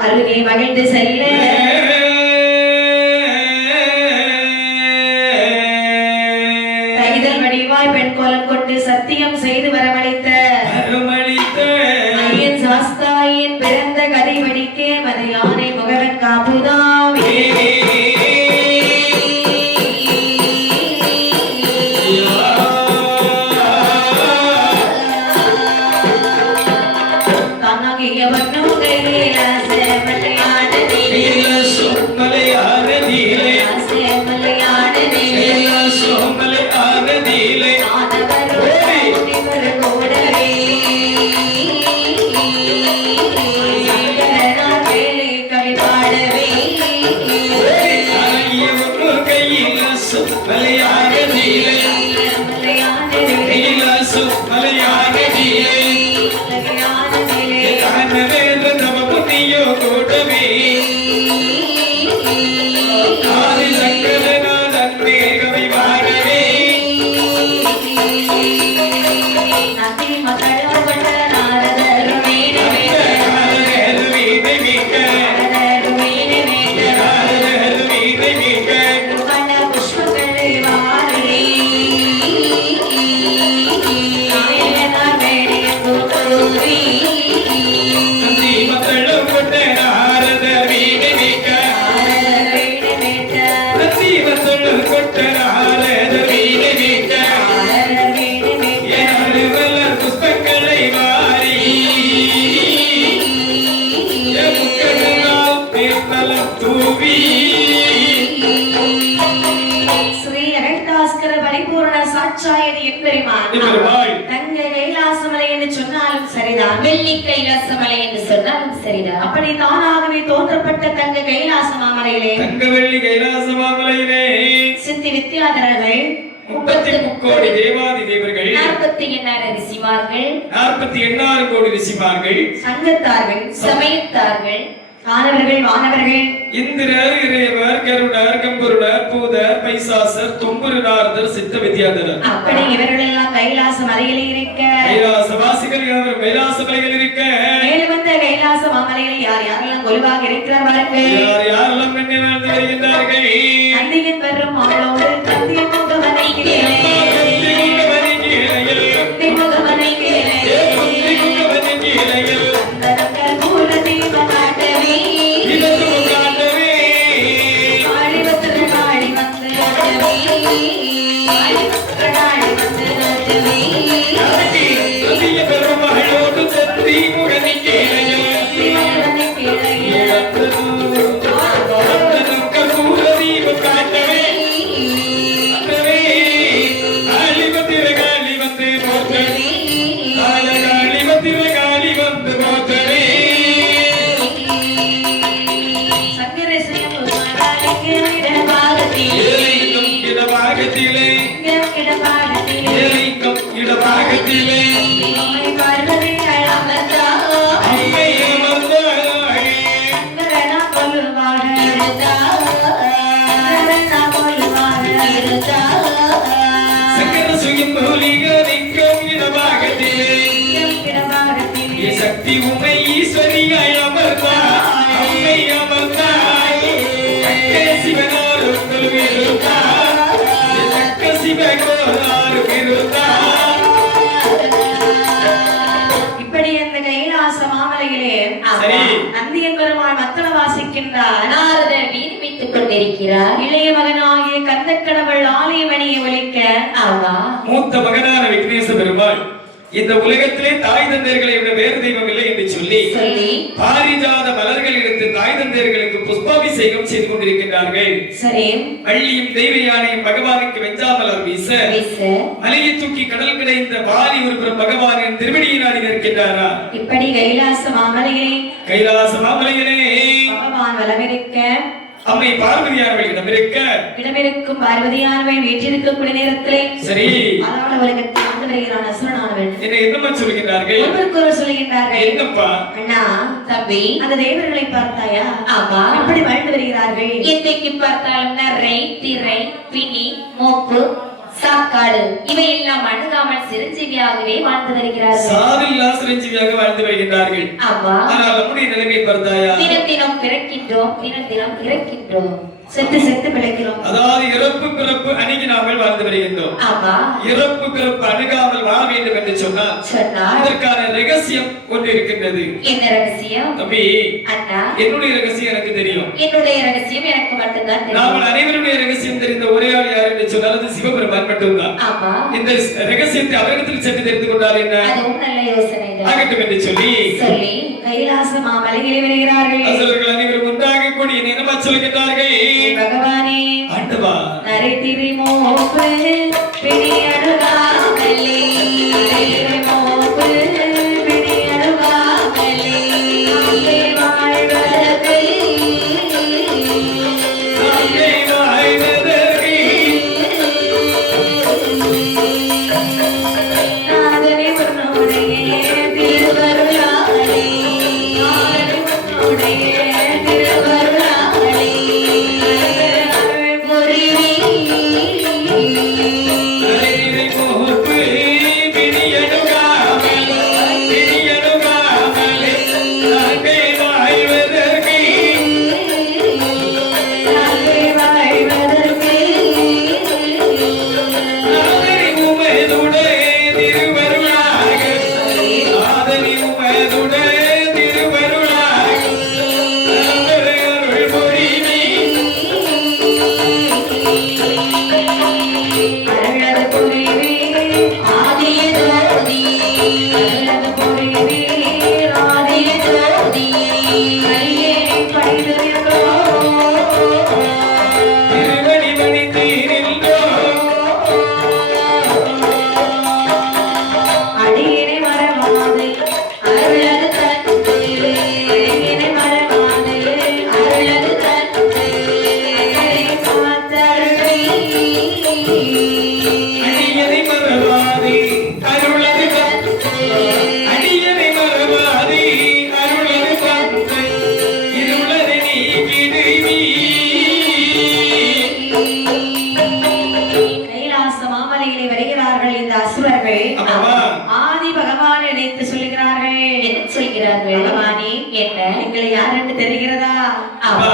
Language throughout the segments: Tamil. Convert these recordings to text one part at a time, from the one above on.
அருகே மகிழ்ந்து செல்ல கைதல் வடிவாய் பெண் கோலம் கொண்டு சத்தியம் செய்து வரவழைத்த ஐயன் சாஸ்தாயின் பிறந்த கதை வடிக்க மதியானை முகவன் காப்புதாவே வெள்ளி கைலாசமலை என்று சொன்னாலும் சரிதான். அப்படி தானாகவே தோன்றப்பட்ட தங்க கைலாச மாமலையிலே தங்க வெள்ளி கைலாச மாமலையிலே சித்தி வித்யாதரர்கள் 33 கோடி தேவாதி தேவர்கள் 48 ரிஷிமார்கள் 48 கோடி ரிஷிமார்கள் சங்கத்தார்கள் சமயத்தார்கள் வானவர்கள் வானவர்கள் இந்திரர் இறைவர் கருடர் கம்பருடர் பூதர் பைசாசர் தொம்புருநாதர் சித்த வித்யாதரர் அப்படி இவர்கள் எல்லாம் கைலாச மலையில் இருக்க கைலாச வாசிகள் யாவர் கைலாச மலையில் இருக்க மேலும் வந்த கைலாச மாமலையில் யார் யாரெல்லாம் கொலுவாக இருக்கிறார்கள் யார் யாரெல்லாம் பெண்ணை வாழ்ந்து வருகின்றார்கள் நந்தியின் வரும் அவளோடு நந்தியின் முகமனை கிளையே முகமனை கிளையே சக்தி உமை ஈஸ்வரியாய் அமர்ந்தாய் அம்மை அமர்ந்தாய் சிவனோரு சிவனோரு இப்படி அந்த கைலாச மாமலையிலே நந்தியன் பெருமாள் மத்தள வாசிக்கின்றார். நாரதர் வீதி வைத்துக் கொண்டிருக்கிறார். இளைய மகனாகிய கந்தக்கடவுள் ஆலயமணியை ஒலிக்க மூத்த மகனான விக்னேச பெருமாள் இந்த உலகத்திலே தாய் தந்தையர்களை விட வேறு தெய்வம் இல்லை என்று சொல்லி பாரிஜாத மலர்கள் எடுத்து தாய் தந்தையர்களுக்கு புஷ்பாபிஷேகம் செய்து கொண்டிருக்கின்றார்கள். சரி, வள்ளியும் தெய்வ யானையும் பகவானுக்கு வெஞ்சாமலர் வீச மலையை தூக்கி கடல் கிடைந்த வாலி ஒருபுறம் பகவானின் திருவடியை நாடி நிற்கின்றாரா. இப்படி கைலாச மாமலையிலே பகவான் வலமிருக்க அம்மை பார்வதியானவள் இடமிருக்கும் பார்வதியானவள் வீற்றிருக்கக்கூடிய நேரத்திலே சரி அதாவது உலகத்தில் வருகிறான் அசுரனானவன். என்னமா சொல்கிறார்கள்? ஒருவருக்கொருவர் சொல்லுகின்றார்கள், என்னப்பா? அண்ணா தம்பி, அந்த தேவர்களை பார்த்தாயா? ஆமா. எப்படி வாழ்ந்து வருகிறார்கள்? எந்தைக்கு பார்த்தாலும் நரை, திரை, பிணி, மோப்பு, சாக்காடு இவையெல்லாம் அணுகாமல் சிரஞ்சீவியாகவே வாழ்ந்து வருகிறார்கள். சாவில்லா சிரஞ்சீவியாக வாழ்ந்து வருகின்றார்கள். ஆமா. ஆனால் நம்முடைய நிலைமை பார்த்தாயா? தினம் தினம் பிறக்கின்றோம், தினம் தினம் இறக்கின்றோம், செத்து செத்து பிழைக்கிறோம். அதாவது இறப்பு பிறப்பு அணுகினாமல் வாழ்ந்து வருகின்றோம். ஆமா. இறப்பு பிறப்பு அணுகாமல் வாழ வேண்டும் என்று சொன்னால் சொன்னால் இதற்கான ரகசியம் ஒன்று இருக்கின்றது. என்ன ரகசியம்? தம்பி, அண்ணா, என்னுடைய ரகசியம் எனக்கு தெரியும். என்னுடைய ரகசியம் எனக்கு மட்டும்தான் தெரியும். நாங்கள் அனைவருடைய ரகசியம் தெரிந்த ஒரே ஆள் யார் என்று சொன்னால் அது சிவபெருமான் மட்டும்தான். ஆமா. இந்த ரகசியத்தை அவரிடத்தில் சென்று தெரிந்து கொண்டால் என்ன அதுவும் நல்ல யோசனை தான். ஆகட்டும் என்று சொல்லி கைலாச மாமலையிலே வருகிறார்கள். அசுரர்கள் அனைவரும் ஒன்றாக கூடி என்னமா சொல்கிறார்கள்? பகவானே, ஆண்டவா, நரை திரி மோப்பு பிணி அணுகாமலே, நரை மோப்பு பிணி அணுகாமலே, அங்கே வாழ்வதற்கு அங்கே வாழ்வதற்கு நாதனே உன்னுடைய திருவருளாலே, நாதனே உன்னுடைய திருவருளாலே, அருள் புரிவி. நரைதிரை மோப்பு பிணியணுகாமலே, பிணியணுகாமலே, அங்கே வாழ்வதற்கு நாதனே வாழ்வதற்கு நாதனி உமதுடைய திருவருளாக, நாதனி உமதுடைய திருவருளாக, அருள் புரிவி. அருளது புரிவி ஆதிய ஜோதி, அருளது புரிவி ஆதிய ஜோதி, கையேறி பணிந்து நின்றோம். திருவடி பணிந்தீரின்றோம். அடியினை மறவாது அருளது தந்து, அடியினை மறவாது அருளது தந்து, அடியை காத்தருளி. அடியனை மறவாதே அருளது காத்து, அடியனை மறவாதே அருளது காத்து, இருளது நீக்கிடுவி. கைலாச மாமலையிலே வருகிறார்கள் இந்த அசுரர்கள். ஆமாவா? ஆதி பகவான் நினைத்து சொல்லுகிறார்கள், என்ன சொல்கிறார்கள்? பகவானே, என்ன? எங்களை யார் என்று தெரிகிறதா? அப்பா,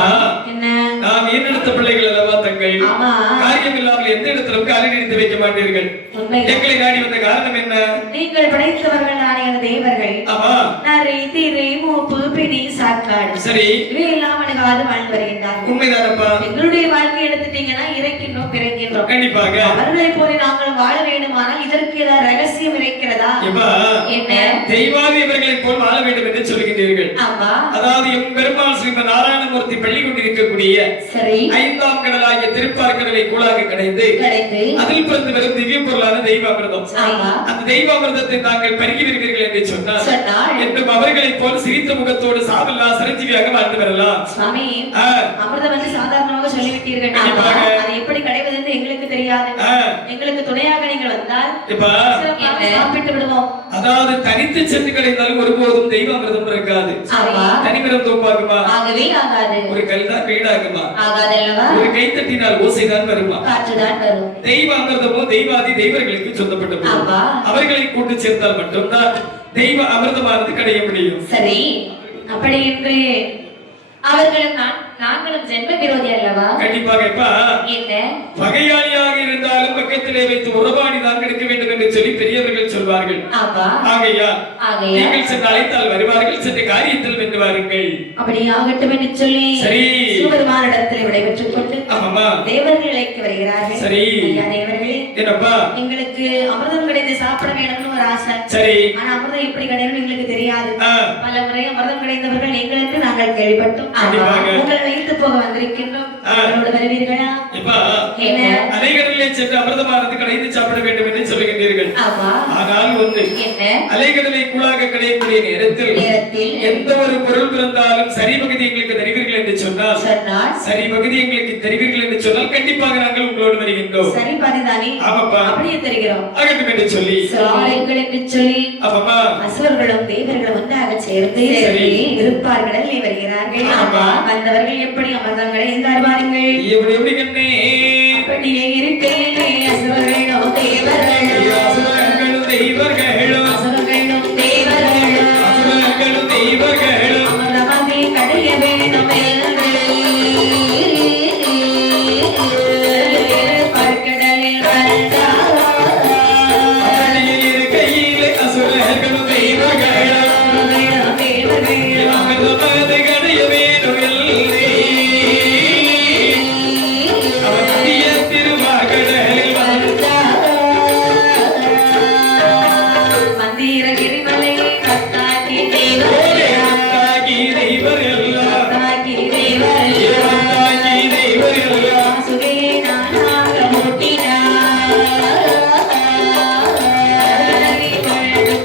என்ன? நாம் என்னெடுத்த பிள்ளைகள் அல்லவா தங்கள்? ஆமா. காரியம் இல்லாமல் எந்த இடத்திலும் காலை நிறுத்தி வைக்க மாட்டீர்கள். உண்மை. எங்களை நாடி வந்த காரணம் என்ன? நீங்கள் படைத்தவர்கள் நாணய தேவர்கள். ஆமா, நரை திரை மூப்பு பிணி சாக்காடு சரி, இவையெல்லாம் அணுகாது வாழ்ந்து வருகின்றார்கள். உண்மைதானப்பா? எங்களுடைய வாழ்க்கை எடுத்துட்டீங்கன்னா இறக்கின்றோம் பிறக்கின்றோம். கண்டிப்பாக. அவர்களை போல நாங்கள் வாழ வேண்டுமானால் இதற்கு ஏதாவது ரகசியம் இருக்கிறதா? இப்பா, என்ன? தெய்வாதி இவர்களை போல் வாழ வேண்டும் என்று சொல்கின்றீர்கள். ஆமா. அதாவது எம் பெருமாள் ஸ்ரீமன் நாராயணமூர்த்தி பள்ளி கொண்டிருக்கக்கூடிய சரி. ஐந்தாம் கடலாகிய திருப்பார்கடலை கூழாக கடைந்து கிடைத்து அதில் பிறந்து வரும் திவ்ய பொருளான தெய்வாமிர்தம். ஆமா. அந்த தெய்வாமிர்தத்தை தாங்கள் பருகி வருவீர்கள் என்று சொன்னால் சொன்னால் என்றும் அவர்களைப் போல் சிரித்த முகத்தோடு சாவல்லா சிரஞ்சீவியாக வாழ்ந்து வரலாம். சுவாமி, ஆ, அமிர்தம் வந்து சாதாரணமாக சொல்லிவிட்டீர்கள். கண்டிப்பாக. அதை எப்படி கிடைவது என்று எங்களுக்கு தெரியாது. ஆ, எங்களுக்கு துணையாக நீங்கள் வந்தால் இப்பா, சிறப்பாக என்ன? சாப்பிட்டு விடுவோம். அதாவது தனித்து சென்று கிடைத்தாலும் ஒருபோதும் தெய்வாமிர்தம் இருக்காது. ஆமா. தனிமிரம் தோப்பாகுமா? ஆகவே ஆகாது. ஒரு கல்தான் வீடாகுமா? ஆகாதல்லவா? ஒரு கைத்தட்டினால் ஓசைதான் வருமா? காற்றுதான் வரும். தெய்வ அமிர்தமோ தெய்வாதி தெய்வர்களுக்கு சொந்தப்பட்ட பொருள். ஆமா. அவர்களை கூட்டு சேர்ந்தால் மட்டும்தான் தெய்வ அமிர்தமானது கிடைக்க முடியும். சரி. அப்படி என்று அவர்களும் நாங்களும் ஜென்ம விரோதி அல்லவா? கண்டிப்பாக. இப்ப என்ன? பகையாளியாக இருந்தாலும் பக்கத்திலே வைத்து உறவாடி தான் கிடைக்க வேண்டும் என்று சொல்லி பெரியவர்கள் சொல்வார்கள். ஆமா. ஆகையா ஆகையா நீங்கள் சென்று அழைத்தால் வருவார்கள், சென்ற காரியத்தில் வென்று வாருங்கள். அப்படி ஆகட்டும் என்று சொல்லி சரி. சிவபெருமானிடத்தில் விடைபெற்றுக் கொண்டு ஆமாமா, தேவர்கள் இழைக்கு வருகிறார்கள். சரி. ஐயா தேவர்களே, என்னப்பா? எங்களுக்கு அமிர்தம் கிடைத்து சாப்பிட வேணும்னு ஒரு ஆசை. சரி. ஆனா அமிர்தம் எப்படி கிடைக்கும் எங்களுக்கு தெரியாது. ஆ, பல முறை அமிர்தம் கிடைத்தவர்கள் எங்களுக்கு நாங்கள் கேள்விப்பட்டோம். கண்டிப்பாக. உங்களை வைத்து போக வந்திருக்கின்றோம். ஆ. எங்களோடு வருவீர்களா? இப்பா, என்ன? அலைகடலிலே சென்று அமிர்தமானது கிடைத்து சாப்பிட வேண்டும் என்று சொல்லுகின்றீர்கள். ஆமா. ஆனால் ஒன்று, என்ன? அலைகடலை கூழாக கிடைக்கக்கூடிய நேரத்தில் எந்த ஒரு பொருள் பிறந்தாலும் சரி பகுதி எங்களுக்கு தருவீர்கள் என்று சொன்னால் சொன்னால் சரி பகுதி எங்களுக்கு தருவீர்கள் என்று சொன்னால் கண்டிப்பாக நாங்கள் உங்களோடு வருகின்றோம். சரி பாதிதானே ஆமாப்பா. அப்படியே தெரிகிறோம். ஆகட்டும் என்று சொல்லி சாலைகள் என்று சொல்லி ஆமாப்பா. அசுரர்களும் தேவர்களும் ஒன்றாக சேர்ந்து சரி. இருப்பார்கள் வருகிறார்கள். ஆமா. வந்தவர்கள் எப்படி அமர்ந்தாங்களே என்றார் பாருங்கள். எப்படி எப்படி கண்ணே அப்படியே இருக்கையிலே அசுரர்களும் தேவர்களும் அசுரர்களும் தெய்வர்களும் அசுரர்களும் தேவர்களும் அசுரர்களும் தெய்வர்களும் அமரமாக கடைய வேணும் என்று பார்க்கடலில் வந்தார். அப்படியே இருக்கையிலே அசுரர்களும் தெய்வர்களும் தேவர்களும் அமிர்தமது கடைய வேணும் எல்லை. அவர் புதிய திருவாகடலில் மந்திரகிரி மலையை கத்தாக்கி தாக்கி தெய்வர் எல்லாம் கத்தாக்கி தேவர் தாக்கி தெய்வர் எல்லாம் சுகையை நானாக மூட்டினார்.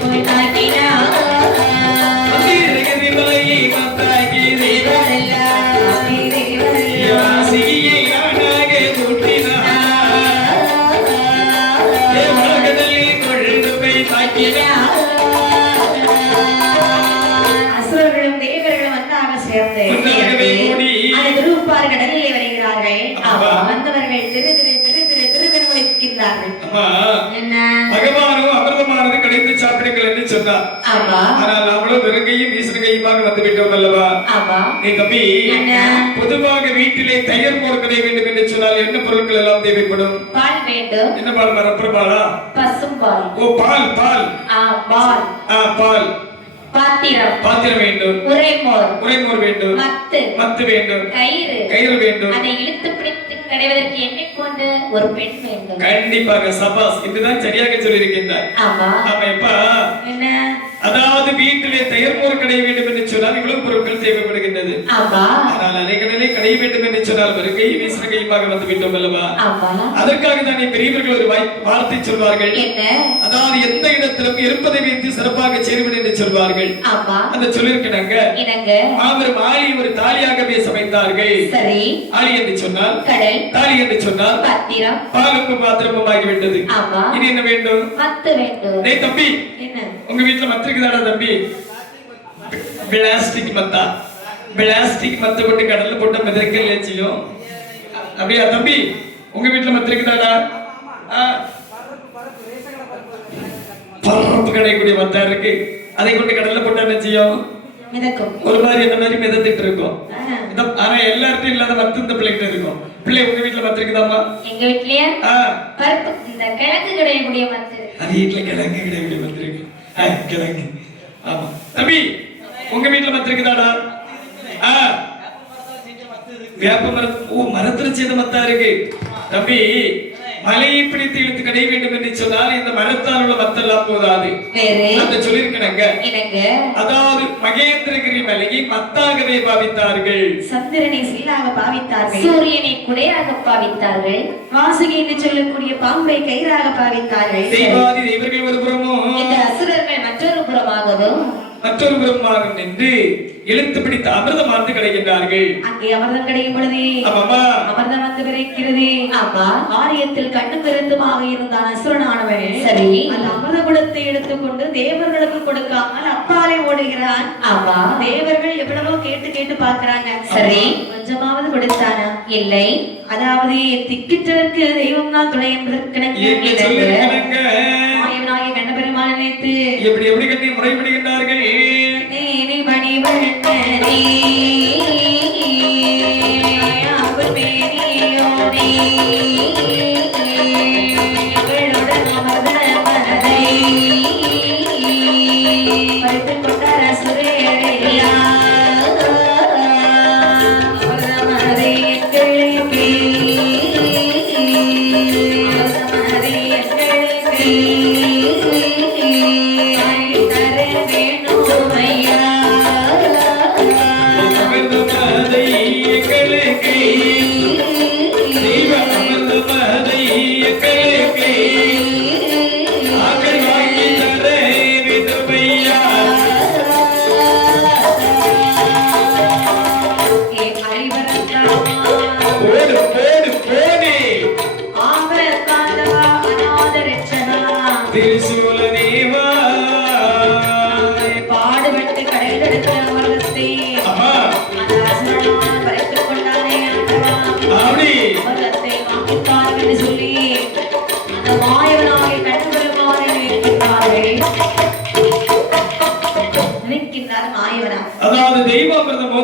போய் தாக்கினார். மந்திரகிரி மலையை தாக்கி தெய்வர் சிகியை நானாக கூட்டினார். தேவகடலில் கொழுந்து போய் தாக்கினார். அசுரர்களும் தேவர்களும் ஒன்றாக சேர்ந்து ஒன்றாகவே கூடி திருப்பார் கடலில் வருகிறார்கள். ஆமா. வந்தவர்கள் திருவிருக்கிறார்கள். அம்மா என்ன பகவானும் அமிர்தமானது கிடைத்து சாப்பிடுங்கள் என்று சொன்னார். ஆமா ஆனால் நாமளும் வெறுங்கையும் வீசுகையுமாக வந்து விட்டோம் அல்லவா? ஆமா நீ தம்பி என்ன? பொதுவாக வீட்டிலே தயிர் மோர் கிடை வேண்டும் என்று சொன்னால் என்ன பொருட்கள் எல்லாம் தேவைப்படும்? பால் வேண்டும் என்ன பால்? மரப்பருப்பாலா? பசும்பால் ஓ பால் பால் பால் பால் பாத்திரம் பாத்திரம் வேண்டும். உரைமோர் உரைமோர் வேண்டும். மத்து வேண்டும். கயிறு வேண்டும். அதை இழுத்து பிடித்து கடைவதற்கு என்னை போன்ற ஒரு பெண் வேண்டும். கண்டிப்பாக சபாஸ் இதுதான் சரியாக சொல்லியிருக்கின்றார். ஆமா ஆமாப்பா. என்ன அதாவது வீட்டிலே தயிர் மோர் கடை வேண்டும் என்று சொன்னால் இவ்வளவு பொருட்கள் தேவைப்படுகின்றது. ஆமா ஆனால் அதைகளிலே கடை வேண்டும் என்று சொன்னால் வருகை வீசுகையுமாக வந்து விட்டோம் அல்லவா? ஆமா அதற்காக தானே பெரியவர்கள் ஒரு வார்த்தை சொல்வார்கள். என்ன? அதாவது எந்த இடத்திலும் இருப்பதை வைத்து சிறப்பாக சேருவது என்று சொல்வார்கள். ஆமா அந்த சொல்லிருக்கிறாங்க. இனங்க மாபெரும் ஆளி ஒரு தாலியாகவே சமைத்தார்கள். சரி ஆளி என்று சொன்னால் கடல் தாலி என்று சொன்னால் பாத்திரம் பாலுக்கும் பாத்திரமும் ஆகிவிட்டது. ஆமா இனி என்ன வேண்டும்? மத்து வேண்டும். டேய் தம்பி என்ன உங்க வீட்டுல மத்து இருக்குதாடா தம்பி? பிளாஸ்டிக் மத்தா? பிளாஸ்டிக் மத்து போட்டு கடல்ல போட்டு மிதக்கல் ஏச்சியும் அப்படியா தம்பி? உங்க வீட்டுல மத்து இருக்குதாடா? பரப்பு கிடைக்கூடிய மத்தா இருக்கு. அதை கொண்டு கடல்ல போட்டா என்ன செய்யும்? மிதக்கும். ஒரு மாதிரி என்ன மாதிரி மிதந்துட்டு இருக்கும். ஆனா எல்லார்ட்டும் இல்லாத மத்து இந்த பிள்ளைகிட்ட இருக்கும். பிள்ளை உங்க வீட்டுல மத்து இருக்குதாம்மா? எங்க வீட்லயே பருப்பு இந்த கிழங்கு கிடையக்கூடிய மத்து. அது வீட்டுல கிழங்கு கிடையாது மத்து இருக்கு. கிழங்கு ஆமா தம்பி உங்க வீட்டுல மத்து இருக்குதாடா? வேப்ப மரத்துல செய்த மத்தா இருக்கு தம்பி. மலையை பிடித்து இழுத்து கடை வேண்டும் என்று சொன்னால் இந்த மரத்தால் உள்ள மத்தெல்லாம் போதாது. அந்த சொல்லிருக்கிறாங்க. அதாவது மகேந்திரகிரி மலையை மத்தாகவே பாவித்தார்கள். சந்திரனை சில்லாக பாவித்தார்கள். சூரியனை குடையாக பாவித்தார்கள். வாசுகி என்று சொல்லக்கூடிய பாம்பை கயிறாக பாவித்தார்கள். தெய்வாதி தெய்வர்கள் ஒரு புறமும் இந்த அசுரர்கள் மற்றொரு புறமாகவும் மற்றொரு புறமாக நின்று இழுத்து பிடித்த அமிர்தமானது கிடைக்கின்றார்கள். அங்கே அமிர்தம் கிடைக்கும் பொழுது அமிர்தம் வந்து கிடைக்கிறது. ஆமா ஆரியத்தில் கண்ணும் கருத்துமாக இருந்தான் அசுரனானவன். சரி அந்த அமிர்த குடத்தை எடுத்துக்கொண்டு தேவர்களுக்கு கொடுக்காமல் அப்பாலே ஓடுகிறான். ஆமா தேவர்கள் எவ்வளவோ கேட்டு கேட்டு பார்க்கறாங்க. சரி கொஞ்சமாவது கொடுத்தானா? இல்லை. அதாவது திக்கிட்டதற்கு தெய்வம் தான் துணை என்பதற்கு மாயவனாகிய கண்ணபெருமான் நினைத்து எப்படி எப்படி கட்டி முறைப்படுகின்றார்கள். தெய்வ அமிர்தமதை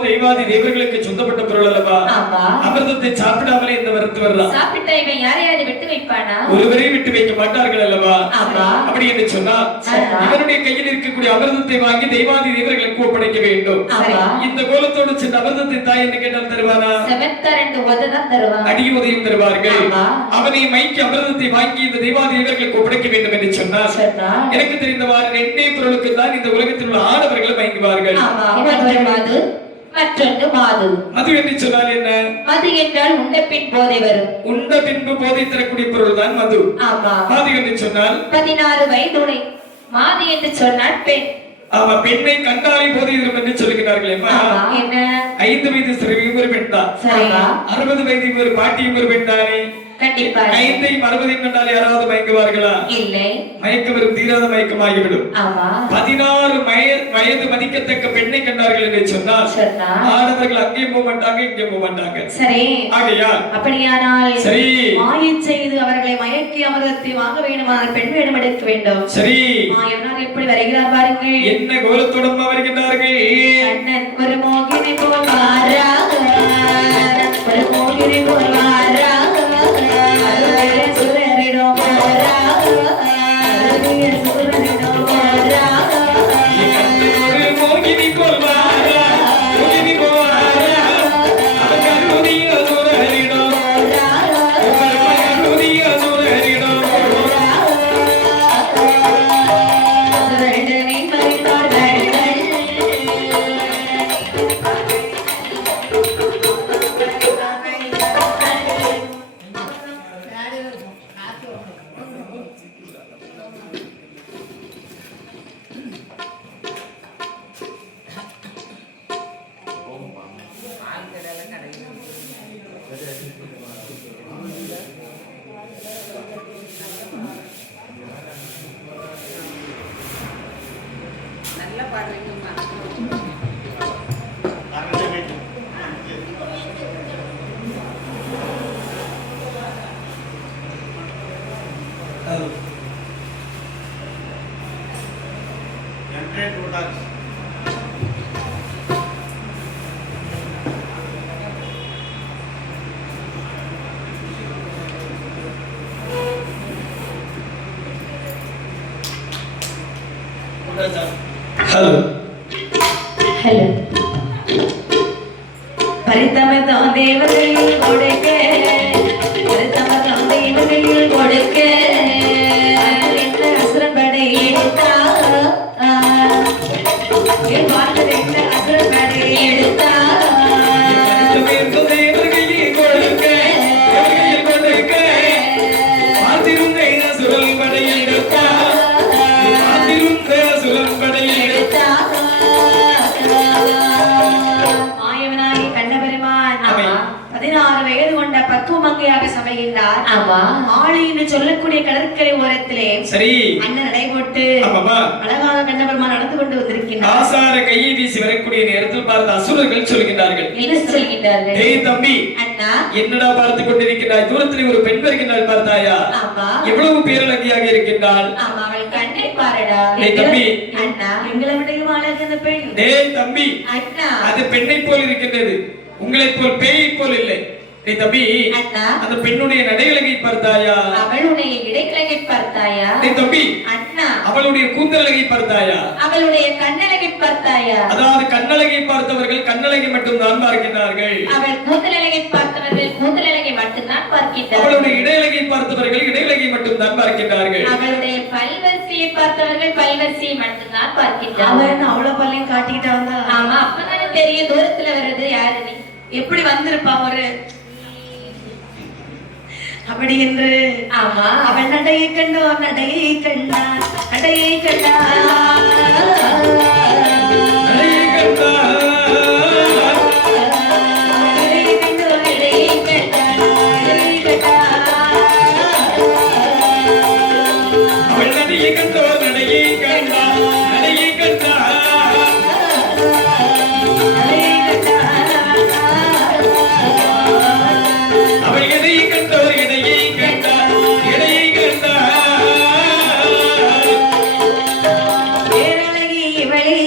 தெய்வாதி தேவர்களுக்கு சொந்தப்பட்ட பொருள் அல்லவா? ஆமா. அமிர்தத்தை சாப்பிடாமலே இந்த வரத்து வரலாம். சாப்பிட்டா இவன் யாரையாவது விட்டு வைப்பானா? ஒருவரே விட்டு வைக்க மாட்டார்கள் அல்லவா? ஆமா. அப்படி என்று சொன்னால் இவருடைய கையில் இருக்கக்கூடிய அமிர்தத்தை வாங்கி தெய்வாதி தேவர்களுக்கு ஒப்படைக்க வேண்டும். இந்த கோலத்தோடு சென்று அமிர்தத்தை தாய் என்று கேட்டால் தருவானா? செவத்தரண்டு உததான் தருவான். அடி உதயம் தருவார்கள். அவனை மைக்கு அமிர்தத்தை வாங்கி இந்த தெய்வாதி தேவர்களுக்கு ஒப்படைக்க வேண்டும் என்று சொன்னால் எனக்கு தெரிந்தவாறு ரெண்டே பொருளுக்கு தான் இந்த உலகத்தில் உள்ள ஆடவர்கள் மயங்குவார்கள். மது மற்றொன்று மாது. மது என்று சொன்னால் என்ன? மது என்றால் உண்ட பின் போதை வரும். உண்ட பின்பு போதை தரக்கூடிய பொருள் தான் மது. மாது என்று சொன்னால் 16 வயதுடை. மாது என்று சொன்னால் பெண். ஆமா, பெண்ணை கண்டாலே போதை வரும் என்று சொல்லுகிறார்கள். என்ன? 5 வயது சிறுமியும் ஒரு பெண் தான். 60 வயது ஒரு பாட்டியும் ஒரு பெண் தானே. கண்டிப்பா 5ஐயும் 60ஐயும் கண்டால் யாராவது மயங்குவார்களா? இல்லை. மயக்க வரும் தீராத மயக்கமாகிவிடும். 16 வயது மதிக்கத்தக்க பெண்ணை கண்டார்கள் என்று சொன்னால் ஆடவர்கள் அங்கேயும் போக மாட்டாங்க, இங்கேயும் போக மாட்டாங்க. சரி, ஆகையால் அப்படியானால் சரி, மாயை செய்து அவர்களை மயக்கி அமிர்தத்தை வாங்க வேண்டுமானால் பெண் வேடம் எடுக்க வேண்டும். சரி, மாயவனார் எப்படி வருகிறார் பாருங்கள். என்ன கோலத்தோடமா வருகின்றார்கள்? அண்ணன் ஒரு மோகினி போல் வாரா, ஒரு மோகினி போல் வாரா, சுரரிடம் போரா, சுரரிடம் போரா, ஒரு மோகினி போல் வாரா, மோகினி போல் வாரா, அவன் கருதிய சுரரிடம் போரா, கருதிய சுரரிடம் போரா, சுரரிடமே மறித்தார்கள். Hello hello. பரிதமதம் தேவதையில் கொடுக்க, பரிதமதம் தேவதையில் கொடுக்க, என்ன அசுரபடை எடுத்தா, என் வாழ்வில் என்ன அசுரபடை எடுத்தா, மாயவனாகி கண்ணபெருமான் 16 வயது கொண்ட பக்குவமங்கையாக சமைகின்றார். ஆளி என்று சொல்லக்கூடிய கடற்கரை ஓரத்திலே சரி அண்ணன் நடைபோட்டு அழகாக கண்ணபெருமான் நடந்து கொண்டு வந்திருக்கின்றார். ஆசார கையை வீசி வரக்கூடிய நேரத்தில் பார்த்த அசுரர்கள் சொல்கின்றார்கள். என்ன சொல்கின்றார்கள்? ஏய் தம்பி, அண்ணா, என்னடா பார்த்து கொண்டிருக்கிறாய்? தூரத்தில் ஒரு பெண் வருகின்றாள், பார்த்தாயா? எவ்வளவு பேரழகியாக இருக்கின்றாள். அவள் கண்ணை பாருடா. ஏய் தம்பி, அண்ணா, எங்களை விடையும் அழகு அந்த பெண். ஏய் தம்பி, அண்ணா, அது பெண்ணை போல் இருக்கின்றது, உங்களை போல் பேயை போல் இல்லை. ஏய் தம்பி, அண்ணா, அந்த பெண்ணுடைய நடையழகை பார்த்தாயா? அவளுடைய இடைக்கழகை பார்த்தாயா? ஏய் தம்பி, அண்ணா, அவளுடைய கூந்தலழகை பார்த்தாயா? அவளுடைய கண்ணழகை பார்த்தாயா? அதாவது கண்ணழகை பார்த்தவர்கள் கண்ணழகை மட்டும் தான் பார்க்கிறார்கள். அவள் கூந்தலழகை பார்த்தவர்கள் கூந்தலழகை மட்டும் தான் பார்க்கிறார்கள். அவளுடைய இடையழகை பார்த்தவர்கள் இடையழகை மட்டும் தான் பார்க்கிறார்கள். அவளுடைய பல்வரிசையை பார்த்தவர்கள் பல்வரிசையை மட்டும் தான் பார்க்கிறார்கள். அவன் அவ்வளவு பல்லையும் காட்டிக்கிட்டா வந்தா? ஆமா, அப்பதானே தெரியும் தூரத்துல வர்றது யாரு நீ. எப்படி வந்திருப்பா ஒரு அப்படி என்று. ஆமா, அவன் நடையை கண்டோர் நடையை கண்டார், நடையை கண்டார், நடையை கண்டார், நடையை கண்டோர் நடையை கண்டார், நடையை கண்டார், அவள் நடையை கண்டோர் நடையை கண்டார், நடையை கண்டார், நடையை கண்டார், அவள் எதையை கண்டோர் எடையை கண்டார், எடையை கண்டார், பேரழகி இவளே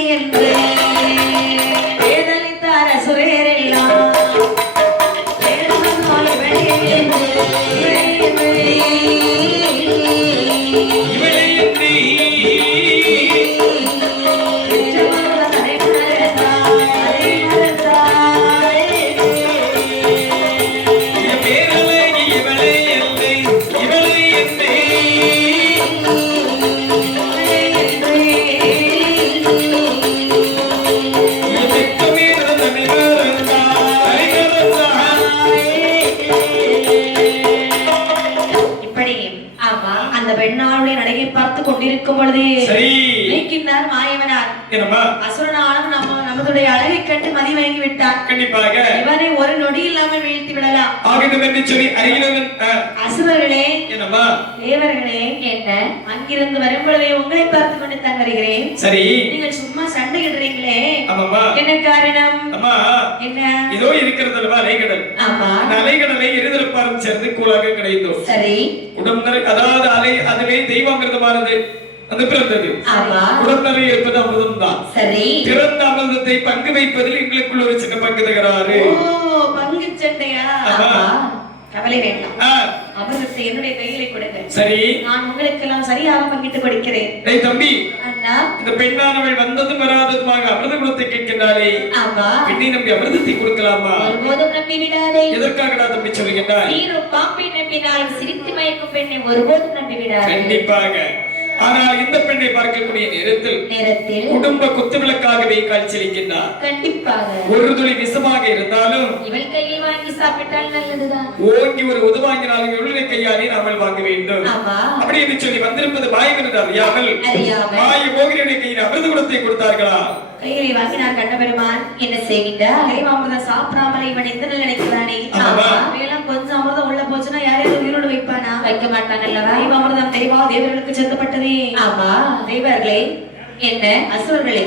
கொண்டிருக்கும் பொழுது சரி நீக்கினார் மாயவனார் என்னம்மா அசுரனாலும் நம்மளுடைய அழகை கண்டு மதிவணங்கி விட்டார். கண்டிப்பாக இவனை ஒரு நொடி இல்லாமல் வீழ்த்தி விடலாம் ஆகிடும் என்று சொல்லி அருகிலவன் அசுரர்களே என்னம்மா தேவர்களே என்ன அங்கிருந்து வரும் பொழுதே உங்களை பார்த்து கொண்டு தான் வருகிறேன். சரி நீங்கள் சும்மா சண்டையிடுறீங்களே ஆமாம்மா என்ன காரணம்? அம்மா என்ன இதோ இருக்கிறது அல்லவா அலைகடல். ஆமா அலைகடலை இருதரப்பாரம் சேர்ந்து கூழாக கிடைத்தோம். சரி உடம்பு அதாவது அலை அதுவே தெய்வாமிர்தமானது அது பிறந்தது. உடம்பு இருப்பது அமிர்தம் தான். சரி பிறந்த அமிர்தத்தை பங்கு வைப்பதில் எங்களுக்குள்ள ஒரு சின்ன பங்கு தகராறு. பங்கு சண்டையா? கவலை வேண்டாம், அமிர்தத்தை என்னுடைய கையிலே கொடுங்க. சரி நான் உங்களுக்கு எல்லாம் சரியாக பங்கிட்டு கொடுக்கிறேன். டேய் தம்பி அண்ணா இந்த பெண்ணானவள் வந்ததும் வராததுமாக அமிர்த குலத்தை கேட்கின்றாளே. ஆமா பெண்ணை நம்பி அமிர்தத்தை கொடுக்கலாமா? ஒருபோதும் நம்பி விடாதே. எதற்காகடா தம்பி சொல்லுகின்றாய்? நீரும் பாம்பை நம்பினாலும் சிரித்து மயக்கும் பெண்ணை ஒருபோதும் நம்பி விடாதே. கண்டிப்பாக. ஆனால் இந்த பெண்ணை பார்க்கக்கூடிய நேரத்தில் குடும்ப குத்துவிளக்காகவே காட்சியளிக்கின்றார். கண்டிப்பாக ஒரு துளி விஷமாக இருந்தாலும் இவள் கையில் வாங்கி சாப்பிட்டால் நல்லதுதான். ஓங்கி ஒரு உது வாங்கினாலும் இவளுடைய கையாலே நாமல் வாங்க வேண்டும். அப்படி என்று சொல்லி வந்திருப்பது மாயவனது அறியாமல் மாய மோகினியுடைய கையில் அமிர்த குடத்தை கொடுத்தார்களா? கையிலே வாங்கி நான் கண்ட பெருமான் என்ன செய்கின்றார்? கைவாமிரதம் சாப்பிடாமல் இவன் எந்த நிலை நினைக்கிறானே. மேலும் கொஞ்சம் அமிர்தம் உள்ள போச்சுன்னா யாரையாவது உயிரோடு வைப்பானா? வைக்க மாட்டான் அல்லவா? கைவாமிரதம் தெய்வா தேவர்களுக்கு செலுத்தப்பட்டதே. ஆமா தெய்வர்களே என்ன அசுரர்களே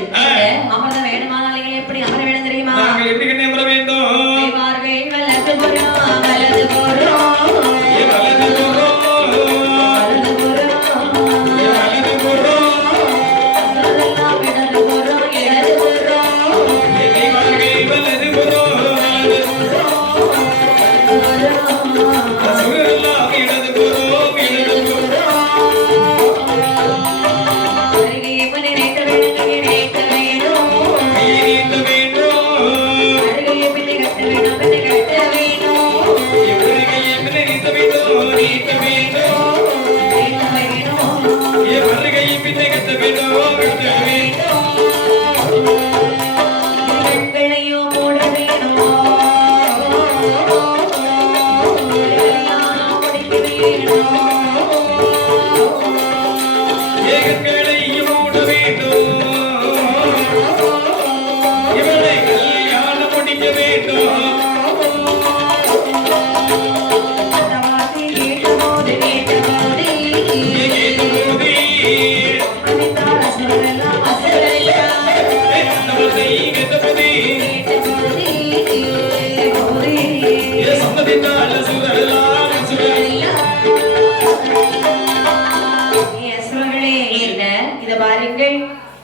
அமிர்தம் வேணுமானால் நீங்கள் எப்படி அமர வேணும் தெரியுமா? நாங்கள் எப்படி கண்ணே அமர வேண்டும்? தேவார்கள் வலது புறம் வலது புறம்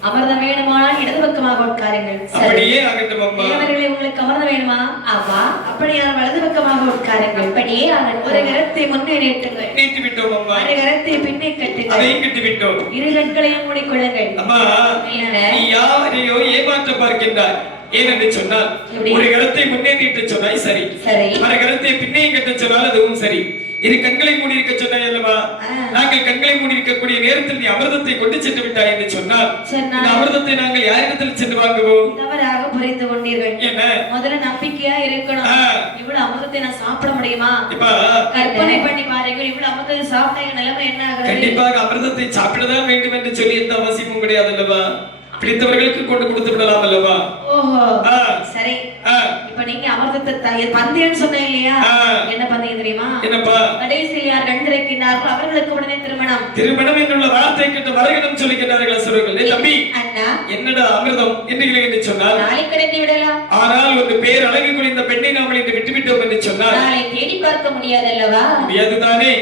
அமிர்தம் வேணுமானால் இடது பக்கமாக உட்காருங்கள். அப்படியே ஆகட்டும் அம்மா. தேவர்களே உங்களுக்கு அமிர்தம் வேணுமா? ஆமா. அப்படியால் வலது பக்கமாக உட்காருங்கள். அப்படியே ஆகட்டும். ஒரு கரத்தை முன்னே நீட்டுங்கள். நீட்டி விட்டோம் அம்மா. ஒரு கரத்தை பின்னே கட்டுங்கள். அதையும் கட்டி விட்டோம். இரு கண்களையும் மூடிக்கொள்ளுங்கள். அம்மா நீ யாரையோ ஏமாற்ற பார்க்கின்றாய். ஏனென்று சொன்னால் ஒரு கரத்தை முன்னே நீட்ட சொன்னாய் சரி, மறு கரத்தை பின்னே கட்ட சொன்னால் அதுவும் சரி. இரு கண்களை மூடி இருக்க சொன்னாய் அல்லவா? நாங்கள் கண்களை மூடி இருக்கக்கூடிய நேரத்தில் நீ அமிர்தத்தை கொண்டு சென்று விட்டாய் என்று சொன்னால் இந்த அமிர்தத்தை நாங்கள் யாரிடத்தில் சென்று வாங்குவோம்? தவறாக புரிந்து கொண்டீர்கள். என்ன முதல்ல நம்பிக்கையா இருக்கணும். இவ்வளவு அமிர்தத்தை நான் சாப்பிட முடியுமா? கற்பனை பண்ணி பாருங்கள். இவ்வளவு அமிர்தத்தை சாப்பிட்ட நிலைமை என்ன ஆகுது? கண்டிப்பாக அமிர்தத்தை சாப்பிடதான் வேண்டும் என்று சொல்லி எந்த அவசியமும் கிடையாது அல்லவா? பிடித்தவர்களுக்கு கொண்டு கொடுத்து விடலாம் அல்லவா? ஓஹோ சரி. இப்ப நீங்க அமிர்தத்தை பந்தயம்னு சொன்னேன் இல்லையா? என்ன பந்தயம் தெரியுமா? என்னப்பா? கடைசியில் யார் கண்டிருக்கிறார்களோ அவர்களுக்கு உடனே திருமணம். திருமணம் என்னுள்ள வார்த்தை கேட்டு வருகணும் சொல்லிக்கிறார்கள் அசுரர்கள். தம்பி அண்ணா என்னடா அமிர்தம் என்று சொன்னால் நாளை கடந்து விடலாம். ஆனால் ஒரு பேர் அழகு குறைந்த பெண்ணை நாமல் இன்று விட்டுவிட்டோம் என்று சொன்னால் நாளை தேடி பார்க்க முடியாது அல்லவா? முடியாதுதானே.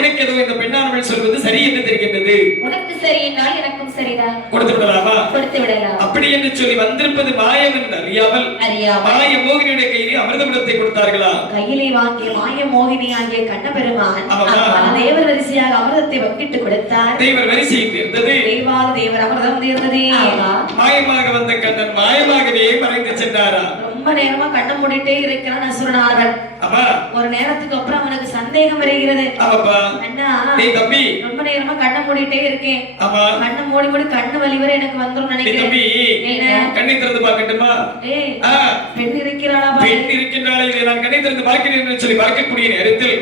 எனக்கு ஏதோ இந்த பெண்ணானவள் சொல்வது சரி என்று தெரிகின்றது. உனக்கு சரி என்றால் எனக்கும் சரிதான். கொடுத்து விடலாமா? கொடுத்து விடலாம். அப்படி என்று சொல்லி வந்திருப்பது மாயம் என்று அறியாமல் மாய மோகினியுடைய கையிலே அமிர்தமிடத்தை கொடுத்தார்களா? கையிலே வாங்கிய மாய மோகினி ஆகிய கண்ணபெருமான் தேவர் வரிசையாக அமிர்தத்தை வங்கிட்டு கொடுத்தார். தேவர் வரிசை இருந்தது. தேவாத தேவர் அமிர்தம் தீர்ந்தது. மாயமாக வந்த கண்ணன் மாயமாகவே மறைந்து சென்றாரா? ரொம்ப நேரமா கண்ணை மூடிட்டே இருக்கிறான் அசுரனானவன். ஒரு நேரத்துக்கு அப்புறம் அவனுக்கு சந்தேகம் வருகிறது. அண்ணா தம்பி ரொம்ப நேரமா கண்ணை மூடிட்டே இருக்கேன். கண்ணை மூடி மூடி கண்ணு வலி வரை எனக்கு வந்துரும் நினைக்கிறேன். கண்ணை திறந்து பார்க்கட்டுமா? பெண் இருக்கிறாளா? பெண் இருக்கின்றாளே, நான் கண்ணை திறந்து பார்க்கிறேன் என்று சொல்லி பார்க்கக்கூடிய நேரத்தில்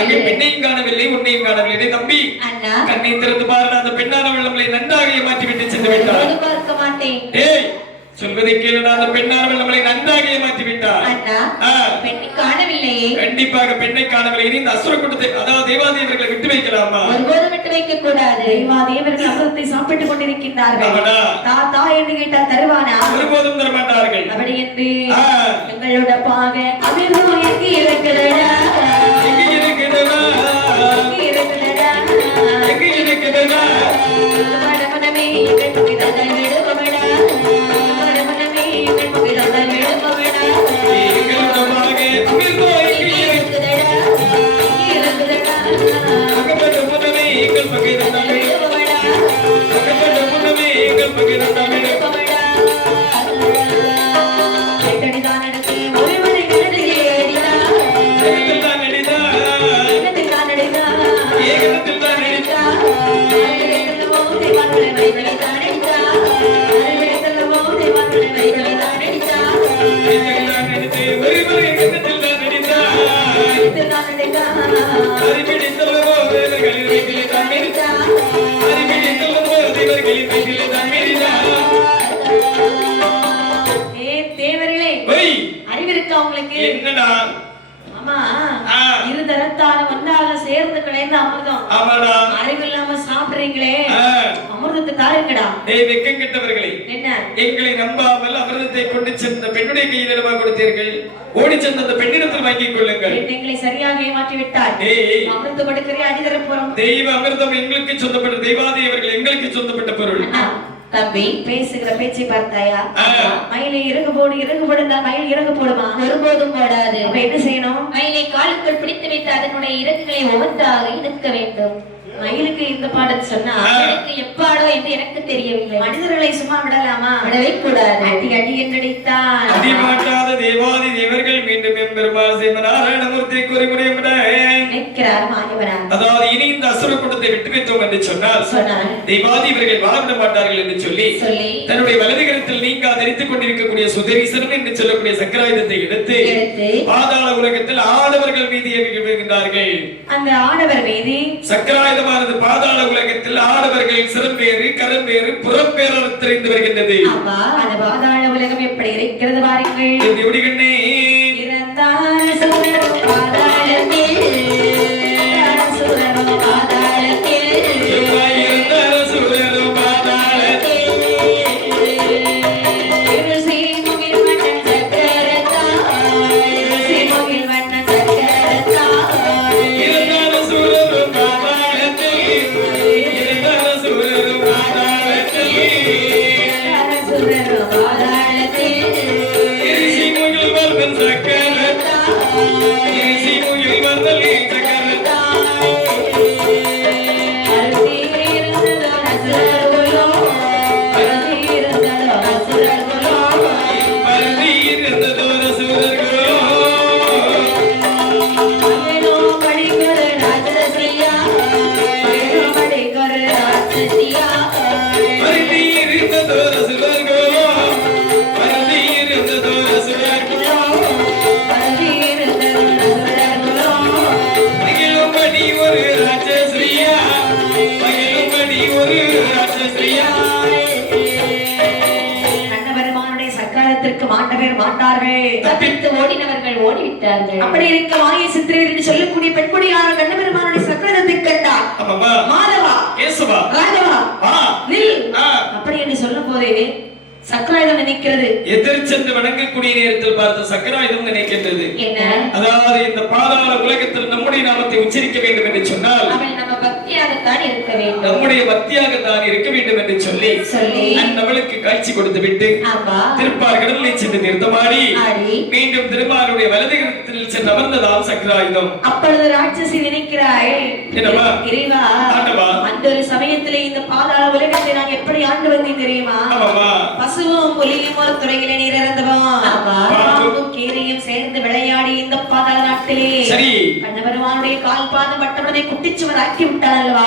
அங்கே பெண்ணையும் காணவில்லை, உன்னையும் காணவில்லை. தம்பி கண்ணை திறந்து பாரு, அந்த பெண்ணானவள் நம்மளை நன்றாக ஏமாற்றி விட்டு சென்று விட்டார். பார்க்க மாட்டேன். சொல்வதை கேளு, அந்த பெண்ணானவள் நம்மளை நன்றாக ஏமாற்றி விட்டார். பெண்ணை காணவில்லையே. கண்டிப்பாக பெண்ணை காணவில்லை. இந்த அசுர கூட்டத்தை, அதாவது தேவாதேவர்களை விட்டு வைக்கலாமா? ஒருபோதும் விட்டு வைக்க கூடாது. தேவாதேவர்கள் அமிர்தத்தை சாப்பிட்டுக் கொண்டிருக்கின்றார்கள். தாத்தா என்று கேட்டால் தருவானா? ஒருபோதும் தரமாட்டார்கள். அப்படி என்று எங்களோட பாக அமிர்தம் எங்கே இருக்கிறதா? எங்கே இருக்கிறதா? எங்கே இருக்கிறதா? எங்கே இருக்கிறதா? மனமே எங்கள் புகிதங்கள் விடுபடா. மனமே எங்கள் புகிதங்கள் விடுபடா. எங்களோட பாக அமிர்தம் எங்கே இருக்கிறதா? எங்கே இருக்கிறதா? அகப்பட்ட முன்னமே எங்கள் பகிர்ந்தால் விடுபடா. அகப்பட்ட முன்னமே எங்கள் பகிர்ந்தால் விடுபடா. கேட்டடிதான் எடுத்து ஒருவரை விடுதலை அடிதா. ஏகத்தில் தான் அடிதா. என்னத்தில் தான் அடிதா? ஏகத்தில் தான் அடிதா. அருகிலெல்லவோ தேவான்களை வைத்தலை தான் அடிதா. அருகிலெல்லவோ தேவான்களை வைத்தலை தான் அடிதா. ஏகத்தில் தான் அடித்து ஒருவரை ஏகத்தில் தான் அடிதா. ஏகத்தில் தான் அடிதா. அறிவிடித்தல்லவோ தேவர்களின் வீட்டிலே தான் அடிதா. அறிவிடித்தல்லவோ தேவர்களின் வீட்டிலே தான் அடிதா. தேவர்களே, அறிவிருக்கா உங்களுக்கு? என்னடா? ஆமா, இருதரத்தாலும் ஒன்றாக சேர்ந்து கிடைந்த அமிர்தம். ஆமாடா. அறிவில்லாம சாப்பிடுறீங்களே, அமிர்தத்தை தாருங்கடா. வெக்கம் கெட்டவர்களே, என்ன எங்களை நம்பாமல் அமிர்தத்தை கொண்டு சென்ற பெண்ணுடைய கையிலிடமா கொடுத்தீர்கள். ஓடி சென்ற அந்த பெண்ணிடத்தில் வாங்கிக் கொள்ளுங்கள். எங்களை சரியாக ஏமாற்றி விட்டார். அமிர்தம் கொடுக்கிறே அடிதர போறோம். தெய்வ அமிர்தம் எங்களுக்கு சொந்தப்பட்ட, தெய்வாதேவர்கள் எங்களுக்கு சொந்தப்பட்ட பொருள். தம்பி பேசுகிற பேச்சை பார்த்தாயா? மயிலை இறகு போடு, இறகு போடுந்தால் மயில் இறகு போடுமா? ஒருபோதும் போடாது. அப்ப என்ன செய்யணும்? மயிலை காலுக்குள் பிடித்து வைத்து அதனுடைய இறகுகளை ஒவ்வொன்றாக இழுக்க வேண்டும். மயிலுக்கு இந்த பாடல் சொன்னா எனக்கு எப்பாடோ என்று எனக்கு தெரியவில்லை. மனிதர்களை சும்மா விடலாமா? விடவே கூடாது. அடி அடி என்றடித்தான் அடிமாட்டாத தேவாதி தேவர்கள் மீண்டும் எம்பெருமாள் நாராயணமூர்த்தி குறிமுறை நிற்கிறார் மாயவனார். அதாவது இனி இந்த அசுர கூட்டத்தை விட்டு வைத்தோம் என்று சொன்னால் தேவாதி இவர்கள் வாழவிட மாட்டார்கள் என்று சொல்லி தன்னுடைய வலது கரத்தில் நீங்க தரித்துக் கொண்டிருக்கக்கூடிய சுதரீசனம் என்று சொல்லக்கூடிய சக்கராயுதத்தை எடுத்து பாதாள உலகத்தில் ஆடவர்கள் மீது ஏவுகின்றார்கள். அந்த ஆடவர் மீது சக்கராயுதமானது பாதாள உலகத்தில் ஆடவர்கள் சிறப்பேறு கரம்பேறு புறப்பேறு தெரிந்து வருகின்றது. அந்த பாதாள உலகம் எப்படி இருக்கிறது பாருங்கள். எப்படி கண்ணே? இறந்தார் சூரன் பாதாளத்தில், சூரன் பாதாளத்தில், இருந்தார் சூரன் பாதாளத்தில், சீமுகில் மன்னன் சக்கரத்தாய், சீமுகில் மன்னன் சக்கரத்தாய், இருந்தார் சூரன் பாதாளத்தில், இருந்தார் சூரன் பாதாளத்தில், சூரன் பாதாளத்தில், சீமுகில் மன்னன் சக்கரத்தாய், சீமுகில் மன்னன் தப்பித்து ஓடினவர்கள் ஓடிவிட்டார்கள். அப்படி இருக்க மாய சித்திரர் என்று சொல்லக்கூடிய பெண்குடியான கண்ணபெருமானுடைய சக்கரத்தை கண்டார். மாதவா, கேசவா, ராகவா, நில் அப்படி என்று சொல்லும் போதே சக்கராயுதம் நினைக்கிறது. எதிர் சென்று வணங்கக்கூடிய நேரத்தில் பார்த்த சக்கராயுதம் நினைக்கின்றது. என்ன? அதாவது இந்த பாதாள உலகத்தில் நம்முடைய நாமத்தை உச்சரிக்க வேண்டும் என்று சொன்னால் அவள் நம்ம பக்தியாக பக்தியாகத்தான் இருக்க வேண்டும். நம்முடைய பக்தியாகத்தான் இருக்க வேண்டும் என்று சொல்லி நம்மளுக்கு காட்சி கொடுத்து விட்டு திருப்பார் கடலிலே சென்று நிறுத்தமாடி மீண்டும் திருமாலுடைய வலது கரத்தில் சென்று அமர்ந்ததாம் சக்கராயுதம். அப்பொழுது ராட்சசி நினைக்கிறாய், என்னவா இறைவா, அந்த ஒரு சமயத்திலே இந்த பாதாள உலகத்தை நான் எப்படி ஆண்டு வந்தேன் தெரியுமா? பசுவும் புலியும் ஒரு துறையிலே நீர் இறந்தவன், கீரையும் சேர்ந்து விளையாடி இந்த பாதாள நாட்டிலே கண்ணபெருமானுடைய கால் பாதம் பட்டவுடனே குட்டிச்சுவர் ஆக்கி விட்டார் அல்லவா?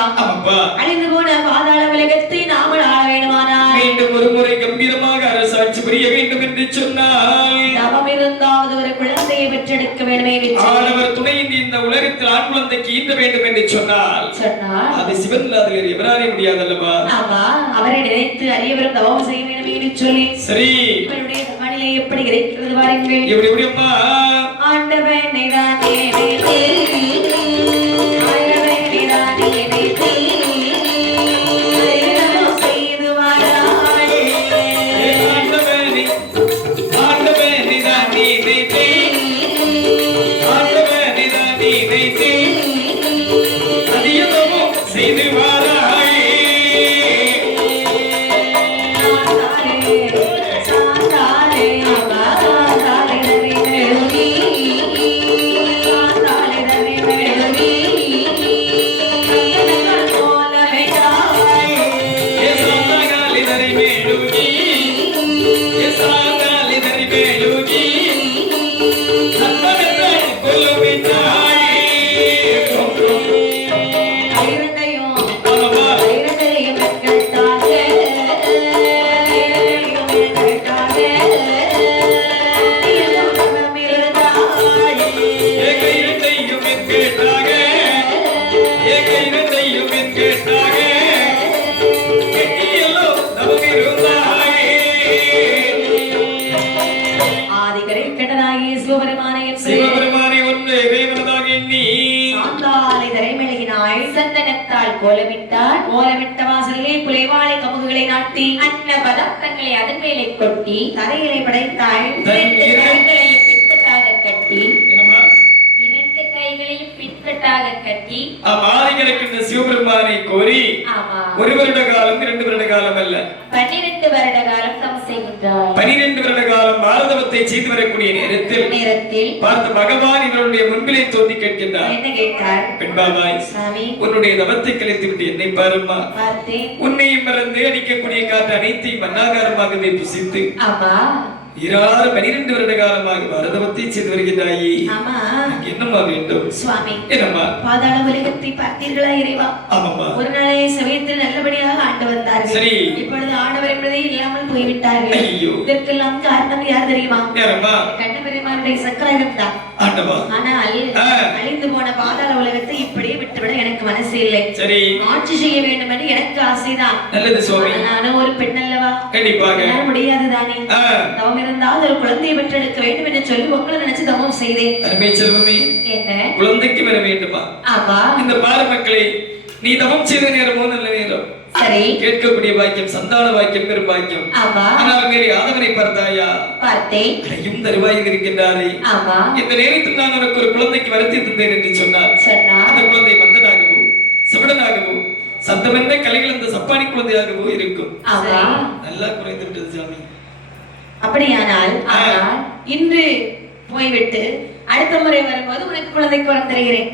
அழிந்து போன பாதாள உலகத்தை நாமல் ஆள வேண்டுமானால் மீண்டும் ஒரு முறை கம்பீரமாக அரசாட்சி புரிய வேண்டும் என்று சொன்னால் தவம் இருந்தாவது ஒரு குழந்தையை பெற்றெடுக்க வேண்டுமே. ஆடவர் துணையின்றி இந்த உலகத்தில் ஆண் குழந்தைக்கு ஈந்த வேண்டும் என்று சொன்னால் அது சிவன் இல்லாத வேறு எவராலே முடியாது அல்லவா? அவரை நினைத்து அறியவரும் தவம் செய்ய வேண்டுமே என்று சொல்லி சரி இவருடைய மனநிலை எப்படி இருக்கிறது பாருங்கள். எப்படி எப்படியம்மா ஆண்டவன் நீதானே சிவபெருமானை ஒன்று இறைவனதாக எண்ணி சாந்தாலை தரைமெழுகினாய், சந்தனத்தால் கோலமிட்டார், கோலமிட்ட வாசலிலே குலைவாழை கமுகுகளை நாட்டி அன்ன பதார்த்தங்களை அதன் மேலே கொட்டி தரையிலை படைத்தாய், இரண்டு கைகளையும் பின்கட்டாக கட்டி ஆதிகிடக்கின்ற சிவபெருமானை கோரி ஒரு வருட காலம் 2 வருட காலம் அல்ல 12 வருட காலம் தவம் செய்கின்றார். 12 வருட காலம் பாரதவத்தை செய்து வரக்கூடிய நேரத்தில் பார்த்த பகவான் இவருடைய முன்பிலே தோன்றி கேட்கின்றார். என்ன கேட்டார்? பெண்பாவாய், உன்னுடைய தவத்தை கலைத்து விட்டு என்னை பாருமா, உன்னையும் மறந்து அடிக்கக்கூடிய காற்று அனைத்தையும் மன்னாகாரமாகவே புசித்து 12 வருட காலமாக பாரதவத்தை செய்து வருகிறாயே, என்னம்மா வேண்டும்? சுவாமி, என்னம்மா? பாதாள உலகத்தை பார்த்தீர்களா இறைவா? ஆமாம்மா. ஒரு நாளை சமயத்தில் நல்லபடியாக ஆண்டு வந்தார்கள். சரி, இப்பொழுது ஆண்டவர் என்பதே இல்லாமல் போய்விட்டார்கள். இதற்கெல்லாம் காரணம் யார் தெரியுமா? கண்ணபெருமானுடைய சக்கராயுதம் தான். ஆனால் அழிந்து போன பாதாள உலகத்தை இப்படியே விட்டுவிட எனக்கு மனசு இல்லை. சரி, ஆட்சி செய்ய வேண்டும் என்று எனக்கு ஆசைதான். நல்லது சுவாமி. நானும் ஒரு பெண் அல்லவா? கண்டிப்பாக முடியாது தானே. தவம் இருந்தால் ஒரு குழந்தையை பெற்றெடுக்க வேண்டும் என்று சொல்லி உங்களை நினைச்சு தவம் செய்தேன். அருமை செல்வமே, என்ன குழந்தைக்கு வர வேண்டுமா? ஆமா. இந்த பாரு மக்களே, நீ தவம் செய்த நேரமோ நல்ல நேரம். சரி, கேட்கக்கூடிய பாக்கியம் சந்தான பாக்கியம் பெரும் பாக்கியம். ஆமா. ஆனால் மேலே ஆதவனை பார்த்தாயா? பார்த்தேன். அடையும் தருவாயில் இருக்கின்றாரே. ஆமா. இந்த நேரத்தில் நான் உனக்கு ஒரு குழந்தைக்கு வருத்தி தந்தேன் என்று சொன்னார். அந்த குழந்தை மந்தனாகவோ சிவடனாகவோ சத்தமென்ன கலைகள் அந்த சப்பானி குழந்தையாகவோ இருக்கும். நல்லா குறைந்து விட்டது சாமி. அப்படியானால் இன்று போய்விட்டு அடுத்த முறை வரும்போது உனக்கு குழந்தைக்கு வரம் தருகிறேன்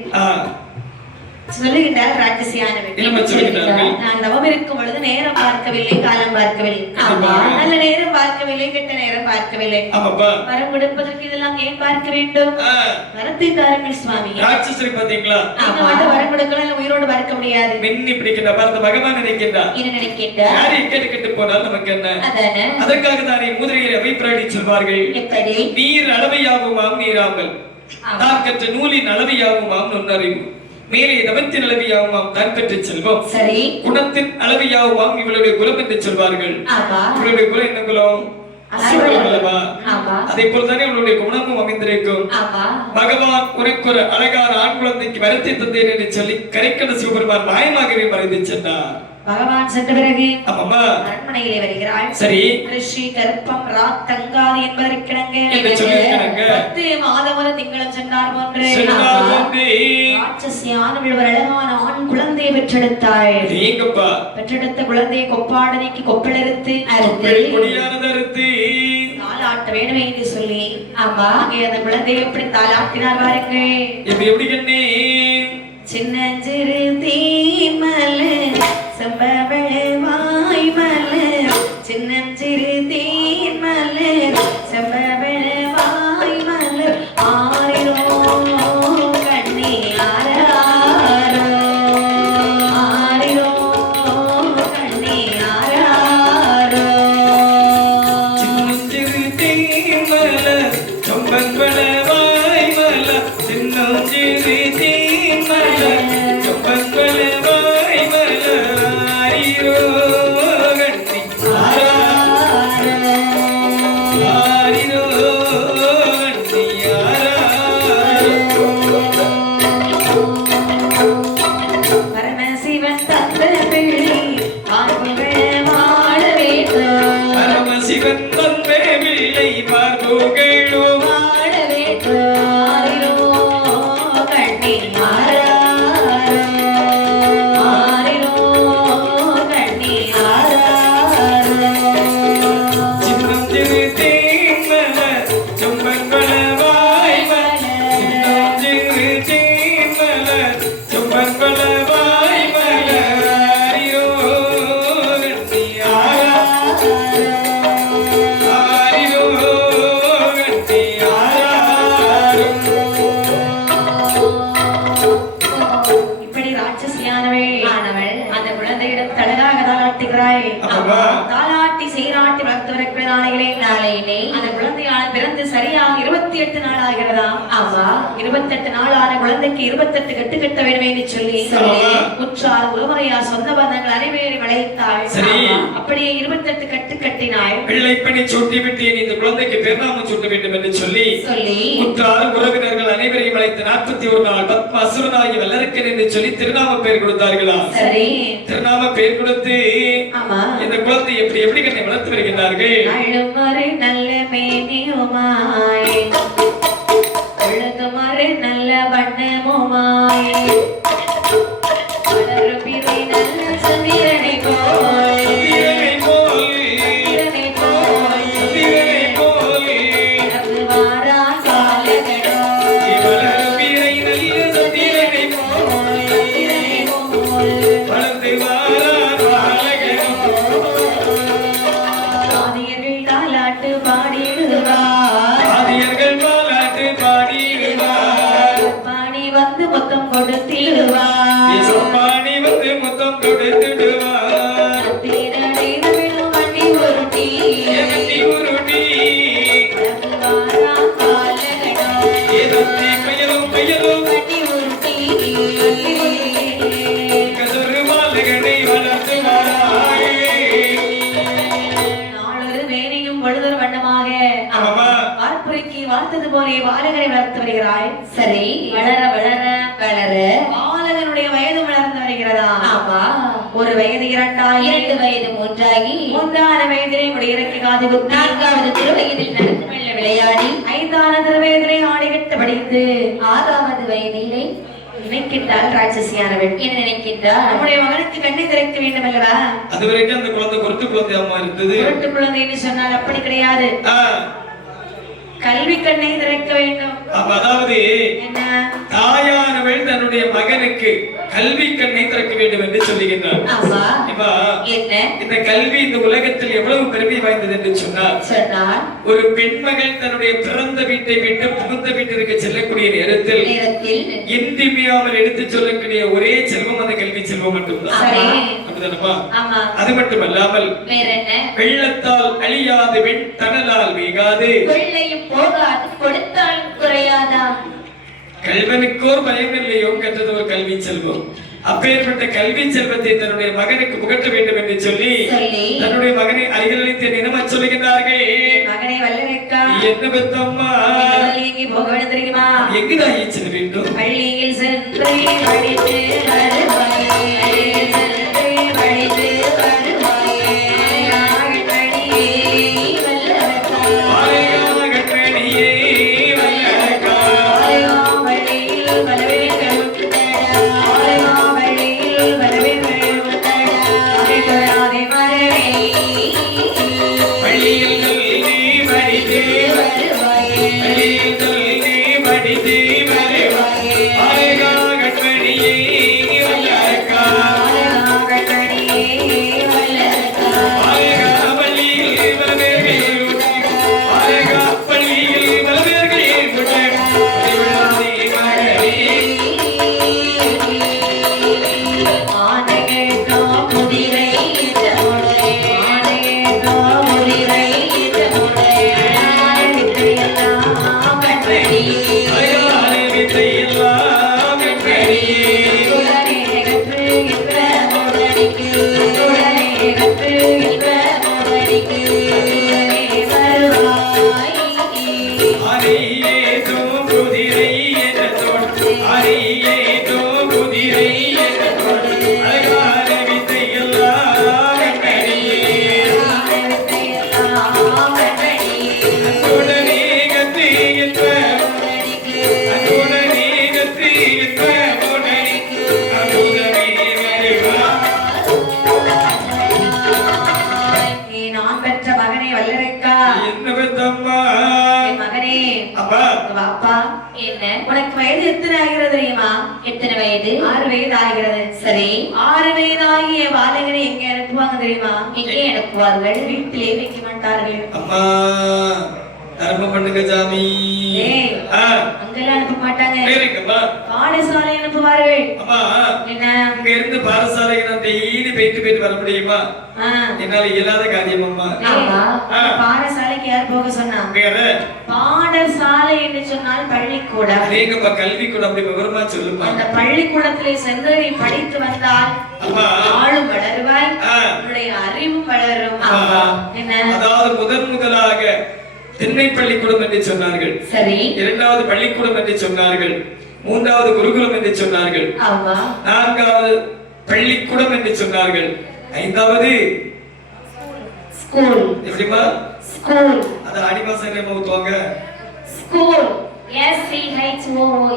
சொல்லுகின்றார் ராட்சசியானவன். நான் தவம் இருக்கும் பொழுது நேரம் பார்க்கவில்லை, காலம் பார்க்கவில்லை, நல்ல நேரம் பார்க்கவில்லை, கெட்ட நேரம் பார்க்கவில்லை. வரம் கொடுப்பதற்கு இதெல்லாம் ஏன் பார்க்க வேண்டும்? வரத்தை தாருங்கள் சுவாமி. ராட்சசி பாத்தீங்களா? வரம் கொடுக்கலாம், உயிரோடு பார்க்க முடியாது. மின்னி பிடிக்கின்ற பார்த்த பகவான் நினைக்கின்றார். என்ன நினைக்கின்றார்? யாரை கெட்டு போனால் நமக்கு என்ன? அதற்காக தானே மூதிரையை அவைப்பிராடி சொல்வார்கள். எப்படி? நீர் அளவையாகுமாம் நீராமல், தான் கற்ற நூலின் அளவையாகுமாம் நுண்ணறிவு, மேலே தவத்தின் அளவியாகுமாம் தான் பெற்ற செல்வம், சரி குணத்தின் அளவியாகுமாம் இவளுடைய குலம் என்று சொல்வார்கள். இவளுடைய குலம் என்ன குலம்? அதே போல்தானே இவளுடைய குணமும் அமைந்திருக்கும். பகவான் உனக்கு ஒரு அழகான ஆண் குழந்தைக்கு வரத்தை தந்தேன் என்று சொல்லி கரைக்கட சிவபெருமான் மாயமாகவே மறைந்து சென்றார். பகவான் சென்ற பிறகு அரண்மனையிலே வருகிறாள். சரி, ரிஷி கற்பம் ராத் தங்காது என்பதற்கிணங்க 10 மாதம் ஒரு திங்களும் சென்றார் போன்று ராட்சசியானவள் ஒரு அழகான ஆண் குழந்தை குழந்தையை பெற்றெடுத்தாள். நீங்கப்பா பெற்றெடுத்த குழந்தையை கொப்பாடனைக்கு கொப்பளறுத்து கொடியானது தாலாட்ட வேணுமே என்று சொல்லி ஆமா அங்கே அந்த குழந்தையை எப்படி தாலாட்டினார் பாருங்கள். எப்படி கண்ணே சின்னஞ்சிறு தீமலர் செம்பவள வாய் மலர் சின்னஞ்சிறு தீமலர் செம்பவள வாய் மலர் ஆரிரோ கண்ணே ஆரோ ஆரிரோ கண்ணே ஆரோ சின்னஞ்சிறு தீமலர் செம்பவள வாய் மலர் சின்னஞ்சிறு தீமலர் செம்பவள வாய் மலர் ஆரிரோ கண்ணே ஆரிரோ கண்ணே பரமசிவன் தந்த பிள்ளை பார்ப்புகள் வாழ வேண்டும் பரமசிவன் தந்தை பிள்ளை பார்ப்புகளோ வாழ வேண்டும் ஆரிரோ கண்ணே ஆரிரோ கண்ணே சின்னஞ்சிறு தேன்மலர் செம்பவள வாய் மலர் சின்னஞ்சிறு தேன்மலர் செம்பவள வாய் மலர் ஆரிரோ கண்ணே ஆரிரோ கண்ணே இப்படி ராட்சசியானவள் அந்த குழந்தையிடம் தலகாக தாளாட்டுகிறாய். ஆமா. தாளாட்டி சீராட்டி வளர்த்தவர்கள் நாளையிலே அந்த குழந்தையால் பிறந்து சரியாக 28 நாள் ஆகிறதாம். ஆமா 28 நாளான குழந்தைக்கு 28 கட்டு கட்ட வேண்டும் என்று சொல்லி உற்றார் உறவுறையார் சொந்த பந்தங்கள் அனைவரை வளைத்தாள். சரி. அப்படியே 28 கட்டு கட்டினாள். பிள்ளைப்பணி சூட்டி விட்டேன் இந்த குழந்தைக்கு பெருநாமம் சூட்ட வேண்டும் என்று சொல்லி உற்றார் உறவினர்கள் அனைவரையும் அழைத்து 41 நாள் பத்ம அசுரனாகி வல்லரக்கன் என்று சொல்லி திருநாம பெயர் கொடுத்தார்களா. சரி. திருநாம பெயர் கொடுத்து ஆமா இந்த குழந்தை எப்படி கண்ணை வளர்த்து வருகின்றார்கள். அழுமறை நல்ல மேனியுமாய் அழகுமறை நல்ல வண்ணமுமாய் வளருபிறை நல்ல சந்திரனை போல் சந்திரனை போல் சந்திரனை போல் சந்திரனை போல் இறங்குவாரா காலகடோ வளர்பிறை நல்ல சந்திரனை போல் சந்திரனை போல் வளர்ந்து வாரார் வாழகனோ. ஆதியர்கள் தாலாட்டு பாடிடுவார் ஆதியர்கள் பாலாட்டு பாடிடுவார் பாடி வந்து மொத்தம் கொடுத்திடுவார் இசப்பாணி வந்து முத்தம் கொடுத்துடுவார். தீரடை விழும் வண்டி உருட்டி எவட்டி உருட்டி இறங்குவாரா காலகடோ ஏதத்தி கையலும் வண்டி உருட்டி கதறு மாலகனை வளர்த்து வாராய். நாளொரு வேணியும் பொழுதொரு வண்ணமாக ஆமா. வார்ப்புரைக்கு வார்த்தது போலே பாலகரை வளர்த்து வருகிறாய். சரி வளர வளர வளர பாலகனுடைய வயது வளர்ந்து வருகிறதா. ஆமா ஒரு வயது 2 வயது 3 வயதிலே முடியிறக்கி காது குத்தி 4வது திருவயதில் நடந்து மெல்ல விளையாடி 5வது வயதிலே ஆடி கட்டு படித்து 6வது வயதிலே நினைக்கின்றாள் ராட்சசியானவள். என்ன நினைக்கின்றாள்? நம்முடைய மகனுக்கு கண்ணை திறக்க வேண்டும் அல்லவா. அது வரைக்கும் அந்த குழந்தை பொருட்டு குழந்தை அம்மா இருந்தது. பொருட்டு குழந்தைன்னு சொன்னால் அப்படி கிடையாது. கல்வி கண்ணை திறக்க வேண்டும். அதாவது என்ன தாயானவள் தன்னுடைய மகனுக்கு கல்வி கண்ணை திறக்க வேண்டும் என்று சொல்லுகின்றார். இந்த கல்வி இந்த உலகத்தில் எவ்வளவு பெருமை வாய்ந்தது என்று சொன்னால் ஒரு பெண்மகள் தன்னுடைய பிறந்த வீட்டை விட்டு புகுந்த வீட்டிற்கு செல்லக்கூடிய நேரத்தில் இன்றியமையாமல் எடுத்து சொல்லக்கூடிய ஒரே செல்வம் அந்த கல்வி செல்வம் மட்டும்தான். அது மட்டுமல்லாமல் வெள்ளத்தால் அழியாது வெண் தணலால் வீகாது கொடுத்தால் குறையாதா. கல்வனுக்கோர் பயம் இல்லையோ கற்றது ஒரு கல்வி செல்வம். அப்பேற்பட்ட கல்வி செல்வத்தை தன்னுடைய மகனுக்கு புகட்ட வேண்டும் என்று சொல்லி தன்னுடைய மகனை அருகில் தினமா சொல்லுகின்றார்கள். மகனை வல்லரைக்கா என்ன பெத்தம்மா போக வேண்டும் தெரியுமா? எங்குதான் செல்ல வேண்டும்? பள்ளியில் சென்று படித்து வருவாயே படித்து வருவாயே வல்லரைக்கா வல்லரக்கா உனக்கு வயது எத்தனை ஆகிறது தெரியுமா? எத்தனை வயது? 6 வயது ஆகிறது. சரி, 6 வயதாகிய பாலகனை எங்க அனுப்புவாங்க தெரியுமா? எங்கே அனுப்புவார்கள்? வீட்டிலே வைக்க மாட்டார்கள். அம்மா தர்மம் பண்ணுங்க சாமி. அங்கெல்லாம் அனுப்ப மாட்டாங்க. சரிங்கம்மா. பாடசாலை அனுப்புவார்கள். அம்மா என்ன இங்க இருந்து பாடசாலைக்கு நான் டெய்லி போயிட்டு வர முடியுமா? என்னால இயலாத காரியம் அம்மா. பாடசாலைக்கு யார் போக சொன்னா? பாடசாலை என்று சொன்னால் பள்ளிக்கூடம். நீங்கப்பா கல்விக்கூடம் அப்படி விவரமா சொல்லுமா. அந்த பள்ளிக்கூடத்திலே சென்று நீ படித்து வந்தால் ஆளும் வளருவாய், உன்னுடைய அறிவும் வளரும். என்ன அதாவது முதலாக திண்ணை பள்ளிக்கூடம் என்று சொன்னார்கள். சரி, இரண்டாவது பள்ளிக்கூடம் என்று சொன்னார்கள், மூன்றாவது குருகுலம் என்று சொன்னார்கள், நான்காவது பள்ளிக்கூடம் என்று சொன்னார்கள், ஐந்தாவது ஸ்கூல். எப்படிமா? ஸ்கூல். அது ஆடி மாசம் என்ன ஊத்துவாங்க? ஸ்கூல். SCHOOL.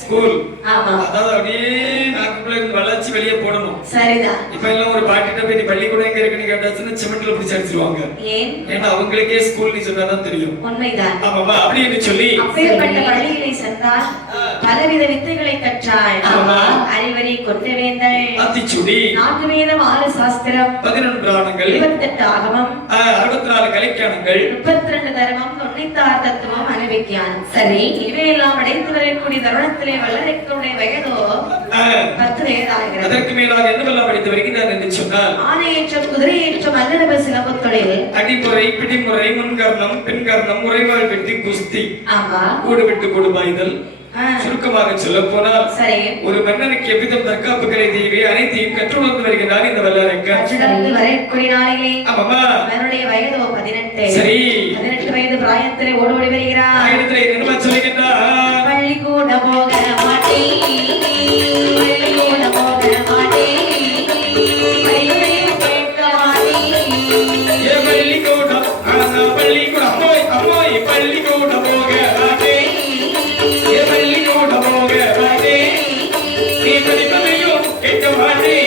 ஸ்கூல். ஆமா. அதாவது அப்படியே நாக்குக்குள்ள இருந்து வளர்ச்சி வெளியே போடணும். சரிதான். இப்ப எல்லாம் ஒரு பாட்டிட்ட போய் நீ பள்ளிக்கூடம் எங்க இருக்குன்னு கேட்டாச்சுன்னா சிமெண்ட்ல பிடிச்சு அடிச்சிருவாங்க. ஏன்? ஏன்னா அவங்களுக்கே ஸ்கூல் நீ சொன்னாதான் தெரியும். உண்மைதான். ஆமாமா. அப்படின்னு சொல்லி அப்பேற்பட்ட பள்ளிகளை சென்றால் பலவித வித்தைகளை கற்றாள். அறிவரை கொண்டு வேந்தள், அத்திச்சுடி, 4 வேதம், 6 சாஸ்திரம், 11 புராணங்கள், 28 ஆகமம், 64 கலைக்கானங்கள், 32 தர்மம், 96 தத்துவம், அனுவிஞ்ஞானம். சரி, இவையெல்லாம் அடைந்து வரக்கூடிய தருணத்திலே வல்லரைக்குடைய வயதோ 10 வயது ஆகிறது. அதற்கு மேலாக என்னவெல்லாம் படித்து வருகிறார் என்று சொன்னால் ஆனையேற்றம், குதிரையேற்றம், அல்லரப சிலம்பு தொழில், அடிமுறை, பிடிமுறை, முன்கர்ணம், பின்கர்ணம், முறைவாள் வெட்டி, குஸ்தி, கூடு விட்டு கொடுபாய்தல். சுருக்கமாக சொல்ல போனால் ஒரு மன்னனுக்கு எவ்விதம் தற்காப்பு கலை தேவை அனைத்தையும் கற்றுணர்ந்து வருகிறார் இந்த வல்லரக்கர். வயது 18. சரி, 18 வயது பிராயத்திலே ஓடோடி வருகிறார். சொல்லுகின்றார், பள்ளிக்கூட போக மாட்டேன், பள்ளிக்கூட போக மாட்டேன், பள்ளிக்கூடம் பள்ளிக்கூடம் அம்மாய் பள்ளிக்கூடம் போக மாட்டேன், பள்ளிக்கூடம் போக மாட்டேன், நீ படிப்பதையும் கேட்க மாட்டேன்.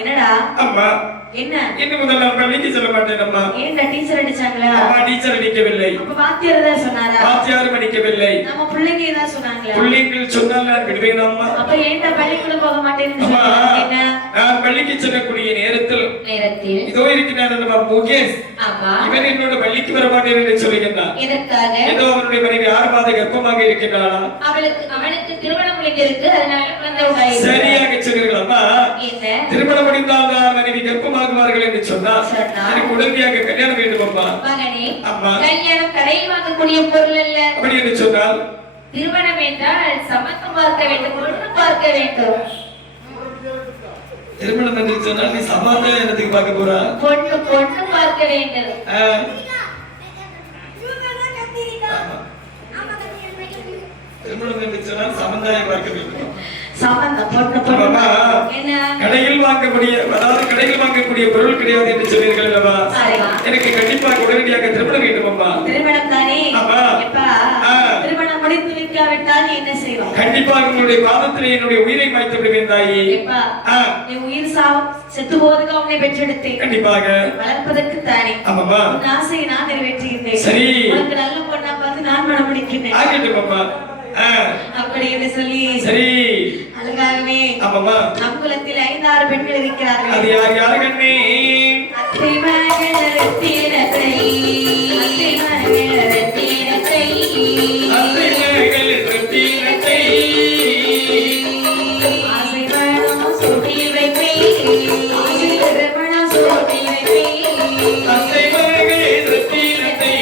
என்னடா அம்மா என்ன இன்னும் முதல்ல பள்ளிக்கு சொல்ல மாட்டேன் அம்மா. ஏன்டா டீச்சர் அடிச்சாங்களா? அம்மா டீச்சர் அடிக்கவில்லை. அப்ப வாத்தியார் தான் சொன்னாரா? வாத்தியார் அடிக்கவில்லை. நம்ம பிள்ளைங்க தான் சொன்னாங்களா? பிள்ளைகள் சொன்னால் நான் விடுவேன் அம்மா. அப்ப ஏன்டா பள்ளிக்குள்ள போக மாட்டேன்னு அம்மா என்ன? நான் பள்ளிக்கு செல்லக்கூடிய நேரத்தில் இதோ இருக்கிறான் நம்ம முகேஷ். இவன் என்னோட பள்ளிக்கு வர மாட்டேன் என்று சொல்லுகிறான். எதற்காக? ஏதோ அவனுடைய மனைவி 6 மாத கர்ப்பமாக இருக்கின்றாளா? அவனுக்கு திருமணம் முடிந்திருக்கு, அதனால குழந்தை உண்டாயிருக்கு. சரியாக சொன்னீர்கள் அம்மா. என்ன? திருமணம் முடிந்தால் தான் மனைவி கர்ப்பமாகுவார்கள் என்று சொன்னால் எனக்கு உடனடியாக கல்யாணம் வேண்டும் அம்மா. மகனே, அம்மா கல்யாணம் கடையில் வாங்கக்கூடிய பொருள் அல்ல. அப்படி என்று சொன்னால் திருமணம் என்றால் சமத்துவம் பார்க்க வேண்டும், ஒன்று பார்க்க வேண்டும். திருமணம் என்று சொன்னால் நீ சமாதானம் என்னத்துக்கு பார்க்க போறா? பொண்ணு பார்க்க வேண்டும். திருமணம் திருமணம் என்று சொன்னால் சம்பந்தாயம் பார்க்க வேண்டும். சம்பந்தம் பொண்ணு என்ன கடையில் வாங்கக்கூடிய, அதாவது கடையில் வாங்கக்கூடிய பொருள் கிடையாது என்று சொன்னீர்கள் அல்லவா? எனக்கு கண்டிப்பாக உடனடியாக திருமணம் வேண்டும் அம்மா. திருமணம் தானே? ஆமா. எப்பா திருமணம் முடித்து வைக்காவிட்டால் என்ன செய்வோம்? கண்டிப்பாக உங்களுடைய பாதத்திலே என்னுடைய உயிரை மாய்த்து விடுவேன் தாயி. எப்பா நீ உயிர் செத்து போவதுக்கு அவனை பெற்றெடுத்தேன். கண்டிப்பாக வளர்ப்பதற்கு தானே. ஆமாமா. உன் ஆசையை நான் நிறைவேற்றுகிறேன். சரி. உனக்கு நல்ல பொண்ணா பார்த்து நான் மனம் முடிக்கிறேன். ஆகட்டும் அம்மா. அப்படி என்று சொல்லி சரி அழகாகவே ஆமாமா நம் குலத்தில் 5-6 பெண்கள் இருக்கிறார்கள். அது யார் யார் கண்ணே? அத்தை மகள் ரத்தினத்தை, அத்தை மகள் ரத்தினத்தை, அத்தை மகள் ரத்தினத்தை, ஆசை மனம் சூட்டி வைப்பேன், ஆசை மனம் சூட்டி வைப்பேன், அத்தை மகள் ரத்தினத்தை,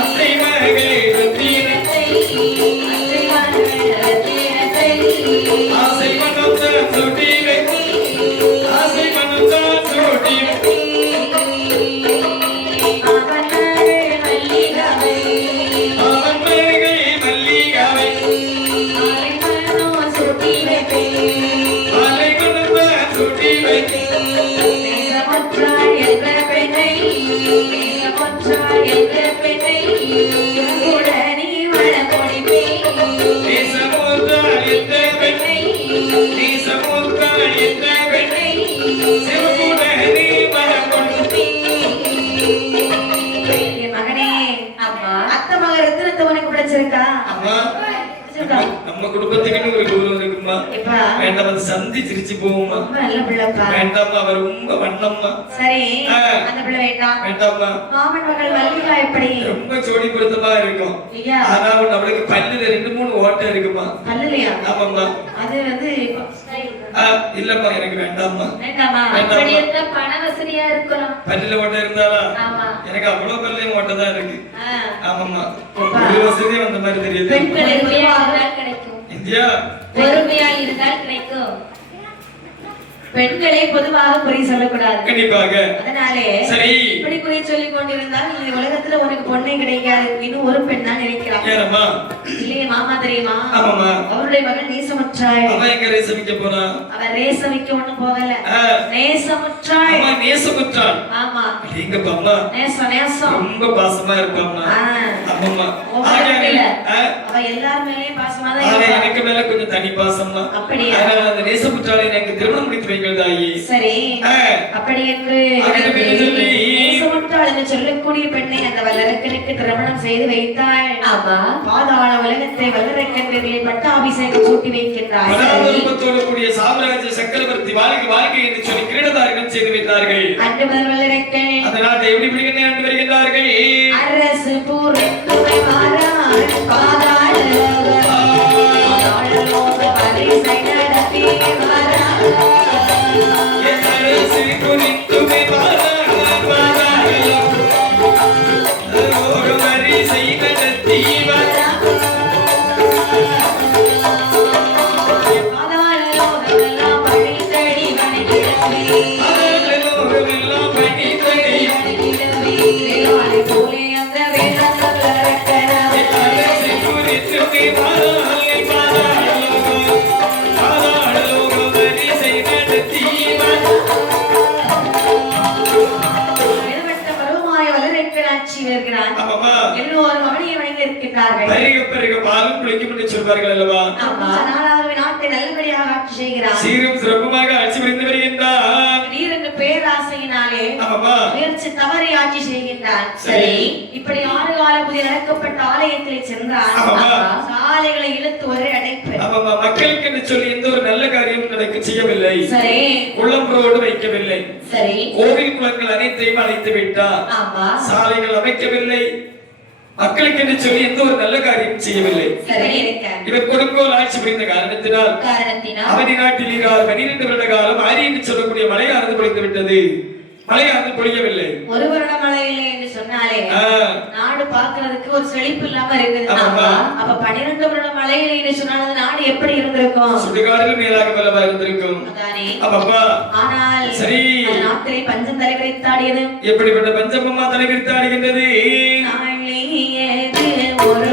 அத்தை மகள் ரத்தினத்தை, ஆசை மனம் தான் சூட்டி வைப்பேன், ஆசை மனம் தான் சூட்டி வைப்பேன், அவன் மல்லிகாவை, அவன் மல்லிகாவை, ஆலை மனம் சூட்டி வைப்பேன், ஆலை மனம் தான் சூட்டி வைப்பேன், நேசமற்றாள் என்ற பெண்ணை, நேசமற்றாள் என்ற பெண்ணை கூட நீ வளம் கொடுப்பேன், நேசமற்றாள் என்ற பெண்ணை, நேசமற்றாள் என்ற பெண்ணை கூட நீ வளம் கொடுப்பேன். என் மகனே, அம்மா அத்தை மக ரத்தினத்தை உனக்கு பிடிச்சிருக்கா? அம்மா நம்ம குடும்பத்துக்குன்னு ஒரு கௌரவம் இருக்குமா? வேண்டாம், அது சந்தி சிரிச்சு போகுமா? நல்ல பிள்ளைப்பா. வேண்டாமா, அவர் ரொம்ப வண்ணம்மா. சரி, அந்த பிள்ளை வேண்டாம். வேண்டாமா. மாமன் மகள் மல்லிகா எப்படி? ரொம்ப ஜோடி பொருத்தமா இருக்கும். ஆனா அவளுக்கு பல்லுல 2-3 ஓட்டை இருக்குமா? பல்லுலையா? ஆமாம்மா. அது வந்து இல்லம்மா, எனக்கு வேண்டாம்மா. வேண்டாமா. அப்படி இருந்தா பண வசதியா இருக்கலாம். பல்லுல ஓட்டை இருந்தாலா? எனக்கு அவ்வளவு பல்லையும் ஓட்டை தான் இருக்கு. ஆமாம்மா, ஒரு வசதி வந்த மாதிரி தெரியுது. பெண்கள் கிடைக்கும். இந்தியா பொறுமையா இருந்தால் கிடைக்கும். பெண்களை பொதுவாக குறை சொல்லக்கூடாது. கண்டிப்பாக. அதனாலே சரி, இப்படி குறை சொல்லிக் கொண்டிருந்தால் இந்த உலகத்துல உனக்கு பொண்ணே கிடைக்காது. இன்னும் ஒரு பெண் தான் நினைக்கிறான். ஏறம்மா? இல்லையே மாமா, தெரியுமா? ஆமாமா. அவருடைய மகள் நேசமற்றாள். அவ எங்க ரேசமிக்க போறா? அவ ரேசமிக்க ஒண்ணும் போகல. நேசமற்றாள். அம்மா நேசமற்றாள். ஆமா. எங்க பாம்மா? நேசம் நேசம். ரொம்ப பாசமா இருப்பாம்மா. ஆமாம்மா. அவ எல்லார் மேலயும் பாசமா தான் இருப்பா. எனக்கு மேல கொஞ்சம் தனி பாசம்மா. அப்படியே. அதனால அந்த நேசமற்றாளை எனக்கு திருமணம் முடித்து வைங்கள் தாயி. சரி. அப்படி என்று நேசமற்றாள் என்று சொல்லக்கூடிய பெண்ணை அந்த வல்லரக்கனுக்கு திருமணம் செய்து வைத்தாள். ஆமா. பாதாள உலகத்தை வல்லரக்கன்களை பட்டாபிஷேகம் சூட்டி வைக்கின்றார். பராபரத்தோடு கூடிய சாம்ராஜ்ய சக்கரவர்த்தி வாழ்க்கை என்று சொல்லி கிரீடதாரிகள் செய்து வைத்தார்கள். அன்று முதல் வல்லரக்கன் அந்த நாட்டை எப்படி பிடிக்கணும் ஆண்டு வருகின்றார்கள். அரசு பூரணை மாறார் பாதாள லோக பரிசை நடத்தி மாறார். அரசு குறித்துமை மாறார் பாதாள லோக பரிசை நடத்தி மாறார். பாதாள லோகமெல்லாம் பணித்தடி வணங்கிடவே, பாதாள லோகமெல்லாம் பணித்தடி வணங்கிடவே, போலே அந்த வேதங்கள் அரக்கனவே. அரசு குறித்துமை மாறார் பாதாள லோக பரிசை நடத்தி எல்லோரும் அவனையே வணங்கி இருக்கின்றார்கள். பாலும் குளிக்கும் என்று சொல்வார்கள் அல்லவா? நாட்டை நல்லபடியாக ஆட்சி செய்கிறார். சீரும் சிறப்புமாக ஆட்சி புரிந்து வருகின்றார். திடீரென்று பேராசையினாலே முயற்சி தவறி ஆட்சி செய்கின்றார். சரி, இப்படி 6 கால புதிய நடக்கப்பட்ட ஆலயத்திலே சென்றார். சாலைகளை இழுத்து ஒரே அடைப்பு. மக்களுக்கு என்று சொல்லி எந்த ஒரு நல்ல காரியம் நடக்க செய்யவில்லை. சரி, குளம்பரோடு வைக்கவில்லை. சரி, கோவில் குளங்கள் அனைத்தையும் அழைத்து விட்டார். சாலைகள் அமைக்கவில்லை. மக்களுக்கு என்று சொல்லி எந்த ஒரு நல்ல காரியம் செய்யவில்லை. இவர் கொடுங்கோல் ஆட்சி புரிந்த காரணத்தினால் அவதி நாட்டில் 12 வருட காலம் ஆரி என்று சொல்லக்கூடிய மழையானது பொழிந்து விட்டது. மழையானது பொழியவில்லை. ஒரு வருட மழை இல்லை என்று சொன்னாலே நாடு பார்க்கிறதுக்கு ஒரு செழிப்பு இல்லாம இருக்குது. அப்ப 12 வருட மழை இல்லை என்று சொன்னால நாடு எப்படி இருந்திருக்கும்? சுடுகாடுகள் மேலாக பலவா இருந்திருக்கும். ஆனால் சரி, நாட்டிலே பஞ்சம் தலைவிரித்தாடியது. எப்படிப்பட்ட பஞ்சம் அம்மா தலைவிரித்தாடுகின்றது? ஒரு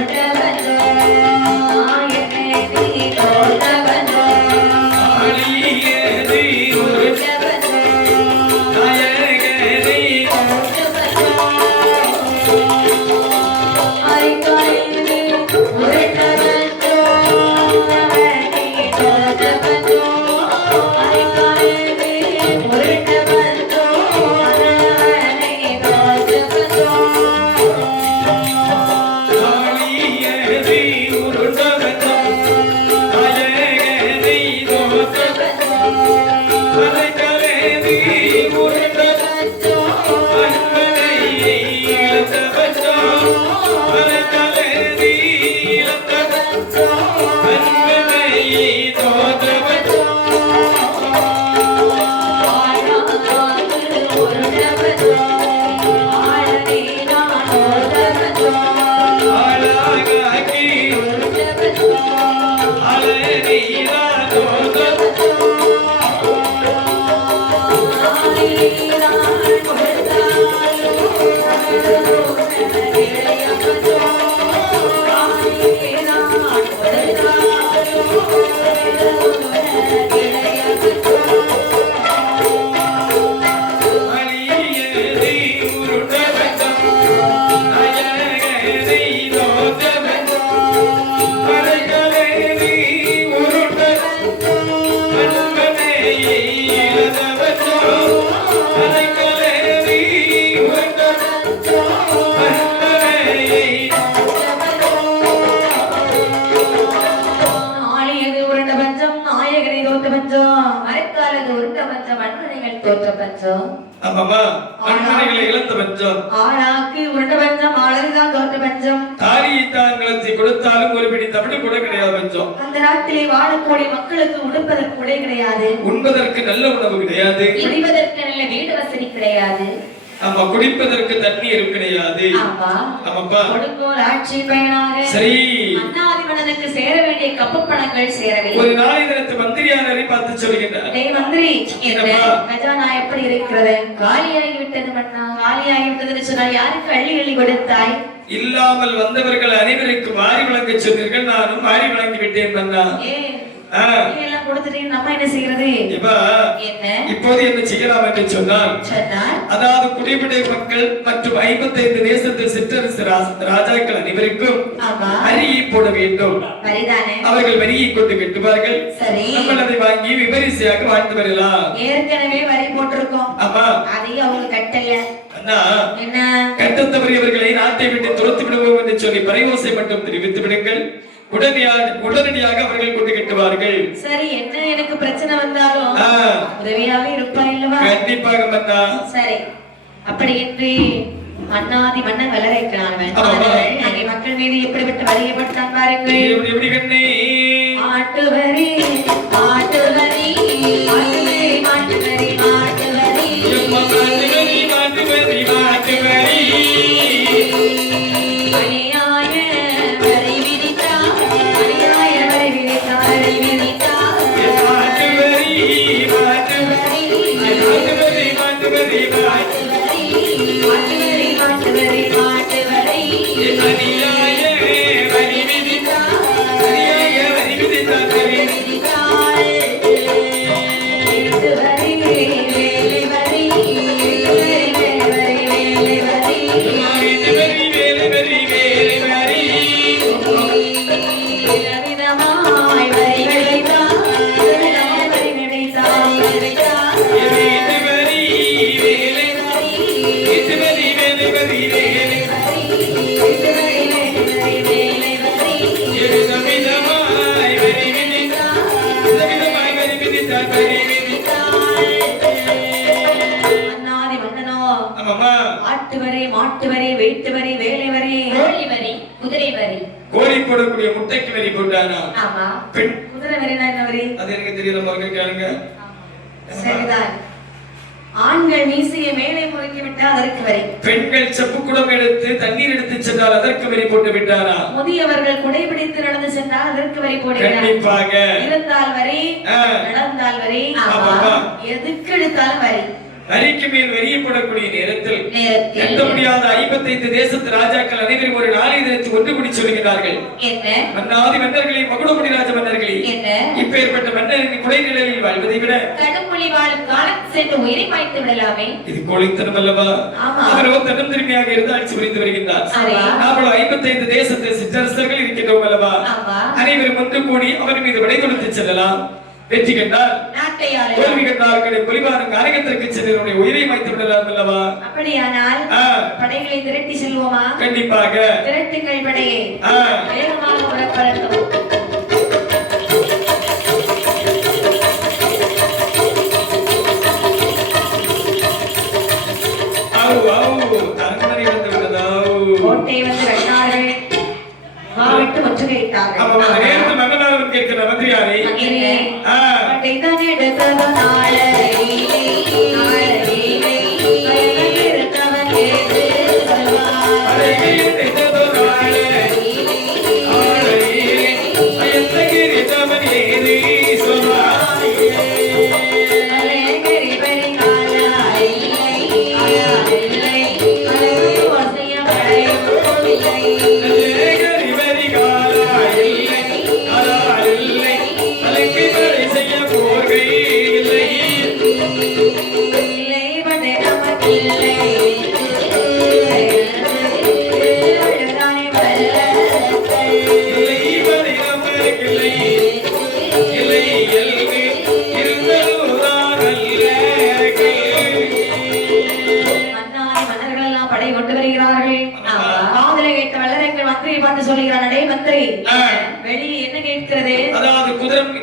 ஆமாமா அன்மனைகளை இழந்த பஞ்சம் ஆளாக்கு உருண்ட பஞ்சம் ஆளதுதான் தோற்ற பஞ்சம் தாலியை தாங்களத்தை கொடுத்தாலும் ஒரு பிடி தமிழ் கூட கிடையாது பஞ்சம் அந்த நாட்டிலே வாழக்கூடிய மக்களுக்கு உடுப்பதற்கு உடை கிடையாது உண்பதற்கு நல்ல உணவு கிடையாது குடிப்பதற்கு நல்ல வீடு வசதி கிடையாது ஆமா குடிப்பதற்கு தண்ணீர் கிடையாது ஆமாப்பா கொடுங்கோல் ஆட்சி பயனாக சரி அண்ணாதிமன்னனுக்கு சேர வேண்டிய கப்பு பணங்கள் சேரவில்லை ஒரு நாளை தினத்து மந்திரியானரை பார்த்து சொல்லுகின்றார் டேய் மந்திரி கஜானா எப்படி இருக்கிறது காலியாகி விட்டது மன்னா காலியாகி விட்டதுன்னு சொன்னால் யாருக்கு அள்ளி அள்ளி கொடுத்தாய் இல்லாமல் வந்தவர்கள் அனைவருக்கும் வாரி வழங்க சொன்னீர்கள் நானும் வாரி வழங்கி விட்டேன் மன்னா எல்லாம் கொடுத்துட்டீங்க நம்ம என்ன செய்யறது இப்போது என்ன செய்யலாம் என்று சொன்னால் அதாவது குடிபடை மக்கள் மற்றும் 55 தேசத்து சிற்றரசு ராஜாக்கள் அனைவருக்கும் வரியை போட வேண்டும் அவர்கள் வரியை கொண்டு கட்டுவார்கள் நம்ம அதை வாங்கி விபரிசையாக வாழ்ந்து வரலாம் ஏற்கனவே வரி போட்டிருக்கோம் ஆமா அதையும் அவங்க கட்டல என்ன கட்ட தவறியவர்களை நாட்டை விட்டு துரத்து விடுவோம் என்று சொல்லி பரிவோசை மட்டும் தெரிவித்து விடுங்கள் உடனடியாக அவர்கள் கொண்டு கட்டுவார்கள் சரி என்ன எனக்கு பிரச்சனை வந்தாலும் உதவியாவே இருப்பார் இல்லவா கண்டிப்பாக மன்னா சரி அப்படி என்று மன்னாதி மன்னன் வளரைக்கிறான் அங்கே மக்கள் மீது எப்படிப்பட்ட வலியப்பட்டான் பாருங்கள் எப்படி கண்ணே ஆட்டு வரி ஆட்டு வரி மாட்டு வரி மாட்டு வரி மாட்டு வரி மாட்டு வரி மாட்டு வரி போடக்கூடிய முட்டைக்கு வரி போட்டானா ஆமா பெண் குதிரை வரினா என்ன வரி அது எனக்கு தெரியல மறுக்க கேளுங்க சரிதான் ஆண்கள் மீசையை மேலே முறுக்கி விட்டால் அதற்கு வரி பெண்கள் செப்பு குடம் எடுத்து தண்ணீர் எடுத்து சென்றால் அதற்கு வரி போட்டு விட்டாரா முதியவர்கள் குடை பிடித்து நடந்து சென்றால் அதற்கு வரி போடுகிறார் கண்டிப்பாக இருந்தால் வரி நடந்தால் வரி எதுக்கு எடுத்தாலும் வரி வரிக்கு மேல் வரியை போடக்கூடிய நேரத்தில் எட்ட முடியாத 55 தேசத்து ராஜாக்கள் அனைவரும் ஒரு நாளை தினத்தை ஒன்று கூடி சொல்லுகிறார்கள் மன்னாதி மன்னர்களே மகுடமுடி ராஜ மன்னர்களே இப்பேற்பட்ட மன்னரின் குடை நிழலில் வாழ்வதை விட கடுமொழி வாழும் காலம் சென்று உயிரை மாய்த்து விடலாமே இது கோழைத்தனம் அல்லவா அவரோ தன்னம் திரும்பியாக இருந்து ஆட்சி புரிந்து வருகின்றார் நாமளோ 55 தேசத்து சிற்றரசர்கள் இருக்கின்றோம் அல்லவா அனைவரும் ஒன்று கூடி அவர் மீது விடை கொடுத்து செல்லலாம் வெற்றி கண்டால் தோல்வி கண்டால் பொலிவாரம் காரகத்திற்கு சென்று உயிரை மாய்த்து விடலாம் அல்லவா அப்படியானால் படைகளை திரட்டி செல்வோமா கண்டிப்பாக திரட்டுங்கள் படையை வேகமாக புறப்படட்டும் கோட்டை வந்து கட்டினார்கள் மாவட்ட முற்றுகையிட்டார்கள் நேரத்து மன்னனாரும் கேட்கிற மந்திரியாரே இதான் எடுத்தது நாளை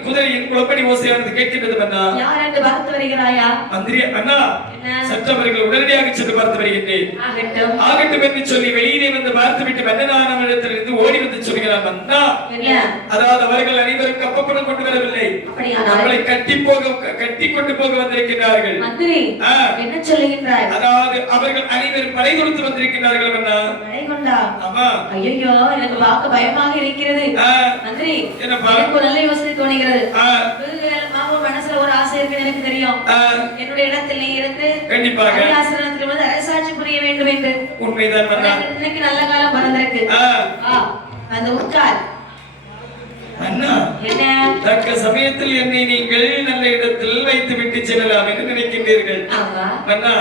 குதிரையின் குளப்படி ஓசையானது கேட்கின்றது மன்னா. யார் என்று பார்த்து வருகிறாயா? மந்திரி அண்ணா, சற்றவர்கள் உடனடியாக சென்று பார்த்து வருகின்றேன். ஆகட்டும். ஆகட்டும் என்று சொல்லி வெளியிலே வந்து பார்த்துவிட்டு மன்னனானவரிடத்திலிருந்து ஓடி வந்து சொல்கிறார் மன்னா. அதாவது அவர்கள் அனைவரும் கப்பப்படம் கொண்டு வரவில்லை, நம்மளை கட்டி கொண்டு போக வந்திருக்கிறார்கள். மந்திரி என்ன சொல்லுகின்றாய்? அதாவது அவர்கள் அனைவரும் படை கொடுத்து வந்திருக்கிறார்கள் மன்னா. படை கொண்டா? ஆமா. ஐயோ, எனக்கு பார்க்க பயமாக இருக்கிறது. மந்திரி, என்னப்பா? எனக்கு ஒரு நல்ல யோசனை தோணுகிறது. மாமூல் மனசுல ஒரு ஆசை இருக்குன்னு எனக்கு தெரியும். என்னுடைய இடத்தில் நீ இருந்து கண்டிப்பாக ஆசிரமத்தில் வந்து அரசாட்சி புரிய வேண்டும் என்று. உண்மைதான் மன்னா. இன்னைக்கு நல்ல காலம் பிறந்திருக்கு. அந்த உட்கார் அண்ணா. என்ன? தக்க சமயத்தில் என்னை நீங்கள் நல்ல இடத்தில் வைத்து விட்டு செல்லலாம் என்று நினைக்கின்றீர்கள். அண்ணா,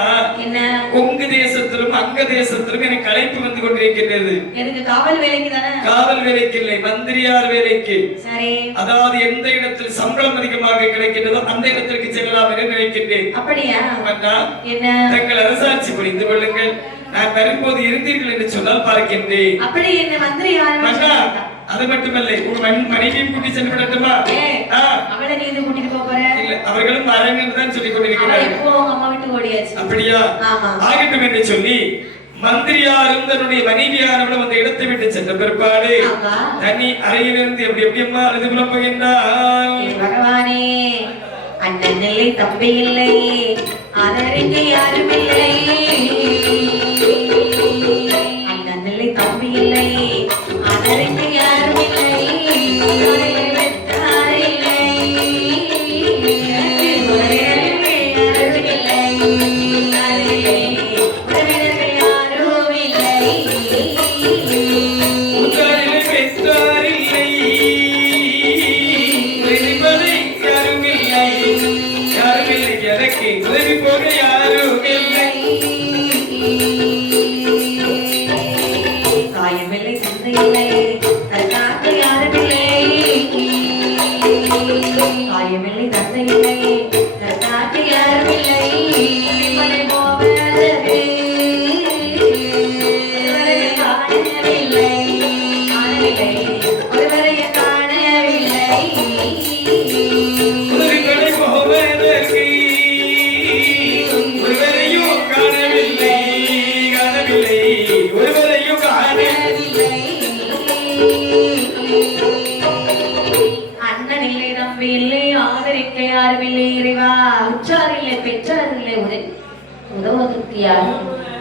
என்ன? உங்க தேசத்திலும் அங்க தேசத்திலும் எனக்கு அழைப்பு வந்து கொண்டிருக்கின்றது. எனக்கு காவல் வேலைக்கு தானே? காவல் வேலைக்கு இல்லை, மந்திரியார் வேலைக்கு. சரி. அதாவது எந்த இடத்தில் சம்பளம் அதிகமாக கிடைக்கின்றதோ அந்த இடத்திற்கு செல்லலாம் என்று நினைக்கின்றேன். அப்படியா? அண்ணா, என்ன? தங்கள் அரசாட்சி புரிந்து கொள்ளுங்கள். நான் வரும்போது இருந்தீர்கள் என்று சொன்னால் பார்க்கின்றேன். அப்படி என்ன மந்திரி யாரும்? அது மட்டுமல்ல, உன் மனைவியும் கூட்டி சென்று விடட்டுமா? அவளை நீ இது கூட்டிட்டு போற? இல்ல, அவர்களும் வரேன்னு தான் சொல்லிக் கொண்டிருக்கிறார்கள். இப்போ அம்மா விட்டு ஓடியாச்சு. அப்படியா? ஆகட்டும் என்று சொல்லி மந்திரியாரும் தன்னுடைய மனைவியானவளும் அந்த இடத்தை விட்டு சென்ற பிற்பாடு தனி அறையிலிருந்து எப்படி எப்படியம்மா அழுது புலம்புகின்றாள். பகவானே, அண்ணன் இல்லை, தம்பி இல்லை, அதற்கு யாரும் இல்லை. அண்ணன் இல்லை, தம்பி இல்லை, அதற்கு யாரும் இல்லை.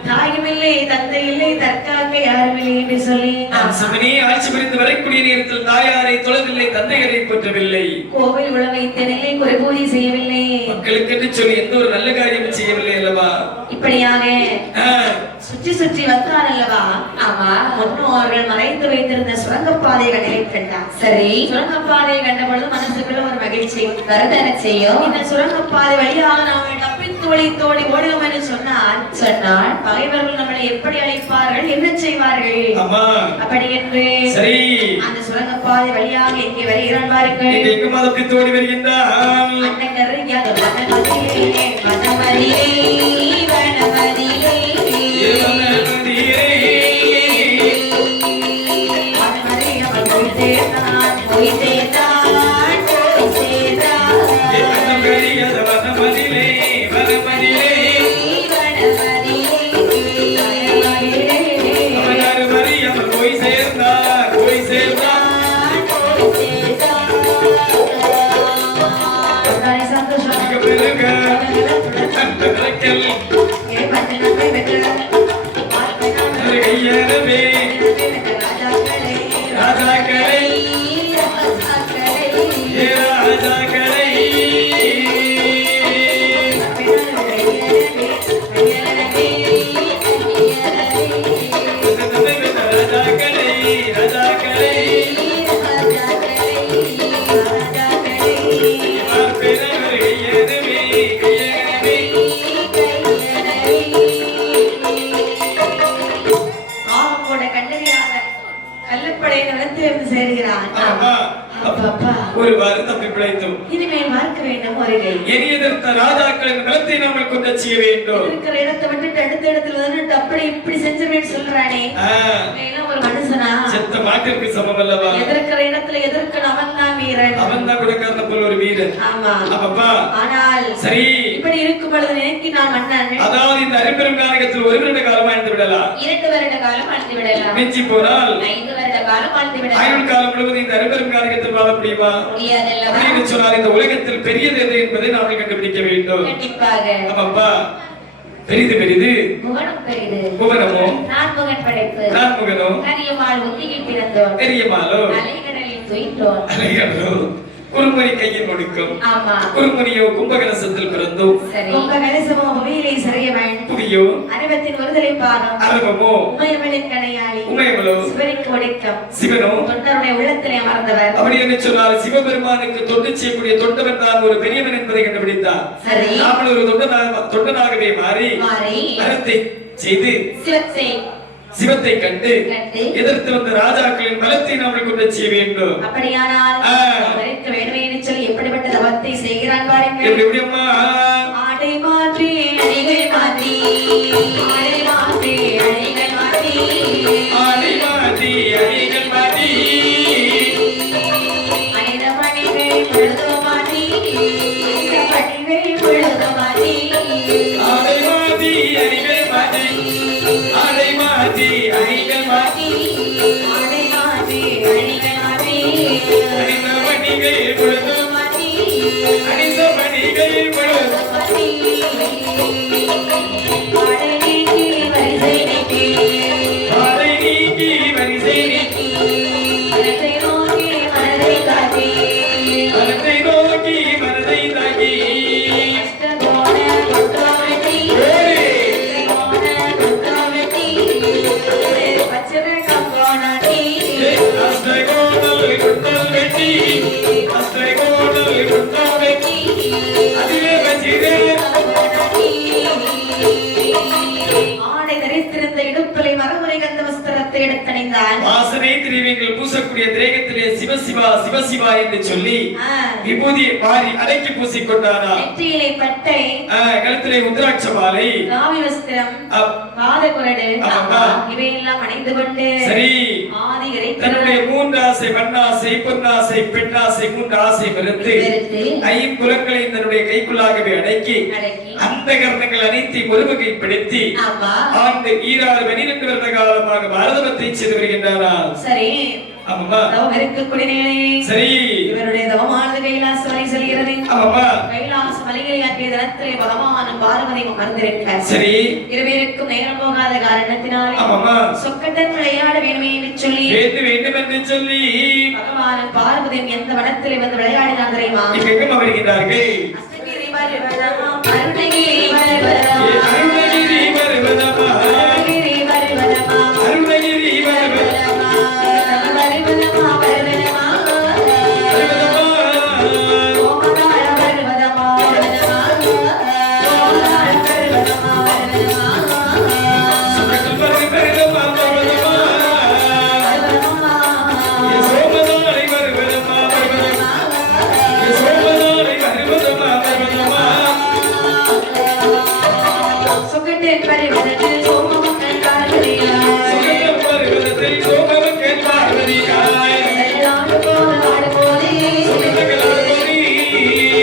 தாயுமில்லை, தந்தை இல்லை, தற்காக்க யாருமில்லை என்று சொல்லி சிவனே ஆட்சி புரிந்து வரக்கூடிய நேரத்தில் தாயாரை தொழவில்லை, தந்தையரை போற்றவில்லை, கோவில் உழவைத்தனில்லை, குறைபூஜை செய்யவில்லை, மக்களுக்கு என்று சொல்லி எந்த ஒரு நல்ல காரியமும் செய்யவில்லை அல்லவா? இப்படியாக சுற்றி சுற்றி வந்தார் அல்லவா? ஆமா. முன்னோர்கள் மறைத்து வைத்திருந்த சுரங்கப்பாதைகள் நிலை கண்டார். சரி. சுரங்கப்பாதையை கண்ட பொழுது மனசுக்குள்ள ஒரு மகிழ்ச்சி வரதான செய்யும். இந்த சுரங்கப்பாதை வழியாக நாம் தோழி ஓடுவோம் என்று சொன்னார். பகைவர்கள் நம்மளை எப்படி அழைப்பார்கள், என்ன செய்வார்கள்? அப்படி என்று சரி அந்த சுரங்கப்பாதை வழியாக எங்கே வருகிறான் பாருங்கள். எங்கும் அதற்கு தோடி வருகின்றான். சந்தோஷம். பிழைத்தோம். இனிமேல் பார்க்க வேண்டும் வருகை. இனி எதிர்த்த ராஜாக்களின் பலத்தை நாம கொண்டு செய்ய வேண்டும். இருக்கிற இடத்தை விட்டுட்டு அடுத்த இடத்துல வந்துட்டு அப்படி இப்படி செஞ்சிருவேன்னு சொல்றானே. இதெல்லாம் ஒரு மனுஷனா? செத்த மாட்டிற்கு சமம் அல்லவா? எதிர்க்கிற இடத்துல எதிர்க்க அவன் தான் வீரன். அவன் தான் கொடுக்காத போல ஒரு வீரன். ஆமா. அப்பா. ஆனால் சரி. இப்படி இருக்கும் பொழுது எனக்கு நான் மன்னன். அதாவது இந்த அரிப்பெரும் காலகத்தில் 1 வருட காலம் ஆழ்ந்து விடலாம். 2 வருட காலம் ஆழ்ந்து விடலாம். மிஞ்சி போனால் 5 வருட காலம் ஆழ்ந்து விடலாம். ஆயுள் காலம் முழுவதும் இந்த அரிப்பெரும் காலகத்தில் வாழ முடியுமா? முடியாதல்லவா? அப்படின்னு சொன்னால் இந்த உலகத்தில் பெரியது எது என்பதை நாம் கண்டுபிடிக்க வேண்டும். கண்டிப்பாக. அப்பா பெரிது பெரிது முகனும் பெரிது. புவனமோ நான் முகன் படைப்பு. நான் முகனோ கரியமால் ஒத்தியில் பிறந்தோம். பெரியமாலோ அலைகடலில் துயின்றோம். அலைகளோ குறுமுனி கையில் கொடுக்கும். ஆமா. குறுமுனியோ கும்பகலசத்தில் பிறந்தோம். சரி. கும்பகலசமோ புவியிலே சரியவன். புவியோ அரவத்தின் ஒருதலை பாகம். அரவமோ உமையவளின் கணையாளி. உமையவளோ சிவனுக்கு வணக்கம். சிவனோ தொண்டருடைய உள்ளத்திலே அமர்ந்தவர். அப்படி என்று சொன்னால் சிவபெருமானுக்கு தொண்டு செய்யக்கூடிய தொண்டவன் தான் ஒரு பெரியவன் என்பதை கண்டுபிடித்தார். சரி. நாமல் ஒரு தொண்டனாகவே மாறி அறத்தை செய்து சிவத்தை கண்டு எதிர்த்து வந்த ராஜாக்களின் பலத்தை நாம் கொண்டு செய்ய வேண்டும். அப்படியானால் அவருக்கு வேண்டுமே என்று சொல்லி எப்படிப்பட்ட தவத்தை செய்கிறான் பாருங்கள். எப்படி அம்மா? ஆடை மாற்றி அணிகள் மாற்றி ஆடை மாற்றி அணிகள் மாற்றி ஆடை மாற்றி அணிகள் மாற்றி அணித மணிகள் பொழுதோ மாற்றி பணிகள் பொழுதோ மாற்றி ஆடை மாற்றி அணிகள் மாற்றி ஆடை மாற்றி அணிகள் மாற்றி ஆடை மாற்றி அணிகள் மாற்றி அணிந்த மணிகள் பொழுதோ மாற்றி அணிந்த மணிகள் பொழுதோ மாற்றி ஆடை நீக்கி வரிசை நீக்கி ஆடை நீக்கி வரிசை நீக்கி மனதை நோக்கி மனதை காட்டி மனதை நோக்கி மனதை தாக்கி அஷ்டகோண குற்றவெட்டி குற்றவெட்டி பச்சனை கங்கோணாட்டி அஸ்தகோணல் குட்டல் வெட்டி அஸ்தகோணல் குட்டல் வெட்டி அதிலே வச்சிரே ஆடை தரித்திருந்த இடுப்பிலை மரமுறை கந்த வஸ்திரத்தை எடுத்தணிந்தான். வாசனை திரவியங்கள் பூசக்கூடிய திரேகத்திலே சிவசிவா சிவசிவா என்று சொல்லி விபூதியை மாறி அடக்கி பூசிக்கொண்டாரா. நெற்றியிலே பட்டை, கழுத்திலே உத்ராட்ச மாலை, காவி வஸ்திரம், பாத குரடு இவையெல்லாம் அணிந்து கொண்டு சரி ஆதி தன்னுடைய 3 ஆசை மண்ணாசை பொன்னாசை பெண்ணாசை 3 ஆசை வெறுத்து 5 புலங்களை தன்னுடைய கைக்குள்ளாகவே அடக்கி அந்த கர்ணங்கள் அனைத்தையும் ஒரு வகைப்படுத்தி ஆண்டு 12 வருட காலமாக பாரதத்தை செய்து வருகின்றாரா. சரி. ஆமாமா. தவம் இருக்கக்கூடிய நிலை. சரி. இவருடைய தவமானது கைலாச மலை செல்கிறது. ஆமாமா. கைலாச மலையில் அன்றைய தினத்திலே பகவானும் பார்வதியும் அமர்ந்திருக்க. சரி. இருவருக்கும் நேரம் போகாத காரணத்தினாலே ஆமாமா. சொக்கட்டன் விளையாட வேண்டுமே என்று சொல்லி வேண்டும் என்று சொல்லி பகவானும் பார்வதியும் எந்த வனத்திலே வந்து விளையாடினார் தெரியுமா? எங்கும் வருகிறார்கள். அஸ்தகிரி வருவதமா அருணகிரி வருவதமா அருணகிரி வருவதமா அருணகிரி வருவதமா அருணகிரி வருவதமா வருவதமா வருவதமா ஓமகார வருவதமா வருவதமா ஓமகார வருவதமா வருவதமா சுக்கட்டன் வருவதமா வருவதமா சோமதாரை வருவதமா வருவதமா சோமதாரை வருவதமா வருவதமா சொக்கட்டன் வருவதத்தில் சோமமக்கள் பார்வதியா சுக்கட்டன் வருவதத்தில் சோமமக்கள் பார்வதியாய் எல்லாடு போதே சுக்கட்டன் வருவதி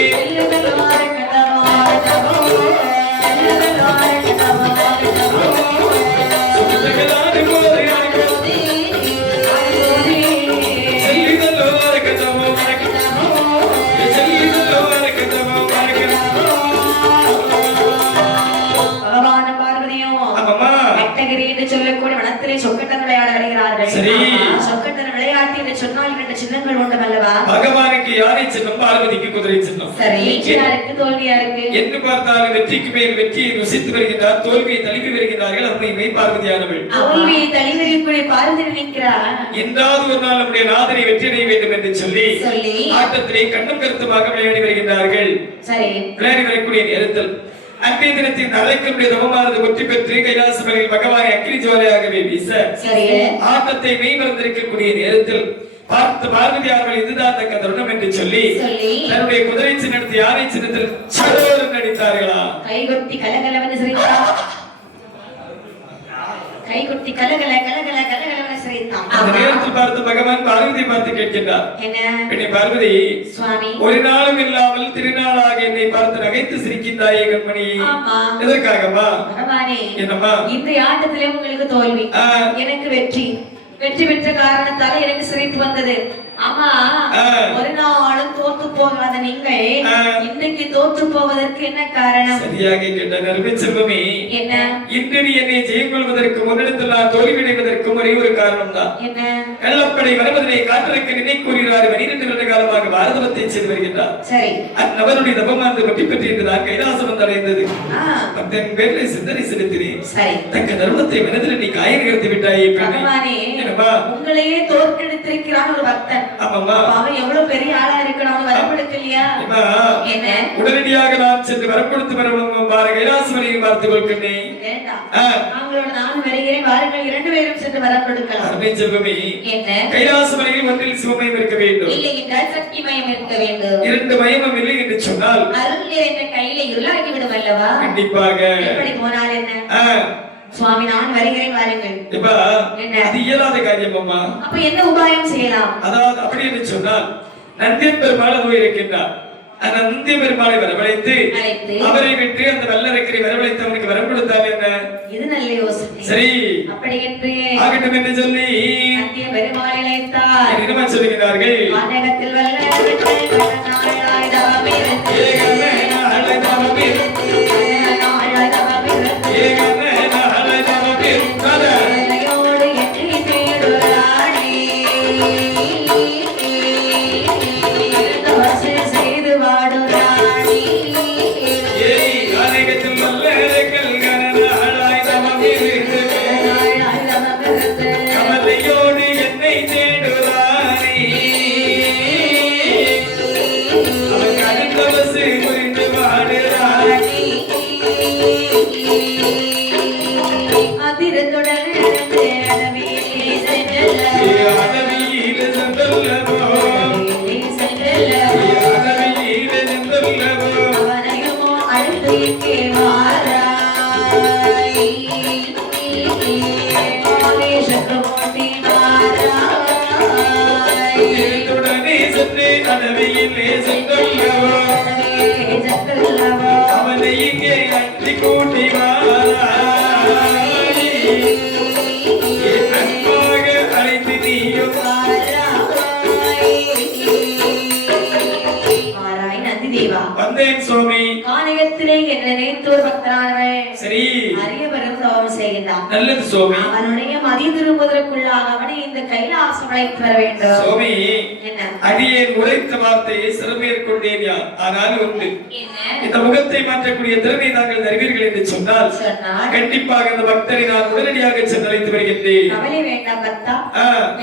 எல்லங்கள் வாரக்கதமா எல்லங்கள் வாரக்கதமா சுக்கட்டன் வருவதி செல்லிதல்லோ அரக்கதமோ அரக்கதமோ செல்லிதல்லோ அரக்கதமோ அரக்கதமோ பகவான் பார்வதியும் ஆமாமா. கட்டகிரி என்று சொல்லக்கூடிய வனத்திலே சொக்கட்டன் விளையாட வருகிறார்கள். சரி. சொக்கட்டன் விளையாட்டு என்று சொன்னால் 2 சின்னங்கள் உண்டு அல்லவா? பகவானுக்கு யாரை சின்னம் பார்வதிக்கு குதிரை சின்னம். சரி. வெற்றியாருக்கு தோல்வியாருக்கு என்று பார்த்தாலும் வெற்றிக்கு மேல் வெற்றியை ருசித்து வருகின்றார், தோல்வியை தழுவி வருகிறார்கள். அருமை பார்வதியானவள் தோல்வியை தழுவிக்கூடிய பார்வதி நிற்கிறார். என்றாவது ஒரு நாள் நம்முடைய நாதனை வெற்றியடைய வேண்டும் என்று சொல்லி ஆட்டத்திலே கண்ணும் கருத்துமாக விளையாடி வருகின்றார்கள். சரி. விளையாடி வரக்கூடிய நேரத்தில் அன்றைய தினத்தின் அரக்கனுடைய தவமானது வெற்றி பெற்று கைலாச மலையில் பகவானை அக்கினி ஜுவாலையாகவே வீச சரி. ஆட்டத்தை மெய்மறந்திருக்கக்கூடிய நேரத்தில் பார்த்து பார்வதி அவர்கள் இதுதான் தக்க தருணம் என்று சொல்லி தன்னுடைய குதிரை சின்னத்தை யாரை சின்னத்தில் சடோரம் நடித்தார்களா? கைகொட்டி கலகலவென்று சிரித்தான். கைகொட்டி கலகல கலகல கலகலவென்று சிரித்தான். அந்த நேரத்தில் பார்த்து பகவான் பார்வதி பார்த்து கேட்கின்றார், என்ன பார்வதி, சுவாமி, ஒரு நாளும் இல்லாமல் திருநாளாக என்னை பார்த்து நகைத்து சிரிக்கின்றாயே கண்மணி, எதற்காகமா? பகவானே, என்னம்மா? இன்றைய ஆட்டத்திலே உங்களுக்கு தோல்வி, எனக்கு வெற்றி. வெற்றி பெற்ற காரணத்தால எனக்கு சிரிப்பு வந்தது. ஆமா, ஒரு நாளும் தோற்று போகாத நீங்கள் இன்னைக்கு தோற்று போவதற்கு என்ன காரணம்? சரியாக கேட்டார் அருமை செல்வமே. என்ன? இன்று நீ என்னை ஜெயம் கொள்வதற்கு முன்னெடுத்து நான் தோல்வியடைவதற்கு ஒரே ஒரு காரணம் தான். என்ன? கள்ளப்படை வருவதனை காற்றிற்கு நினை கூறுகிறார். 12 வருட காலமாக பாரதத்தை செய்து வருகின்றார். சரி, அந்நபருடைய தபமானது வெற்றி பெற்று என்றுதான் கைலாசம் வந்து அடைந்தது. பக்தன் பேரில் சிந்தனை செலுத்தினேன். சரி, தக்க தர்மத்தை மனதில் நீ காய நிகழ்த்தி விட்டாயே பகவானே. உங்களையே தோற்கடித்திருக்கிறான் ஒரு பக்தன். அவன் எவ்வளவு பெரிய ஆளா இருக்கணும், வரப்படுக்கலையா? என்ன? உடனடியாக நான் சென்று வரப்படுத்து வரணும் கைலாசமணியை பார்த்துக் கொள்கிறேன். நாங்களோட நான் வருகிறேன், வாருங்கள், 2 பேரும் சென்று வரப்படுக்கலாம். என்ன? கைலாசமணியில் ஒன்றில் சிவமயம் இருக்க வேண்டும், இல்லை என்றால் சக்தி மயம் இருக்க வேண்டும். 2 மயமும் இல்லை என்று சொன்னால் அருள் நிறைந்த கையில இருளாகி விடும் அல்லவா? கண்டிப்பாக. எப்படி போனால் என்ன? சுவாமி, நான் வருகிறேன், வாருங்கள். அது இயலாத காரியம் அம்மா. அப்ப என்ன உபாயம் செய்யலாம்? அதாவது அப்படி என்று சொன்னால் நந்தியன் பெருமாள் அது இருக்கின்றார். அந்த நந்திய பெருமாளை வரவழைத்து அவரை விட்டு அந்த வல்லரக்கரை வரவழைத்து அவனுக்கு வரம் கொடுத்தால் என்ன? இது நல்ல யோசனை. சரி, அப்படி என்று ஆகட்டும் என்று சொல்லி நந்திய பெருமாளை அழைத்தார். என்ன சொல்லுகிறார்கள்? வானகத்தில் வல்லரக்கரை நாளாய் தவமிருந்து நாளாய் தவமிருந்து நாளாய் தவமிருந்து நாளாய் தவமிருந்து தலையோடு எற்றி தேடுறானே தவசு செய்து வாடுறானே. ஆனகத்தில் வல்லரக்கல் நாளாய் தவமிருந்து நாளாய் தவமிருந்து கமலையோடு என்னை தேடுறானே அவன் கடுத்தவசு புரிந்து வாடுறானே. அதிரத்துடன் அடவியிலே சென்றல்லவோ அடவியிலே சென்றல்லவோ அடவியிலே சென்றல்லவோ அவனையுமோ அடுத்து இங்கே வாராய் ஆவேசத்து மூட்டி வாராய் உடனே சென்று அடவியிலே சென்றல்லவோ அடவியிலே சென்றல்லவோ அவனை இங்கே அட்டி கூட்டி வாராய் அன்பாக அழைத்து நீயும் வாராய் நந்தி தேவா. வந்தேன் சுவாமி. கானகத்திலே என்ன நினைத்து ஒரு பக்தனானவன் சரி, அரிய பெரும் தவம் செய்கின்றான். நல்லது சுவாமி. அவனுடைய மதி திரும்புவதற்குள்ளாக அவனை இந்த கைலாசம் அழைத்து வர வேண்டும். சுவாமி, என்ன? அடியேன் உரைத்த வார்த்தையை சிறமேற்கொண்டேன் யார், ஆனால் உண்டு. இந்த முகத்தை மாற்றக்கூடிய திறனை நாங்கள் தருவீர்கள் என்று சொன்னால் கண்டிப்பாக அந்த பக்தரை நான் உடனடியாக சென்று அழைத்து வருகின்றேன். கவலை வேண்டாம் பக்தா,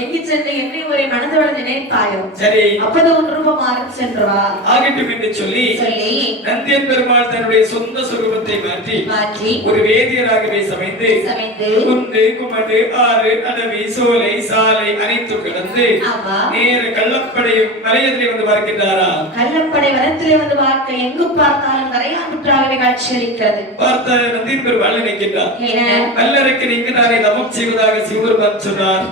எங்கி சென்று எப்படி ஒரு மனதோட நினைப்பாயோ சரி, அப்போது உன் ரூபமாக சென்று வா. ஆகட்டும் என்று சொல்லி நந்தியன் பெருமாள் தன்னுடைய சொந்த சுரூபத்தை மாற்றி ஒரு வேதியராகவே சமைந்து குண்டு குமடு ஆறு அடவி சோலை சாலை அனைத்தும் கடந்து நேர கள்ளப்படை மலையத்திலே வந்து பார்க்கின்றாரா? கள்ளப்படை வனத்திலே வந்து பார்க்க எங்கு பார்த்தாலும் கரையாமுற்றாகவே காட்சியளிக்கிறது. பார்த்த நந்தியன் பெருமாள் நினைக்கின்றார், வல்லரக்கு இங்கு நானே தவம் செய்வதாக சிவபெருமான் சொன்னார்.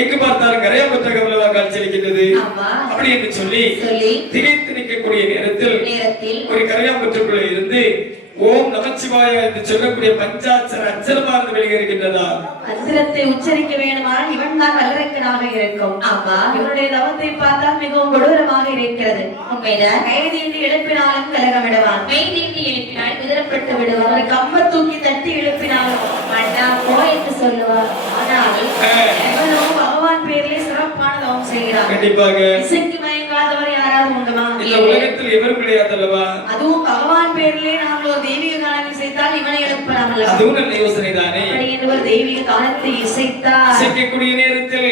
எங்கு பார்த்தாலும் கரையாமுற்றாக காட்சியளிக்கின்றது. அப்படி என்று சொல்லி திகைத்து நிற்கக்கூடிய நேரத்தில் ஒரு கரையாமுற்றுக்குள்ளே இருந்து ஓம் நமச்சிவாய என்று சொல்லக்கூடிய பஞ்சாட்சர அச்சரமானது வெளியேறுகின்றதா? மந்திரத்தை உச்சரிக்க வேண்டுமானால் இவன் தான் வல்லரக்கனாக இருக்கும். இவனுடைய தவத்தை பார்த்தால் மிகவும் கொடூரமாக இருக்கிறது. உண்மைதான். கைதீண்டி எழுப்பினாலும் கலகமிடுவான், கைதீண்டி எழுப்பினால் குதிரப்பட்டு விடுவான், ஒரு கம்ப தூக்கி தட்டி எழுப்பினாலும் அண்ணா போ என்று சொல்லுவார். ஆனால் எவனோ பகவான் பேரிலே சிறப்பான தவம் செய்கிறார். கண்டிப்பாக இசைக்கு மயங்காதவர் யாராவது உண்டுமா? இந்த உலகத்தில் எவரும் கிடையாது அல்லவா? அதுவும் பகவான் பேரிலே நாங்கள் ஒரு தெய்வீக காலத்தை இசைத்தால் இவனை எழுப்பலாம் அல்லவா? அதுவும் நல்ல யோசனை தானே. அப்படி என்று ஒரு தெய்வீக காலத்தை இசைத்தால் இசைக்கக்கூடிய நேரத்தில்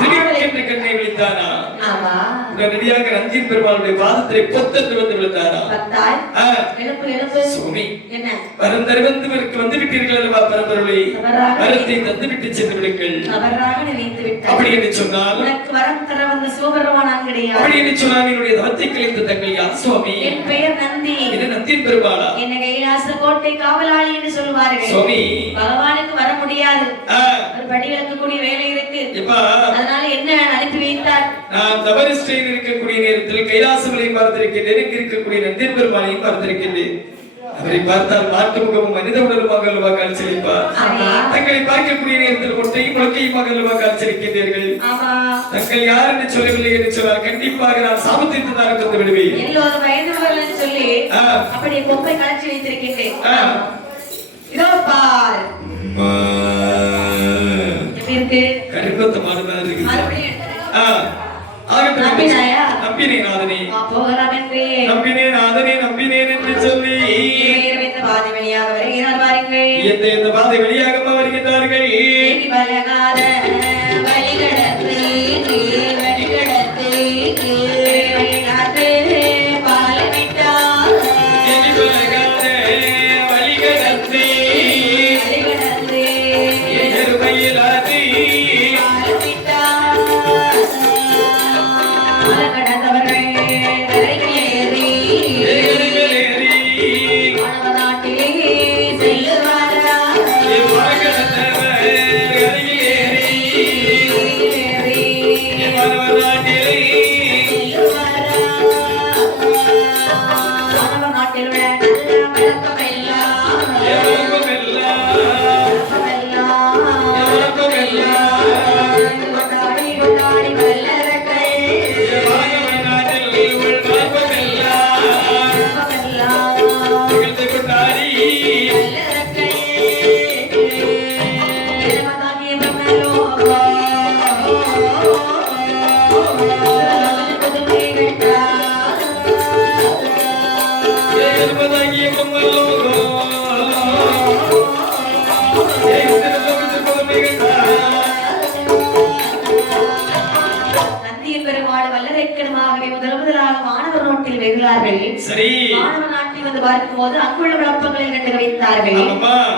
திடீரென்று கண்ணை விழித்தானா? ஆமா, உடனடியாக நந்தியின் பெருமாளுடைய பாதத்திலே பொத்தென்று வந்து விழுந்தாரா? சுவாமி, வரம் தருவந்தவருக்கு வந்து விட்டீர்கள் அல்லவா பரம்பொருளே, வரத்தை தந்து விட்டு சென்று விடுங்கள். அப்படி என்று சொன்னால் வரம் தர வந்த சிவபெருமான் கிடையாது. அப்படி என்று சொன்னால் என்னுடைய தவத்தை கலைந்த தங்கள் யார் சுவாமி? என் பெயர் நந்தி. என்ன நந்தியின் பெருமாளா? என்ன கைலாச கோட்டை காவலாளி என்று சொல்லுவார்கள். சுவாமி, பகவானுக்கு வர முடியாது, ஒரு படி இழக்கக்கூடிய வேலை இருக்கு. அதனால என்ன அனுப்பி வைத்தார்? நான் தவறிஸ்டையில் இருக்கக்கூடிய நேரத்தில் கைலாசங்களையும் பார்த்திருக்கின்றேன், இங்கு இருக்கக்கூடிய நந்தியின் பெருமாளையும் பார்த்திருக்கின்றேன். அவரை பார்த்தால் மாட்டு முகமும் மனித உடலுமாக அல்லவா காட்சியளிப்பார். தங்களை பார்க்கக்கூடிய நேரத்தில் ஒற்றையும் முழக்கையுமாக அல்லவா காட்சியளிக்கின்றீர்கள். தங்கள் யார் என்று சொல்லவில்லை என்று சொன்னால் கண்டிப்பாக நான் சாபத்திற்கு தான் தந்து விடுவேன். எல்லோரும் பயந்தவர்கள் என்று சொல்லி அப்படி பொம்மை காட்சி வைத்திருக்கின்றேன். இதோ பார், எப்படி இருக்கு? கருப்பத்த மாடுதான் இருக்கு. நம்பினேன் நாதனே, நம்பினேன் நாதனே, நம்பினேன் என்று சொல்லி பாதை வழியாக வருகிறார் பாருங்கள். எந்த பாதை வழியாக வருகிறார்கள்? சரி, மாணவர் நாட்டில் வந்து பார்க்கும்போது அங்குள்ள விளப்பங்களை கண்டு வைத்தார்கள்.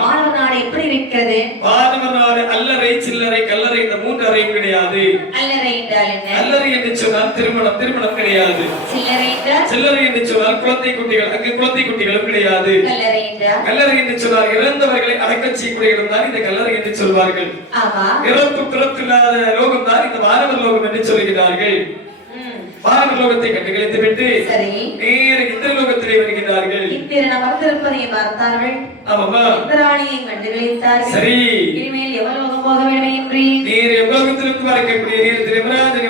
மாணவர் நாடு எப்படி இருக்கிறது? மாணவர் நாடு அல்லறை, சில்லறை, கல்லறை, இந்த மூன்று அறையும் கிடையாது. அல்லறை என்றால் என்ன? அல்லறை என்று சொன்னால் திருமணம், திருமணம் கிடையாது. சில்லறை என்றால்? சில்லறை என்று சொன்னால் குழந்தை குட்டிகள், அங்கு குழந்தை குட்டிகளும் கிடையாது. கல்லறை என்றால்? கல்லறை என்று சொன்னால் இறந்தவர்களை அடக்கம் செய்யக்கூடிய இடம் தான் இந்த கல்லறை என்று சொல்வார்கள். இறப்பு பிறப்பில்லாத லோகம் தான் இந்த மாணவர் லோகம் என்று சொல்கிறார்கள். மாணவர் லோகத்தை கண்டு கழித்து விட்டு நேர இந்திர லோகத்திலே வருகிறார்கள். இந்திரன் அமர்ந்திருப்பதை பார்த்தார்கள். இந்திராணியை கண்டு கழித்தார்கள். சரி, இனிமேல் எவலோகம் போக வேண்டும் என்று நேர எவ்வளவுத்திற்கு வரக்கூடிய நேரத்தில் யமராஜன்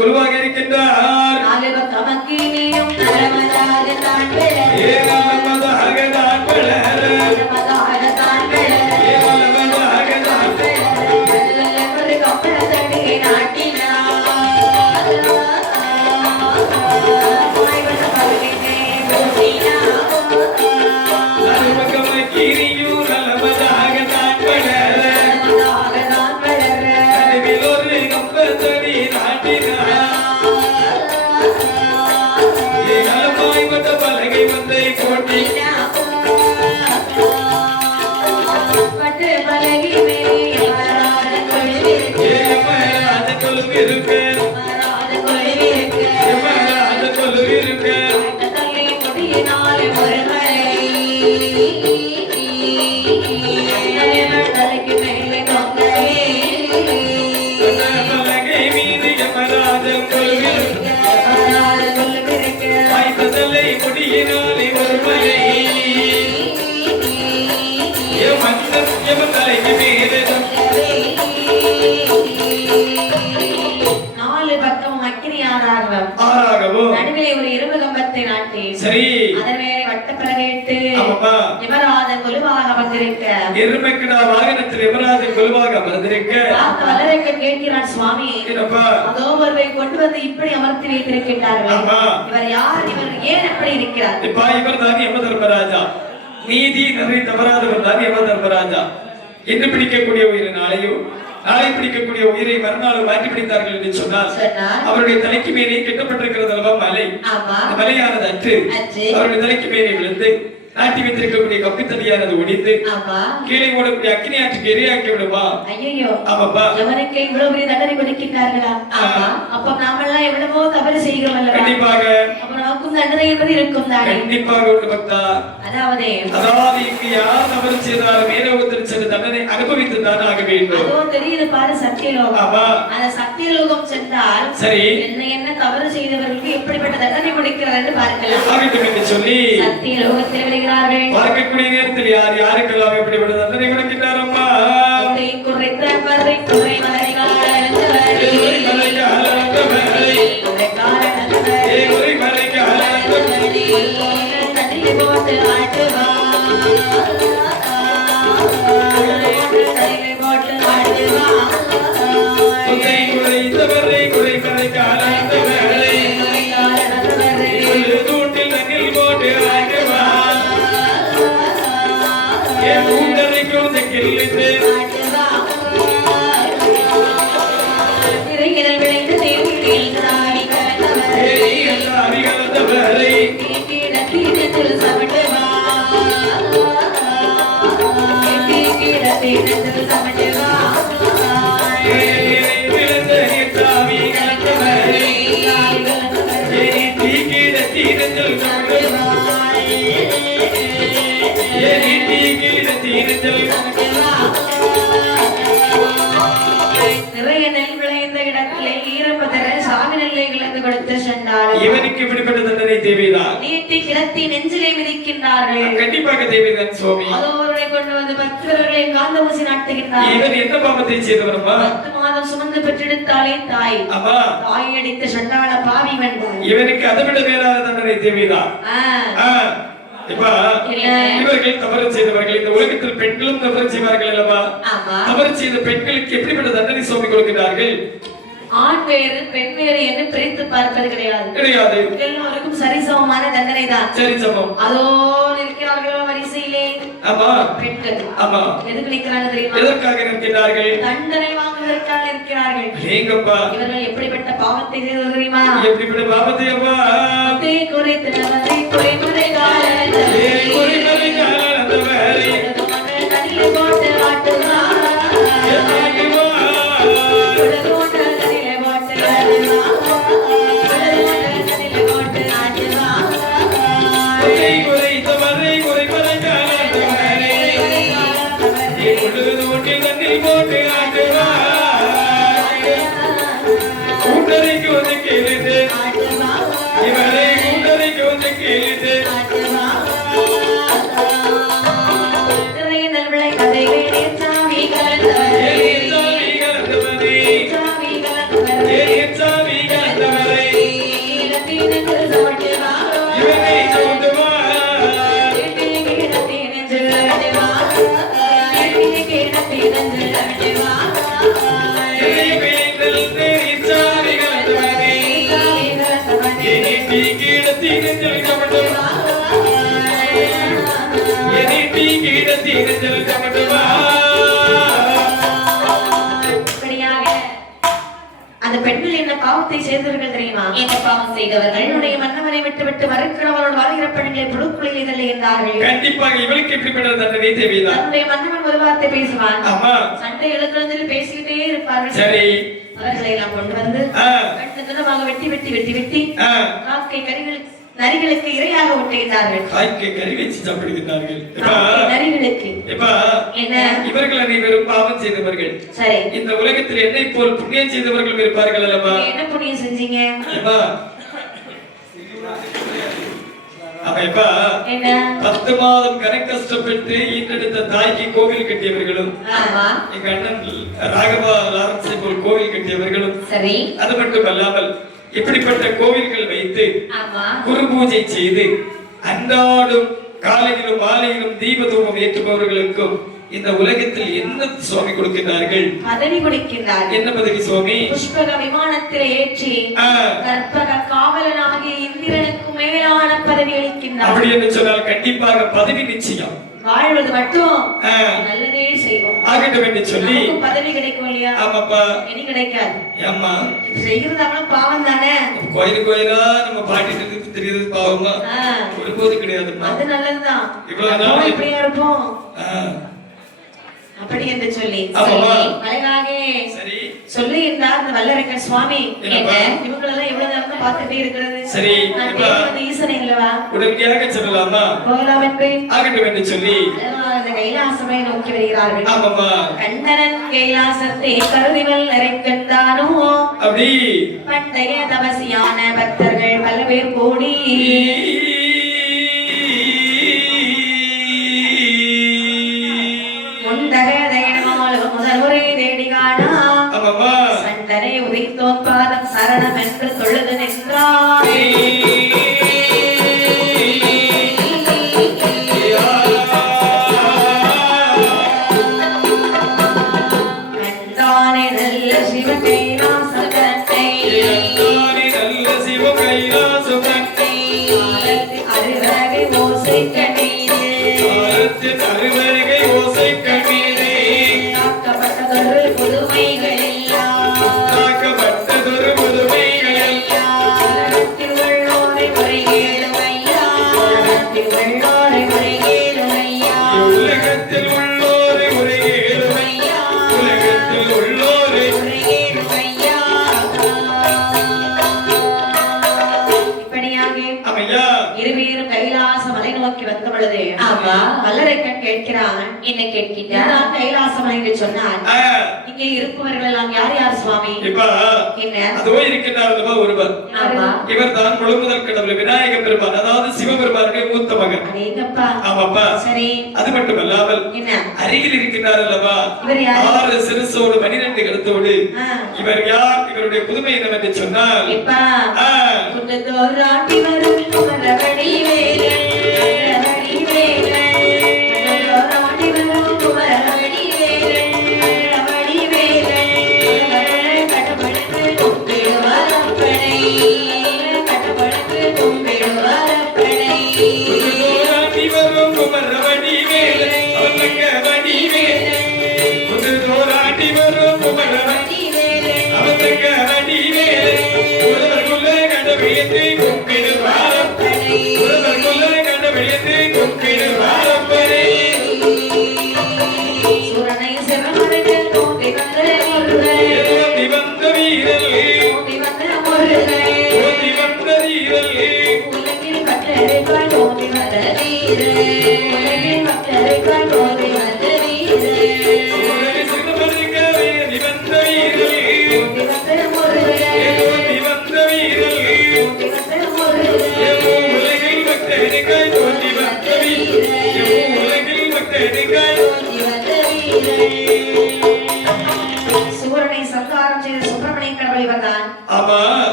குருவாக இருக்கின்றார். நாலு பக்கம் அக்கினியும் நலமதாக தான் பெற, ஏகாமதாக தான் பெற, நலமதாக தான் பெற, ஏகாமதாக தான் பெற, ஒரு கப்பலத்தடி நாட்டினார். நடுவிலே ஒரு இரும்பு கம்பத்தை நாட்டி அதன் மேலே வட்டப்பலகையிட்டு யமராஜன் கொலுவாக அமர்ந்திருக்க, எருமைக்கிடா வாகனத்தில் யமராஜன் கொலுவாக அமர்ந்திருக்க வல்லரக்கன் கேட்கிறான், சுவாமி அதோ ஒருவரை கொண்டு வந்து இப்படி அமர்த்தி வைத்திருக்கின்றார்கள். இவர் யார்? இவர் ஏன் எப்படி இருக்கிறார்? இவர் தான் யம தர்மராஜா. நீதி நெறி தவறாதவர் தான் யம தர்மராஜா என்று பிடிக்கக்கூடிய ஒரு நாளையோ நாளை பிடிக்கக்கூடிய உயிரை மறுநாள் மாற்றி பிடித்தார்கள் என்று சொன்னால் அவருடைய தலைக்கு மேலே கெட்டப்பட்டிருக்கிறது அல்லவா மலை. மலையானது அற்று அவருடைய தலைக்கு மேலே விழுந்து நாட்டி வைத்திருக்கக்கூடிய கப்பித்தடியானது ஒடிந்து கீழே ஓடக்கூடிய அக்கினி ஆற்றுக்கு இரையாக்கி விடுமா? ஐயோ ஆமாப்பா, எவனுக்கு இவ்வளவு பெரிய தண்டனை கொடுக்கின்றார்களா? அப்ப நாமெல்லாம் எவ்வளவோ தவறு செய்கிறோம் அல்லவா? கண்டிப்பாக. அப்ப நமக்கும் தண்டனை என்பது இருக்கும் தானே? கண்டிப்பாக உண்டு பக்தா. அதாவது இங்கு யார் தவறு செய்தாலும் மேலோகத்தில் சென்று தண்டனை அனுபவித்து தான் ஆக வேண்டும். அதோ தெரியுது பாரு சத்தியலோகம். அந்த சத்தியலோகம் சென்றால் சரி என்ன தவறு செய்தவர்களுக்கு எப்படிப்பட்ட தண்டனை கொடுக்கிறார் என்று பார்க்கலாம். ஆகட்டும் என்று சொல்லி சத்தியலோகத்தில் வருகிறார்கள். பார்க்கக்கூடிய நேரத்தில் யார் யாருக்கெல்லாம் எப்படிப்பட்ட தண்டனை கொடுக்கின்றார் அம்மா? குறைத்த பறை குறை மறைகால போட்டு ஆட்டுவா இவனுக்கு இப்படிப்பட்ட தண்டனை தேவைதான். நீட்டி கிடத்தி நெஞ்சிலே மிதிக்கின்றார்கள். கண்டிப்பாக தேவைதான் சுவாமி. அதோரை கொண்டு வந்து பக்தர்களை காந்த ஊசி நாட்டுகின்றார்கள். இவன் என்ன பாவத்தை செய்தவரம்மா? 10 மாதம் சுமந்து பெற்றெடுத்தாலே தாய். அம்மா தாய் அடித்த சண்டாள பாவி வந்தாய். இவனுக்கு அதை விட வேறாத தண்டனை தேவைதான். இவர்கள் தவறு செய்தவர்கள். இந்த உலகத்தில் பெண்களும் தவறு செய்வார்கள் அல்லவா? தவறு செய்த பெண்களுக்கு எப்படிப்பட்ட தண்டனை சுவாமி கொடுக்கிறார்கள்? ஆண் வேறு பெண் வேறு என்று பிரித்து பார்ப்பது கிடையாது. எல்லோருக்கும் சரிசமமான தண்டனை தான். சரிசமம். அதோ நிற்கிறார்களோ வரிசையிலே பெண்கள். எதுக்கு நிற்கிறாங்க தெரியுமா? எதற்காக நிற்கிறார்கள்? தண்டனை வாங்குவதற்காக நிற்கிறார்கள். இவர்கள் எப்படிப்பட்ட பாவத்தை செய்தது தெரியுமா? எப்படிப்பட்ட பாவத்தை அப்பா? குறைத்தவரை குறைமறை போட்டு ஆட்டுவா அந்த பெண்கள் என்ன பாவத்தை செய்தவர்கள் தெரியுமா? என்ன பாவம் செய்தவர்கள்? என்னுடைய மன்னவனை விட்டு விட்டு மறுக்கிறவரோடு வாழ்கிற பெண்களை புழுக்குழில் இதழ் என்றார்கள். கண்டிப்பாக இவளுக்கு இப்படிப்பட்ட தண்டனை தேவைதான். தன்னுடைய மன்னவன் ஒரு வார்த்தை பேசுவான். சண்டை எழுதுறதில் பேசிக்கிட்டே இருப்பார்கள். சரி, அவர்களை எல்லாம் கொண்டு வந்து கண்டு துணமாக வெட்டி வெட்டி வெட்டி வெட்டி காக்கை கறிகளுக்கு நரிகளுக்கு இரையாக விட்டுகிறார்கள். காய்க்கு கறி வச்சு சாப்பிடுகிறார்கள். நரிகளுக்கு என்ன? இவர்கள் அனைவரும் பாவம் செய்தவர்கள். சரி, இந்த உலகத்தில் என்னை போல் புண்ணியம் செய்தவர்கள் இருப்பார்கள் அல்லவா? என்ன புண்ணியம் செஞ்சீங்க? அப்ப 10 மாதம் கஷ்டப்பட்டு ஈன்றெடுத்த தாய்க்கு கோவில் கட்டியவர்களும், எங்க அண்ணன் ராகவா லாரன்ஸை போல் கோவில் கட்டியவர்களும், சரி, அது மட்டும் அல்லாமல் இப்படிப்பட்ட கோவில்கள் வைத்து குரு பூஜை செய்து அன்றாடும் காலையிலும் மாலையிலும் தீப தூபம் ஏற்றுபவர்களுக்கும் இந்த உலகத்தில் என்ன சுவாமி கொடுக்கிறார்கள்? பதவி கொடுக்கிறார்கள். என்ன பதவி சுவாமி? புஷ்பக விமானத்தில் ஏற்றி கற்பக காவலனாகிய இந்திரனுக்கு மேலான பதவி அளிக்கின்றார். அப்படி என்று சொன்னால் கண்டிப்பாக பதவி நிச்சயம். வாழ்வது மட்டும் நல்லதே செய்வோம் ஆகட்டும் என்று சொல்லி நமக்கு பதவி கிடைக்கும் இல்லையா? ஆமாப்பா. இனி கிடைக்காது. அம்மா செய்யறது அவனும் பாவம் தானே. கோயிலா நம்ம பாட்டிட்டு தெரியுது பாவமா ஒருபோது கிடையாது. அது நல்லதுதான். இவ்வளவு நாள் இப்படியா இருப்போம் அப்படி என்று சொல்லி அழகாக சொல்லி இருந்தார் அந்த வல்லரக்கன் சுவாமி. இவங்களெல்லாம் எவ்வளவு நேரம் பார்த்துட்டே இருக்கிறது. சரி ஈசனை அல்லவா உடனடியாக சொல்லலாமா? போகலாம் என்று ஆகட்டும் என்று சொல்லி கைலாசமை நோக்கி வருகிறார்கள். ஆமாமா. கண்டனன் கைலாசத்தை கருதிவல் நிறைக்கண்டானோ அப்படி பண்டைய தவசியான பக்தர்கள் பல பேர் கூடி முதல்வரை தேடி காணா சண்டனை உதைத்தோன் பாதம் சரணம் என்று தொழுது நின்றார். கண்டானே நல்ல சிவகைலாசகத்தை அருவகை ஓசை கண்ணீரே காக்கப்பட்டதொரு புதுமைகள் உள்ளோரை முறைகேடுமையா இருவேறும் கைலாச மலை நோக்கி வந்த பொழுது வல்லரக்கன் கேட்கிறான். என்ன கேட்கின்றான்? கைலாச மலை என்று சொன்னார். இங்கே இருப்பவர்கள் எல்லாம் யார் யார் சுவாமி? என்ன அதோ இருக்கின்றார் ஒருவர். இவர் தான் முழுமுதல் கடவுள் விநாயக பெருமான், அதாவது சிவபெருமானுடைய மூத்த மகன். ஆமாப்பா. சரி. அது மட்டுமல்லாமல் அருகில் இருக்கின்றார் அல்லவா 6 சிறுசோடு 12 கழுத்தோடு. இவர் யார்? இவருடைய புதுமை என்னவென்று சொன்னால்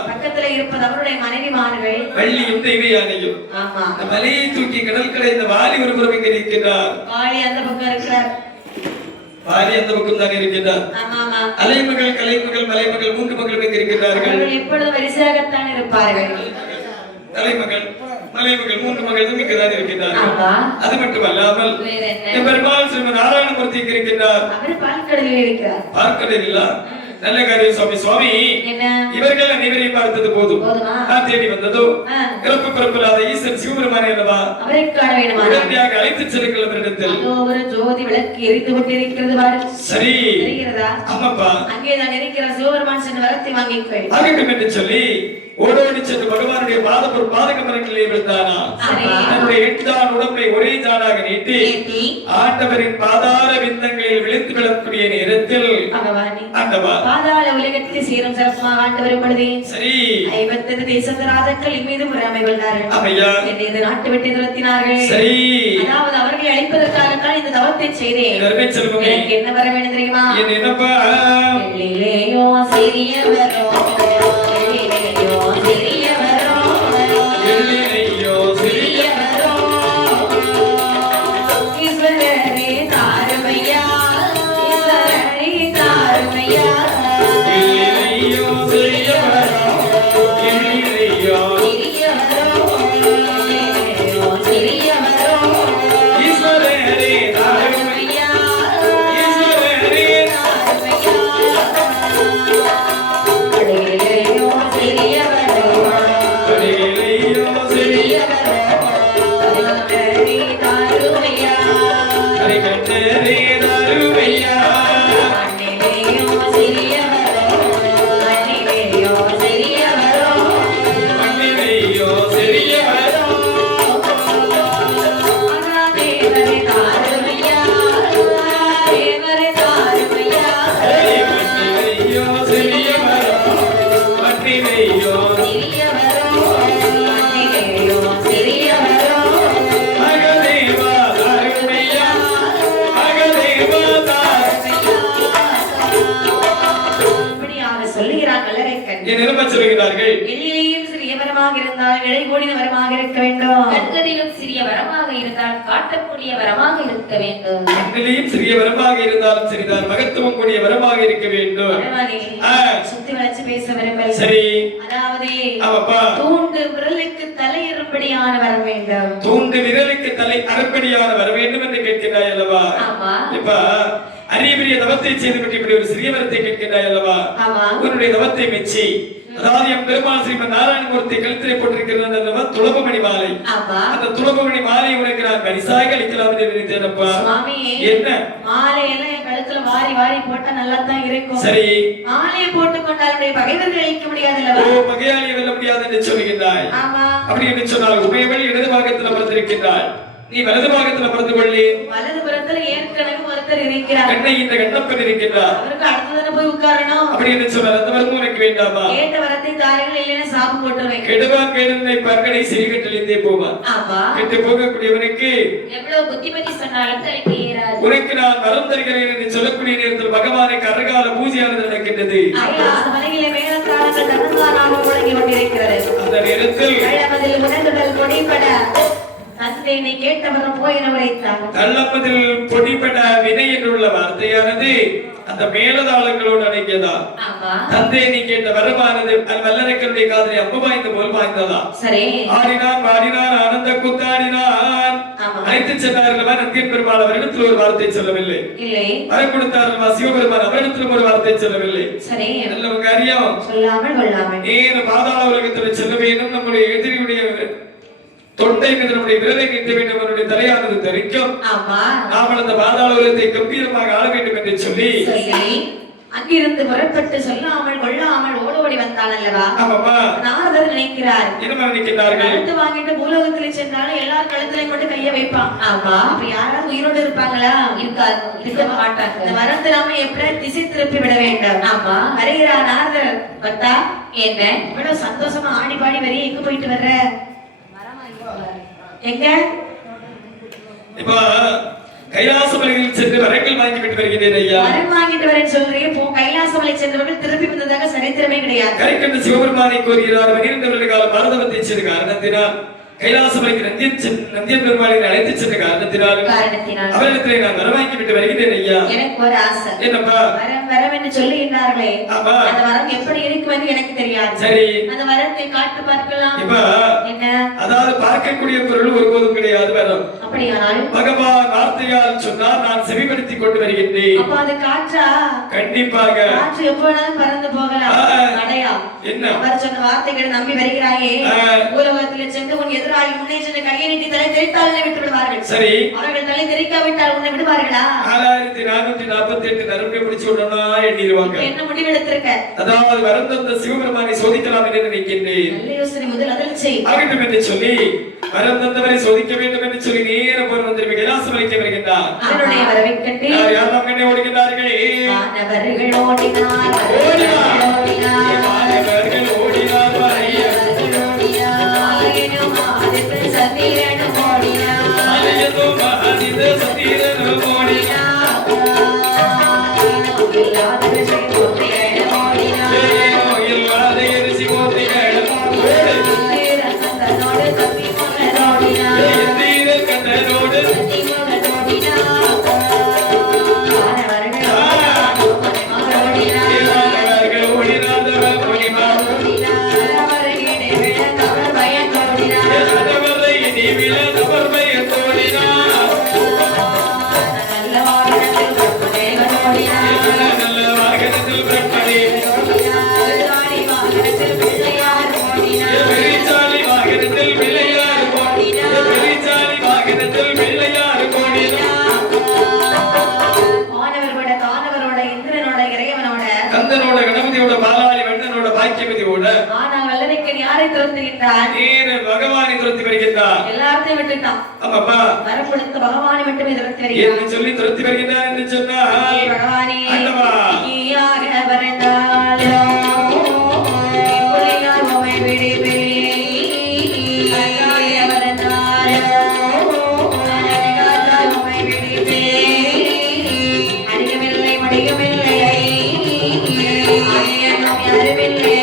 பக்கத்துல இருப்பது அவருடைய மனைவிமார்கள் வள்ளியும் தெய்வயானையும். மலையை தூக்கி கடற்கரை இந்த வாலி ஒரு புறம் இங்க இருக்கின்றார். வாலி அந்த பக்கம் இருக்கிறார். வாலி அந்த பக்கம் தான் இருக்கின்றார். அலைமகள் கலைமகள் மலைமகள் 3 மக்களும் இங்க இருக்கின்றார்கள். எப்பொழுதும் வரிசையாகத்தான் இருப்பார்கள். தலைமகள் மலைமகள் 3 மகளும் இங்கதான் இருக்கின்றார்கள். அது மட்டுமல்லாமல் பெருமாள் ஸ்ரீ நாராயணமூர்த்தி இங்க இருக்கின்றார். அவர் பால்கடலில் இருக்கிறார். பால்கடலில் இல்ல நல்ல காரியம் சுவாமி. சுவாமி இவர்கள் அனைவரை பார்த்தது போதும் நான் தேடி வந்ததோ பிறப்பு பிறப்பில்லாத ஈசன் சிவபெருமானே அல்லவா அவரை காண வேண்டுமா? உடனடியாக அழைத்து செல்லுங்கள் அவரிடத்தில். ஒரு ஜோதி விளக்கு எரிந்து கொண்டிருக்கிறது பாரு. சரி தெரிகிறதா? ஆமாப்பா. அங்கேதான் இருக்கிற சிவபெருமான் சென்று வரத்தை வாங்கிக்கொள். ஆகட்டும் என்று சொல்லி ஓடோடி சென்று பகவானுடைய பாதகமரங்களிலே விழுந்தானா. தன்னுடைய 8 உடம்பை ஒரே ஜானாக நீட்டி ஆண்டவரின் பாதார விந்தங்களில் விழுந்து விழக்கூடிய நேரத்தில் பாதாள உலகத்தை சீரும் சிறப்புமாக ஆண்டவர் பொழுதே சரி 50 தேசத்து ராஜாக்கள் மீது முறைமை கொண்டார்கள். என்னை நாட்டு விட்டு துரத்தினார்கள். சரி அதாவது அவர்களை அழிப்பதற்காக இந்த தவத்தை செய்தேன். எனக்கு என்ன வர வேண்டும் தெரியுமா? என்னப்பா சிறியவரோ ஈஸ்வரரே சொல்கிறார்கள். எல்லையிலும் சிறிய வரமாக இருந்தால் இழை கூடின வரமாக இருக்க வேண்டும். கண்களிலும் சிறிய வரமாக இருந்தால் காட்டக்கூடிய வரமாக இருக்க வேண்டும். கண்களிலும் சிறிய வரமாக இருந்தாலும் சரிதான், மகத்துவம் கூடிய வரமாக இருக்க வேண்டும். சுத்தி வளைச்சு பேச விரும்பல. சரி, அதாவது ஆமாப்பா, தூண்டு விரலுக்கு தலை அறுப்படியான வர வேண்டும். தூண்டு விரலுக்கு தலை அறுப்படியான வர வேண்டும் என்று கேட்கிறாய் அல்லவா? இப்ப அரிய பெரிய தவத்தை செய்து விட்டு இப்படி ஒரு சிறிய வரத்தை கேட்கிறாய் அல்லவா? உன்னுடைய தவத்தை மெச்சி, அதாவது என் பெருமாள் ஸ்ரீமன் நாராயணமூர்த்தி கழுத்திலே போட்டிருக்கிறது அல்லவா துளபமணி மாலை. அந்த துளபமணி மாலை உனக்கு நான் பரிசாக அளிக்கலாம் என்று நினைத்தேனப்பா. என்ன மாலை எல்லாம் என் கழுத்துல வாரி வாரி போட்டா நல்லா தான் இருக்கும். சரி, மாலையை போட்டுக் கொண்டால் பகைவர்கள் அழிக்க முடியாது அல்லவா? ஓ, பகையாளியை வெல்ல முடியாது என்று சொல்லுகின்றாய். அப்படி என்று சொன்னால் உமையவள் இடது பாகத்தில் அமர்ந்திருக்கின்றாள், நீ வலது பாகத்தில் அமர்ந்து கொள்ளி. வலது புறத்தில் ஏற்கனவே ஒருத்தர் இருக்கிறார், கண்ணை இந்த கண்ணப்பன் இருக்கின்றார், அவருக்கு அடுத்ததான போய் உட்காரணும். அப்படி என்று சொன்னால் அந்த வரமும் உனக்கு வேண்டாமா? கேட்ட வரத்தை தாரங்கள் இல்லைன்னா சாப்பு போட்டுருவேன். கெடுவான் கேடுனை பற்களை சிறுகட்டிலிருந்தே போவான். கெட்டு போகக்கூடியவனுக்கு எவ்வளவு புத்திமதி சொன்னாலும் தலைக்கு ஏறாது. உனக்கு நான் வரம் தருகிறேன் என்று சொல்லக்கூடிய நேரத்தில் பகவானை கரகால பூஜையானது நடக்கின்றது. மலையிலே மேலத்தாளங்கள் தகுந்தானாக முழங்கி கொண்டிருக்கிறது. அந்த நேரத்தில் கள்ளமதில் உணர்ந்துடல் கொடிபட தந்தை கேட்டவரும் போய் என உரைத்தார். கள்ளமதில் பொடிபட வினை என்றுள்ள வார்த்தையானது அந்த மேலதாளங்களோடு அடங்கியதா? தந்தை நீ கேட்ட வரமானது வல்லரக்கனுடைய காதலை அம்பு வாய்ந்த போல் வாய்ந்ததா? சரி, ஆடினான் பாடினான் ஆனந்த கூத்தாடினான் அழைத்து சென்றார்கள். நந்தியன் பெருமாள் அவரிடத்தில் ஒரு வார்த்தை சொல்லவில்லை. வரம் கொடுத்தார்கள் சிவபெருமான் அவரிடத்திலும் ஒரு வார்த்தை சொல்லவில்லை. சரி, நல்லவங்க அறியும் சொல்லாமல் கொள்ளாமல் ஏன் பாதாள உலகத்தில் செல்ல வேண்டும், நம்முடைய எதிரியுடைய தொண்டை நம்முடைய விரலை நீட்ட வேண்டும், அவருடைய தலையானது தரிக்கும். நாமல் அந்த பாதாள உலகத்தை கம்பீரமாக ஆள வேண்டும் என்று சொல்லி அங்கிருந்து புறப்பட்டு சொல்லாமல் கொள்ளாமல் ஓடோடி வந்தான் அல்லவா? நாரதர் நினைக்கிறார், என்ன நினைக்கிறார்கள்? கழுத்து வாங்கிட்டு பூலோகத்தில் சென்றாலும் எல்லார் கழுத்துலையும் கொண்டு கைய வைப்பான். அப்ப யாராவது உயிரோடு இருப்பாங்களா? இருக்க மாட்டாங்க. இந்த வரத்தை நாம எப்படி திசை திருப்பி விட வேண்டும். வருகிறார் நாரதர். பத்தா என்ன இவ்வளவு சந்தோஷமா ஆடி பாடி வரைய எங்க போயிட்டு வர்ற? எங்க? இப்ப கைலாசமலையில் சென்று வரங்கள் வாங்கிவிட்டு வருகிறேன் ஐயா. வரம் வாங்கிட்டு வரேன்னு சொல்றீங்க, போ. கைலாசமலை சென்றவர்கள் திருப்பி வந்ததாக சரித்திரமே கிடையாது. கரைக்கண்ட சிவபெருமானை கோருகிறார். 12 வருட கால பாரதவத்தை செய்த காரணத்தினால் கைலாசமலைக்கு நந்தியன் பெருமாளை அழைத்து சென்ற காரணத்தினால் அவரிடத்திலே நான் வரம் வாங்கி விட்டு வருகிறேன் ஐயா. எனக்கு ஒரு ஆசை. என்னப்பா? வரம் வரம் என்று சொல்லுகின்றார்களே, அந்த வரம் எப்படி இருக்கும் என்று எனக்கு தெரியாது. சரி, அந்த வரத்தை காட்டு பார்க்கலாம். இப்ப என்ன? அதாவது பார்க்கக்கூடிய பொருள் ஒருபோதும் கிடையாது வரம். அப்படியானால் பகவான் வார்த்தையால் சொன்னார், நான் செவிப்படுத்திக் கொண்டு வருகின்றேன். அப்ப அது காற்றா? கண்டிப்பாக காற்று எப்போனாலும் பறந்து போகலாம். அடையா என்ன? அவர் சொன்ன வார்த்தைகளை நம்பி வருகிறாயே, உலகத்தில் சென்று உன் எதிராகி முன்னே சென்று கையை நீட்டி தலை தெரித்தால் விட்டு விடுவார்கள். சரி, அவர்கள் தலை தெரிக்காவிட்டால் உன்னை விடுவார்களா? 6448 நரம்பை பிடிச்சு விடணும்னா எண்ணிடுவாங்க. என்ன முடிவெடுத்திருக்க? அதாவது வரம் தந்த சிவபெருமானை சோதிக்கலாம் என்று நினைக்கின்றேன். நல்ல யோசனை, முதல் அதில் செய். ஆகட்டும் என்று சொல்லி வரம் தந்தவரை சோதிக்க வேண்டும் என்று சொல்லி நேர போர் வந்து கைலாசமலைக்கு வருகின்றார். அவருடைய வரவைக் கண்டு யாரெல்லாம் கண்ணை ஓடுகின்றார்கள்? வானவர்கள் ஓடினார், ஓடினார், வானவர்கள் ஓடினார், வானவர்கள் ஓடினார், ஆயினும் ஆதித்த சந்திரனும் ஓடினார், ஆயினும் ஆதித்த சந்திரனும் ஓடினார், இல்லாத ரிஷி கோத்திரனும் ஓடினார், இல்லாத ரிஷி கோத்திரனும் ஓடினார், சந்தனோடு தப்பி மகன் ஓடினார், கண்ணனோடு தப்பி மகன் ஓடினார், பகவானை துரத்தி வருகின்றார். எல்லாத்தையும் விட்டுட்டான். அப்பா வரம் கொடுத்த பகவானை மட்டுமே துரத்தி வருகிறார் என்று சொல்லி துரத்தி வருகின்றார் என்று சொன்னால் பகவானே ஆண்டவா நீயாக வரந்தாலோ புலியார் உமை விடுவே நீயாக வரந்தாலோ அழகால் உமை விடுவே அறியவில்லை முடியவில்லை அறியனும் யாருமில்லை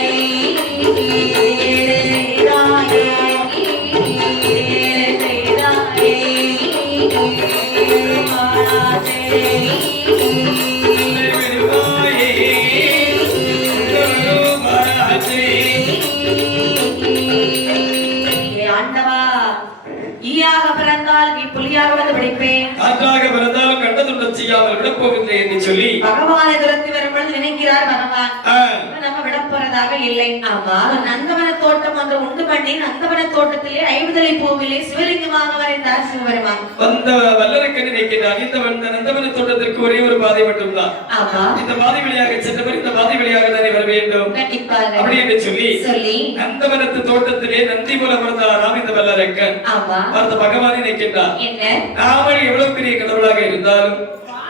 ஈயாக பிறந்தால் நீ புலியாக வந்து பிடிப்பேன், காற்றாக பிறந்தாலும் கண்டதுண்ட செய்யாமல் விடப்போகின்றேன் என்று சொல்லி பகவானை துரத்தி வரும்பொழுது நினைக்கிறார் பகவான். நம்ம விட போறதாக இல்லை. ஆமா, நந்தவன தோட்டம் ஒன்று உண்டு பண்ணி நந்தவன தோட்டத்திலே ஐம்பதலை பூவிலே சிவலிங்கமாக வரைந்தார் சிவபெருமான். வந்த வல்லரக்கன் நினைக்கிறார். இந்த நந்தவன தோட்டத்திற்கு ஒரே ஒரு பாதை மட்டும்தான். ஆமா, இந்த பாதை வழியாக சென்றவர் இந்த பாதை வழியாக தானே வர வேண்டும். அப்படி என்று சொல்லி நந்தவனத்து தோட்டத்திலே நந்தி போல பிறந்தாராம் இந்த வல்லரக்கன். பார்த்த பகவானை நினைக்கின்றார். நாமல் எவ்வளவு பெரிய கடவுளாக இருந்தாலும்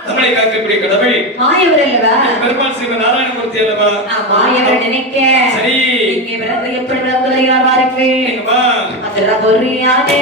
நம்மளை காக்கக்கூடிய கடவுள் மாயவர் அல்லவா, பெருமாள் ஸ்ரீ நாராயணமூர்த்தி அல்லவா. மாயவர் நினைக்க சரி இங்கே பிறந்து எப்படி பிறந்துள்ளார் பாருங்க. அதுல பொறியானே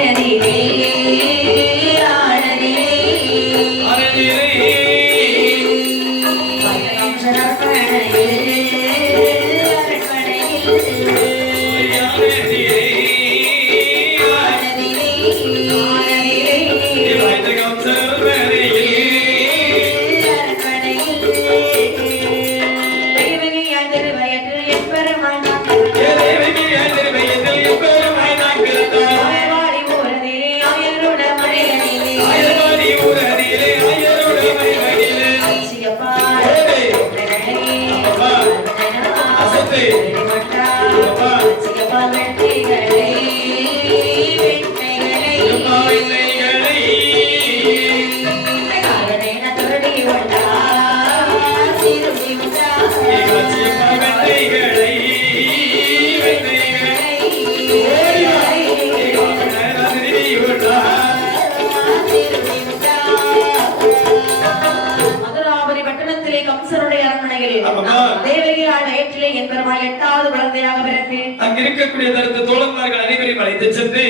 இருக்கக்கூடிய தோழன்மார்கள் அனைவரையும் அழைத்து சென்று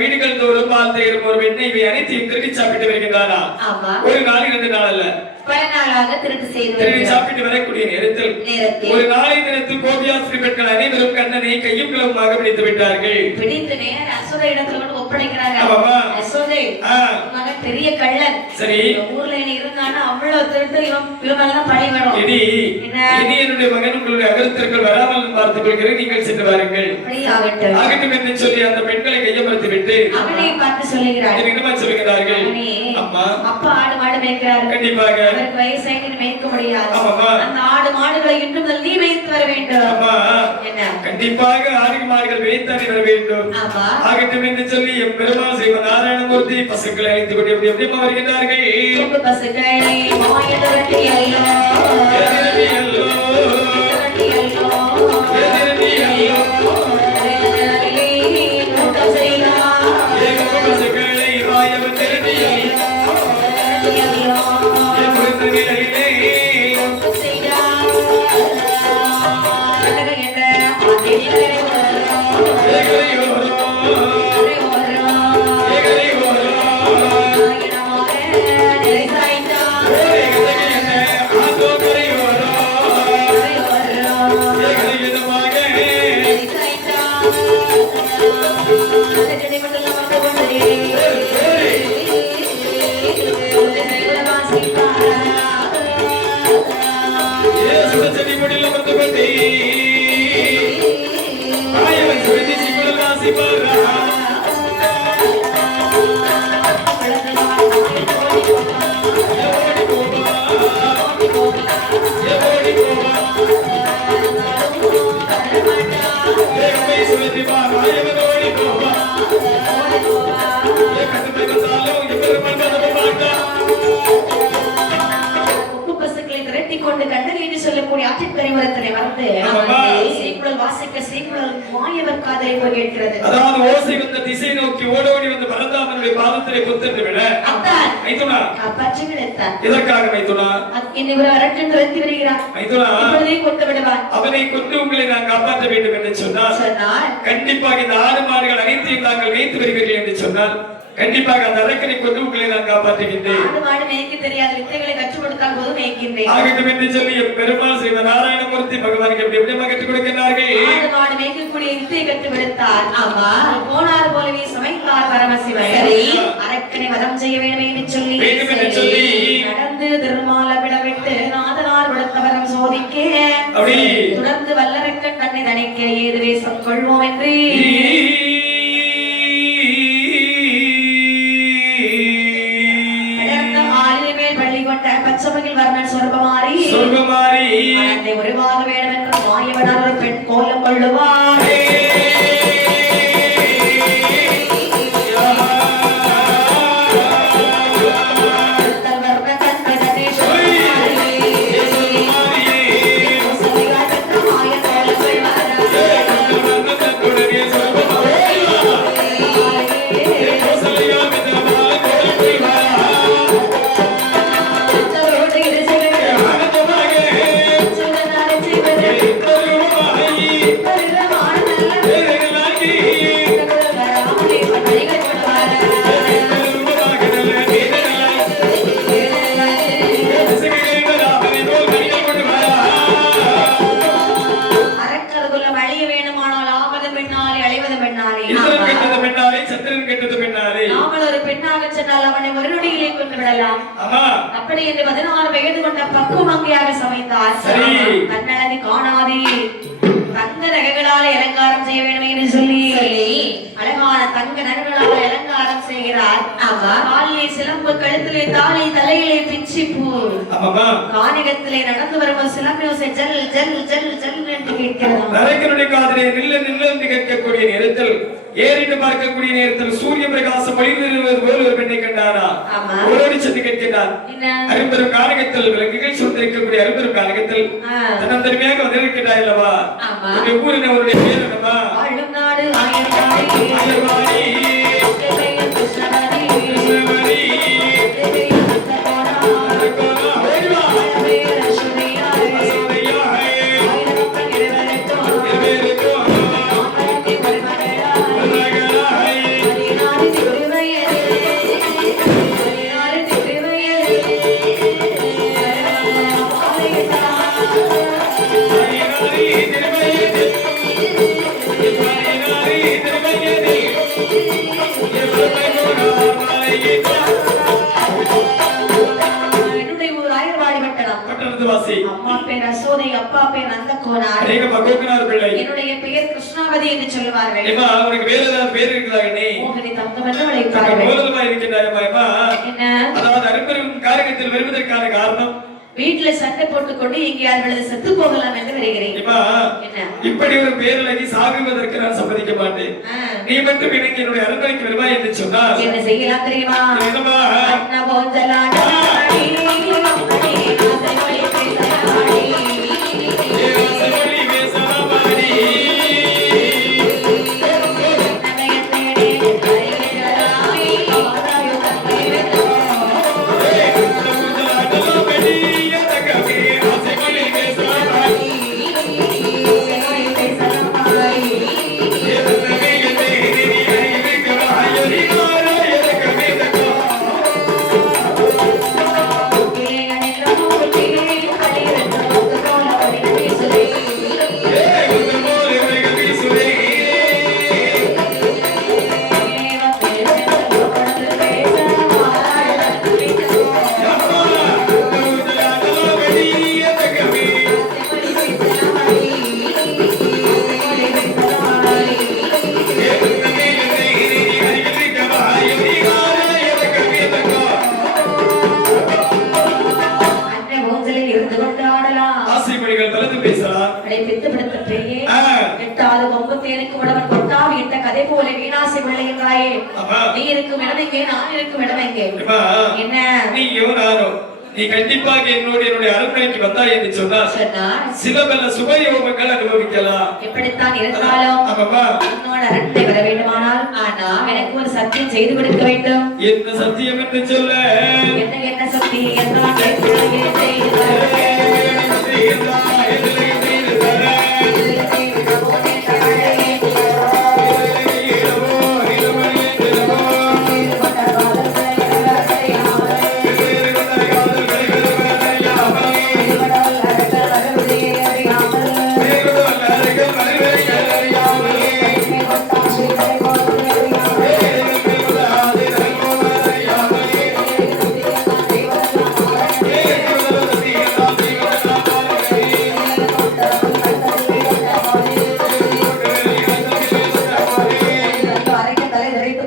வீடுகள் தோறும் பால் தேரும் ஒரு வெண்ணெய் இவை அனைத்தையும் திருடி சாப்பிட்டு வருகின்றாரா. ஒரு நாள் 2 நாள் அல்ல, பல நாளாக திருடி சாப்பிட்டு வரக்கூடிய நேரத்தில் ஒரு நாளை தினத்தில் கோபியாஸ்திரி பெண்கள் அனைவரும் கண்ணனை கையும் களவுமாக பிடித்து விட்டார்கள். பிடித்து நேர அசுர இடத்துல வந்து ஒப்படைக்கிறாங்க. அசோதை மகன் பெரிய கள்ளன். சரி, ஊர்ல என்ன இருந்தானா அவ்வளவு திருட்டு இவன் பழி வரும். இனி என்னுடைய மகன் உங்களுடைய அகரத்திற்குள் வராமல் பார்த்துக் கொள்கிறேன், நீங்கள் சென்று வாருங்கள் ஆகட்டும் என்று சொல்லி அந்த பெண்களை கையமர்த்தி விட்டு அவனை பார்த்து சொல்லுகிறார்கள். என்னமா சொல்லுகிறார்கள்? அம்மா அப்பா ஆடு மாடு மேய்க்கிறார். கண்டிப்பாக அவருக்கு வயசாகி மேய்க்க முடியாது. அந்த ஆடு மாடுகளை இன்று முதல் நீ மேய்த்து வர வேண்டும். என்ன? கண்டிப்பாக ஆடு மாடுகள் மேய்த்தானே வர வேண்டும். ஆகட்டும் என்று சொல்லி பெருமாள் ஸ்ரீ நாராயணமூர்த்தி பசுக்களை அழைத்துக் கொண்டு எப்படி வருகின்றார்கள். பசுக்களை மாயவரட்டி அல்லோ அல்லோ சொல்லக்கூடிய ஆற்றிற்கரையோரத்திலே வந்து ஸ்ரீகுழல் வாசிக்க ஸ்ரீகுழல் மாயவர் காதலை போய் கேட்கிறது. அதாவது ஓசை வந்த திசை நோக்கி ஓடோடி வந்து பரந்தாமனுடைய பாதத்திலே குத்திட்டு விட அத்தான் மைத்துனா காப்பாற்றி விடுத்தார். எதற்காக மைத்துனா? என்னை அரட்டன் துரத்தி வருகிறார். மைத்துனா இப்பொழுதே கொண்டு விடுவார். அவனை கொண்டு உங்களை நான் காப்பாற்ற வேண்டும் என்று சொன்னால் கண்டிப்பாக இந்த ஆடு மாடுகள் அனைத்தையும் தாங்கள் மேய்த்து வருகிறீர்கள் என்று சொன்னால் கண்டிப்பாக அந்த அரக்கனை கொண்டு உங்களை நான் காப்பாற்றுகின்றேன். ஆடு மாடு மேய்க்க தெரியாத வித்தைகளை கற்றுக் கொடுத்தால் போதும் மேய்க்கின்றேன். ஆகட்டும் என்று சொல்லி பெருமாள் ஸ்ரீ நாராயணமூர்த்தி பகவானுக்கு எப்படி எப்படி கற்றுக் கொடுக்கிறார்கள். ஆடு மாடு மேய்க்கக்கூடிய வித்தையை கற்றுக் கொடுத்தார். ஆமா, போனார் போலவே சமைத்தார் பரமசிவன். அரக்கனை வதம் செய்ய வேண்டும் என்று சொல்லி சொல்லி நடந்து திருமாலவிடம் விட்டு நாதனார் விடுத்தவரம் சோதிக்க அப்படி தொடர்ந்து வல்லரக்கன் தன்னை தணிக்க ஏது வேஷம் கொள்வோம் என்று பச்சமகில் வர்ணன் சொர்பமாரி உருவாக வேண்டும் என்று மாயவனார் ஒரு பெண் கோலம் கொள்ளுவார் அப்படி என்று 16 வயது கொண்ட பக்குவமங்கையாக சமைத்தார். தன்னழகை காணாதே தங்க நகைகளால் அலங்காரம் செய்ய வேண்டும் என்று சொல்லி அழகான தங்க நகைகளால் அலங்காரம் செய்கிறார். காலிலே சிலம்பு, கழுத்திலே தாலி, தலையிலே பிச்சிப்பூ, காணிகத்திலே நடந்து வரும் சிலம்பியோசை ஜல் ஜல் ஜல் ஜல் என்று கேட்கிறது. நரகனுடைய காதிலே நில்ல நில்ல என்று கேட்கக்கூடிய நேரத்தில் ஏறிட்டு பார்க்கக்கூடிய நேரத்தில் சூரிய பிரகாசம் ஒளிர்வது போல் ஒரு பெண்ணை கண்டாரா? ஓடி சென்று கேட்கிறார். அரும்பெரும் காரகத்தில் விலங்குகள் சூழ்ந்திருக்கக்கூடிய அரும்பெரும் காரகத்தில் தன்னந்தனிமையாக வந்திருக்கிறாய் அல்லவா? உன்னுடைய ஊரின் அவருடைய பேர் என்னவா? ஆளுநாடு ஆயர்வாடி அப்பா பேர் நந்தகோனார், என்னுடைய பெயர் கிருஷ்ணாவதி என்று சொல்லுவார்கள். அவருக்கு வேற ஏதாவது பேர் இருக்குதா? மோகினி தங்கம் என்று அழைப்பார்கள். என்ன அதாவது அரும்பெரும் காரகத்தில் வருவதற்கான காரணம் வீட்டுல சண்டை போட்டுக்கொண்டு இங்கே அவர்களது செத்து போகலாம் என்று வருகிறேன். இப்படி ஒரு பேரழகி சாகுவதற்கு நான் சம்மதிக்க மாட்டேன். நீ மட்டும் எனக்கு என்னுடைய அரண்மனைக்கு வருவாய் என்று சொன்னால் என்ன செய்யலாம் தெரியுமா? நீ கண்டிப்பாக என்னுடைய அரண்மனைக்கு வந்தா என்று சொன்னால் சில பல சுபயோகங்கள் அனுபவிக்கலாம். எப்படித்தான் இருந்தாலும் என்னோட அரண்மனை வர வேண்டுமானால் எனக்கு ஒரு சத்தியம் செய்து கொடுக்க வேண்டும். என்ன சத்தியம் என்று சொல்ல? என்ன சத்தியம் என்றால்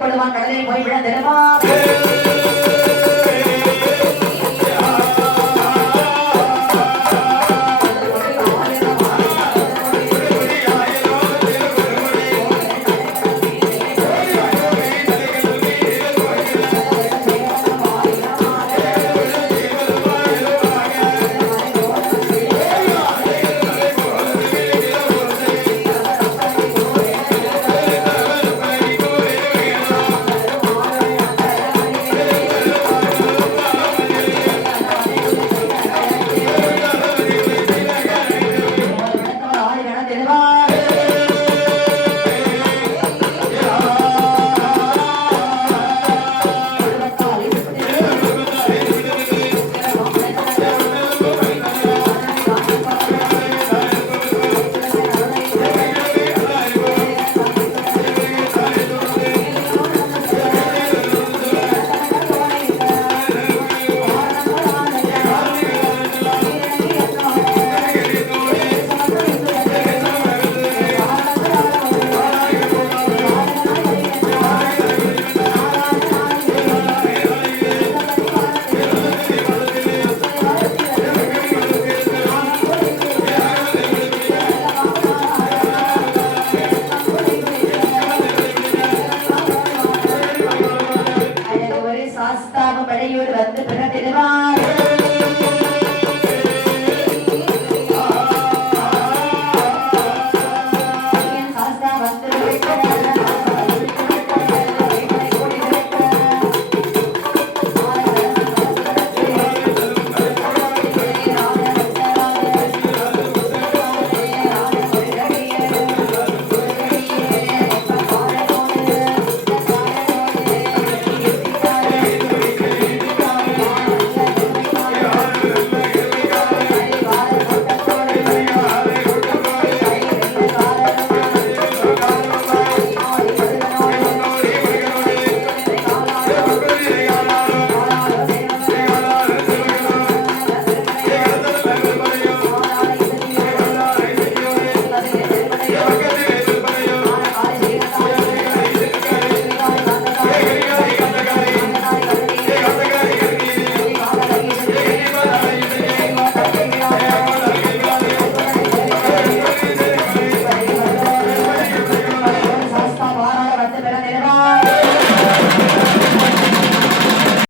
புறப்படுவான் கடலை போய் விழ தருவான் சாஸ்தாப படையோடு வந்து பிறந்திடுவார்